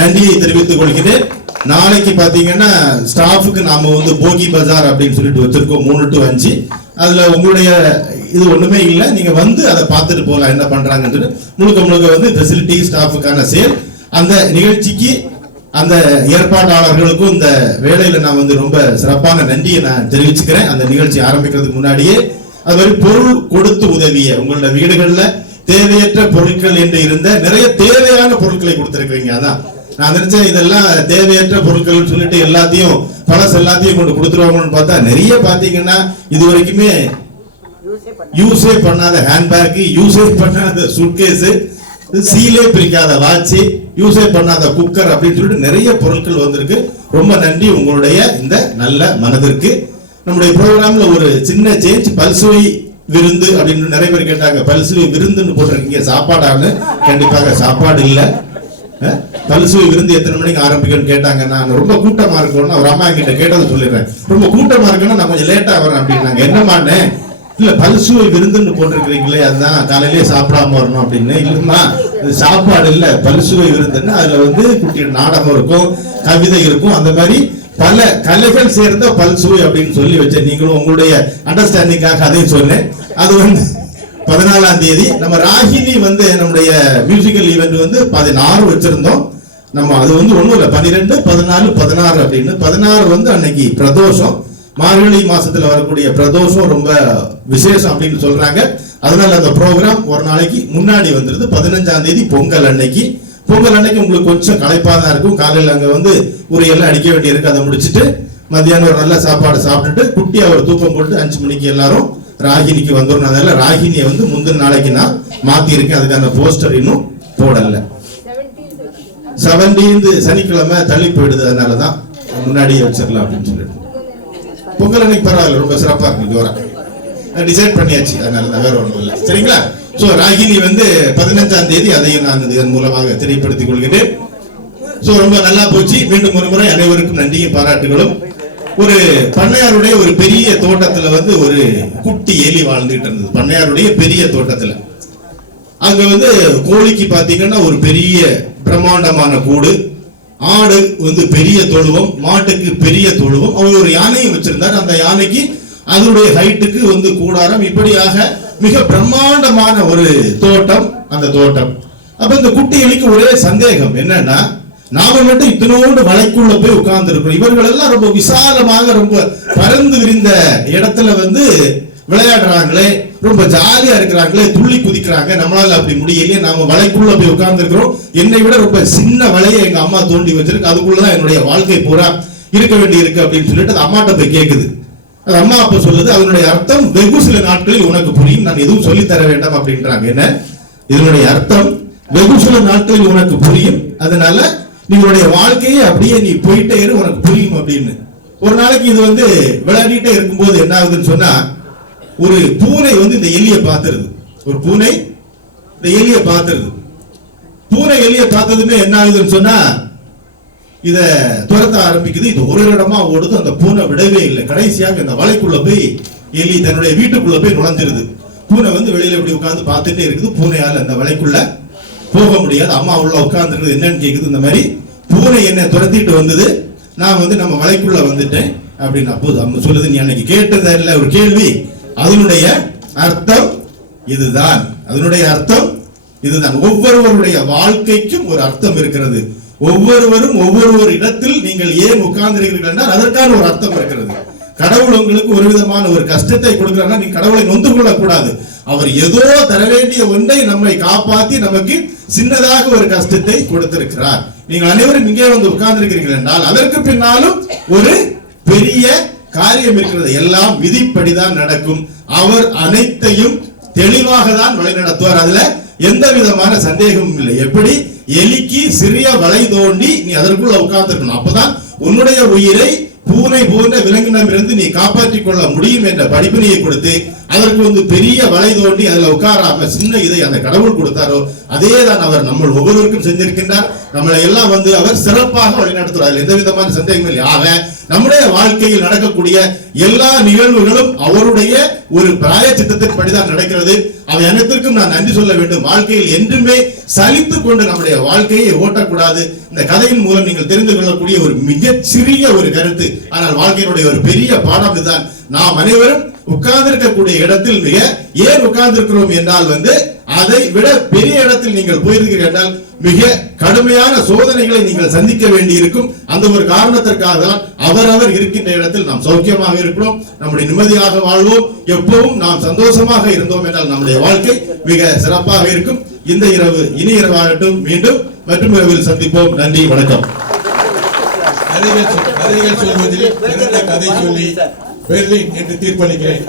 நன்றியை தெரிவித்துக் கொள்கிறேன். நாளைக்கு பாத்தீங்கன்னா ஸ்டாஃபுக்கு நாம போகி பஜார் அப்படின்னு சொல்லிட்டு வச்சிருக்கோம் 3 to 5. அதுல உங்களுடைய இது ஒண்ணுமே இல்லை, நீங்க அதை பார்த்துட்டு போகலாம் என்ன பண்றாங்கன்னு. முழுக்க ஃபெசிலிட்டி ஸ்டாஃபுக்கான சேல். அந்த நிகழ்ச்சிக்கு அந்த ஏற்பாட்டாளர்களுக்கும் இந்த வேலையில நான் ரொம்ப சிறப்பான நன்றியை நான் தெரிவிச்சுக்கிறேன். அந்த நிகழ்ச்சி ஆரம்பிக்கிறதுக்கு முன்னாடியே அது மாதிரி பொருள் கொடுத்து உதவிய உங்களோட வீடுகள்ல தேவையற்ற பொருட்கள் என்று இருந்த நிறைய தேவையான பொருட்களை கொடுத்திருக்கிறீங்க. அதான் நான் நினைச்சேன் இதெல்லாம் தேவையற்ற பொருட்கள் சொல்லிட்டு எல்லாத்தையும் எல்லாத்தையும் கொண்டு கொடுத்துருவாங்கன்னு பார்த்தா நிறைய பாத்தீங்கன்னா இது வரைக்குமே யூஸே பண்ணாத ஹேண்ட்பேக், யூஸே பண்ணாத சூட்கேஸ், சீலே பிரிக்காத வாட்ச், யூஸே பண்ணாத குக்கர் அப்படின்னு சொல்லிட்டு நிறைய பொருட்கள் வந்திருக்கு. ரொம்ப நன்றி உங்களுடைய இந்த நல்ல மனதிற்கு. நம்முடைய ப்ரோக்ராம்ல ஒரு சின்ன சேஞ்ச், பல்சுவை விருந்து அப்படின்னு நிறைய பேர் கேட்டாங்க. பல்சுவை விருந்துன்னு போட்டிருக்கீங்க, சாப்பாடான்னு. கண்டிப்பாக சாப்பாடு இல்ல. பல்சுவை விருந்து எத்தனை மணிக்கு ஆரம்பிக்கணும்னு கேட்டாங்க. நான் ரொம்ப கூட்டமா இருக்கணும்னு ஒரு அம்மா கிட்ட கேட்டதை சொல்லிடுறேன். ரொம்ப கூட்டமா இருக்குன்னா நான் கொஞ்சம் லேட்டா வரேன் அப்படின்னாங்க. என்னமான்னு, இல்ல பல்சுவை விருந்துன்னு போட்டிருக்கிறீங்களே அதுதான் காலையிலேயே சாப்பிடாம வரணும் அப்படின்னு. இல்லம்மா இது சாப்பாடு இல்ல, பல்சுவை விருந்துன்னு அதுல குட்டி நாடகம் இருக்கும், கவிதை இருக்கும், அந்த மாதிரி பல கலைகள் சேர்ந்த பல்சுவை அப்படின்னு சொல்லி வச்சேன். நீங்களும் உங்களுடைய அண்டர்ஸ்டாண்டிங்காக அதையும் சொன்னேன். அது 14ஆம் தேதி நம்ம ராகினி நம்முடைய மியூசிக்கல் ஈவெண்ட் 16 வச்சிருந்தோம். நம்ம அது ஒண்ணும் இல்ல, 12, 14, 16 அப்படின்னு. 16 அன்னைக்கு பிரதோஷம், மார்கழி மாசத்துல வரக்கூடிய பிரதோஷம் ரொம்ப விசேஷம் அப்படின்னு சொல்றாங்க. அதனால அந்த ப்ரோக்ராம் ஒரு நாளைக்கு முன்னாடி வந்துருது. 15ஆம் தேதி பொங்கல் அன்னைக்கு. பொங்கல் அன்னைக்கு உங்களுக்கு கொஞ்சம் களைப்பா தான் இருக்கும். காலையில அங்க உரையெல்லாம் அடிக்க வேண்டி இருக்கு. அதை முடிச்சுட்டு மத்தியானம் ஒரு நல்ல சாப்பாடு சாப்பிட்டுட்டு குட்டியா ஒரு தூக்கம் போட்டு 5 மணிக்கு எல்லாரும் ராகினிக்கு வந்துடும். அதனால ராகினியை முந்தின நாளைக்கு நான் மாத்தி இருக்கேன். அதுக்கான போஸ்டர் இன்னும் போடல. 17 சனிக்கிழமை தள்ளி போயிடுது. அதனாலதான் முன்னாடியே வச்சிடலாம் அப்படின்னு சொல்லிட்டு. பொங்கல் அன்னைக்கு பரவாயில்ல, ரொம்ப சிறப்பா இருக்கு. ஜோரா டிசைட் பண்ணியாச்சு. அதனாலதான் வேற ஒன்றும் இல்லை. சரிங்களா? சோ ராகினி 15ஆம் தேதி அதையும் நான் இதன் மூலமாக தெரியப்படுத்திக் கொள்கிறேன். சோ ரொம்ப நல்லா போச்சு. மீண்டும் ஒரு முறை அனைவருக்கும் நன்றியும் பாராட்டுகளும். ஒரு பண்ணையாருடைய ஒரு பெரிய தோட்டத்துல ஒரு குட்டி எலி வாழ்ந்துட்டு இருந்தது. பண்ணையாருடைய பெரிய தோட்டத்துல அங்க கோழிக்கு பாத்தீங்கன்னா ஒரு பெரிய பிரம்மாண்டமான கூடு, ஆடு பெரிய தொழுவம், மாட்டுக்கு பெரிய தொழுவம். அவர் ஒரு யானையும் வச்சிருந்தார். அந்த யானைக்கு அதனுடைய ஹைட்டுக்கு கூடாரம், இப்படியாக மிக பிரம்மாண்டமான ஒரு தோட்டம் அந்த தோட்டம். அப்ப இந்த குட்டி எலிக்கு ஒரே சந்தேகம் என்னன்னா, நாம மட்டும் இத்தனோண்டு வலைக்குள்ள போய் உட்கார்ந்து இருக்கிறோம், இவர்கள் எல்லாம் ரொம்ப விசாலமாக ரொம்ப பறந்து விரிந்த இடத்துல விளையாடுறாங்களே, ரொம்ப ஜாலியா இருக்கிறாங்களே, துள்ளி குதிக்கிறாங்க, நம்மளால அப்படி முடியலையே, நாம வலைக்குள்ள போய் உட்கார்ந்து இருக்கிறோம். என்னை விட ரொம்ப சின்ன வலையை எங்க அம்மா தோண்டி வச்சிருக்கு, அதுக்குள்ளதான் என்னுடைய வாழ்க்கை பூரா இருக்க வேண்டி இருக்கு அப்படின்னு சொல்லிட்டு அது அம்மாட்ட போய் கேக்குது. அது அம்மா அப்ப சொல்லுது, அதனுடைய அர்த்தம் வெகு சில நாட்களில் உனக்கு புரியும், நான் எதுவும் சொல்லி தர வேண்டாம் அப்படின்றாங்க. என்ன இதனுடைய அர்த்தம்? வெகு சில நாட்களில் உனக்கு புரியும், அதனால நீங்களுடைய வாழ்க்கையை அப்படியே நீ போயிட்டே இரு, உனக்கு புரியும் அப்படின்னு. ஒரு நாளைக்கு இது விளையாடிட்டே இருக்கும்போது என்ன ஆகுதுன்னு சொன்னா, ஒரு பூனை இந்த எலியை பார்த்துருது. ஒரு பூனை இந்த எலியை பார்த்துருது. பூனை எலியை பார்த்ததுமே என்ன ஆகுதுன்னு சொன்னா, இத துரத்த ஆரம்பிக்குது. இது ஒரு இடமா ஓடுது. அந்த பூனை விடவே இல்லை. கடைசியாக இந்த வலைக்குள்ள போய் எலி தன்னுடைய வீட்டுக்குள்ள போய் நுழைஞ்சிருது. பூனை வந்து வெளியில இப்படி உட்கார்ந்து பார்த்துட்டே இருக்குது. பூனையால் அந்த வலைக்குள்ள போக முடியாது. அம்மா உள்ள உட்கார்ந்துருக்குது, என்னன்னு கேக்குது. இந்த மாதிரி பூனை என்னை துரத்திட்டு வந்தது, நான் வந்து நம்ம வலைக்குள்ள வந்துட்டேன் அப்படின்னு. அப்போது அம்மா சொல்லுது, நீ அன்னைக்கு கேட்டதில்ல ஒரு கேள்வி, அதனுடைய அர்த்தம் இதுதான். அதனுடைய அர்த்தம் இதுதான். ஒவ்வொருவருடைய வாழ்க்கைக்கும் ஒரு அர்த்தம் இருக்கிறது. ஒவ்வொருவரும் ஒவ்வொரு இடத்தில் நீங்கள் ஏன் உட்கார்ந்திருக்கிறீர்கள் என்றால் அதற்கான ஒரு அர்த்தம் இருக்கிறது. கடவுள் உங்களுக்கு ஒரு விதமான ஒரு கஷ்டத்தை கொடுக்கிறார், நீங்க கடவுளை நொந்து கொள்ளக்கூடாது. அவர் ஏதோ தர வேண்டிய ஒன்றை நம்மை காப்பாற்றி நமக்கு சின்னதாக ஒரு கஷ்டத்தை கொடுத்திருக்கிறார். நீங்கள் அனைவரும் இங்கே வந்து உட்கார்ந்திருக்கிறீர்கள் என்றால் அதற்கு பின்னாலும் ஒரு பெரிய காரியம் இருக்கிறது. எல்லாம் விதிப்படிதான் நடக்கும். அவர் அனைத்தையும் தெளிவாக தான் வழிநடத்துவார். அதுல எந்த விதமான சந்தேகமும் இல்லை. எப்படி எலிக்கு சிறிய வலை தோண்டி நீ அதற்குள்ள உட்கார்ந்திருக்கணும், அப்பதான் உன்னுடைய உயிரை பூனை போன்ற விலங்கினமிருந்து நீ காப்பாற்றிக் கொள்ள முடியும் என்ற படிப்பினையை கொடுத்து அதற்கு வந்து பெரிய வலை தோண்டி அதுல உட்காராம சின்ன இதை அந்த கடவுள் கொடுத்தாரோ அதே தான் அவர் நம்ம ஒவ்வொருவருக்கும் செஞ்சிருக்கின்றார். நம்மளை எல்லாம் வந்து அவர் சிறப்பாக வழிநடத்துறார். எந்த விதமான சந்தேகமும் இல்லை. ஆக நம்முடைய வாழ்க்கையில் நடக்கக்கூடிய எல்லா நிகழ்வுகளும் அவருடைய ஒரு பிராயச்சித்தத்தின்படிதான் நடக்கிறது. அவை அனைத்திற்கும் நான் நன்றி சொல்ல வேண்டும். வாழ்க்கையில் என்றுமே சலித்துக் கொண்டு நம்முடைய வாழ்க்கையை ஓட்டக்கூடாது. இந்த கதையின் மூலம் நீங்கள் தெரிந்து கொள்ளக்கூடிய ஒரு மிகச் சிறிய ஒரு கருத்து, ஆனால் வாழ்க்கையினுடைய ஒரு பெரிய பாடம் இதுதான். நாம் அனைவரும் உட்கார்ந்திருக்கக்கூடிய இடத்தில் மிக ஏன் உட்கார்ந்திருக்கிறோம் என்றால் வந்து அதை விட பெரிய இடத்தில் நீங்கள் போயிருக்கிறீர்கள் என்றால் மிக கடுமையான சோதனைகளை நீங்கள் சந்திக்க வேண்டி இருக்கும். அந்த ஒரு காரணத்திற்காக தான் அவரவர் இருக்கின்ற இடத்தில் நாம் சௌக்கியமாக இருக்கிறோம், நம்முடைய நிம்மதியாக வாழ்வோம், எப்பவும் நாம் சந்தோஷமாக இருந்தோம் என்றால் நம்முடைய வாழ்க்கை மிக சிறப்பாக இருக்கும். இந்த இரவு இனி இரவாகட்டும். மீண்டும் மற்றும் இரவில் சந்திப்போம். நன்றி, வணக்கம். கதைகள் சொல்வதில் சிறந்த கதை சொல்லி பெர்லின் என்று தீர்ப்பளிக்கிறேன்.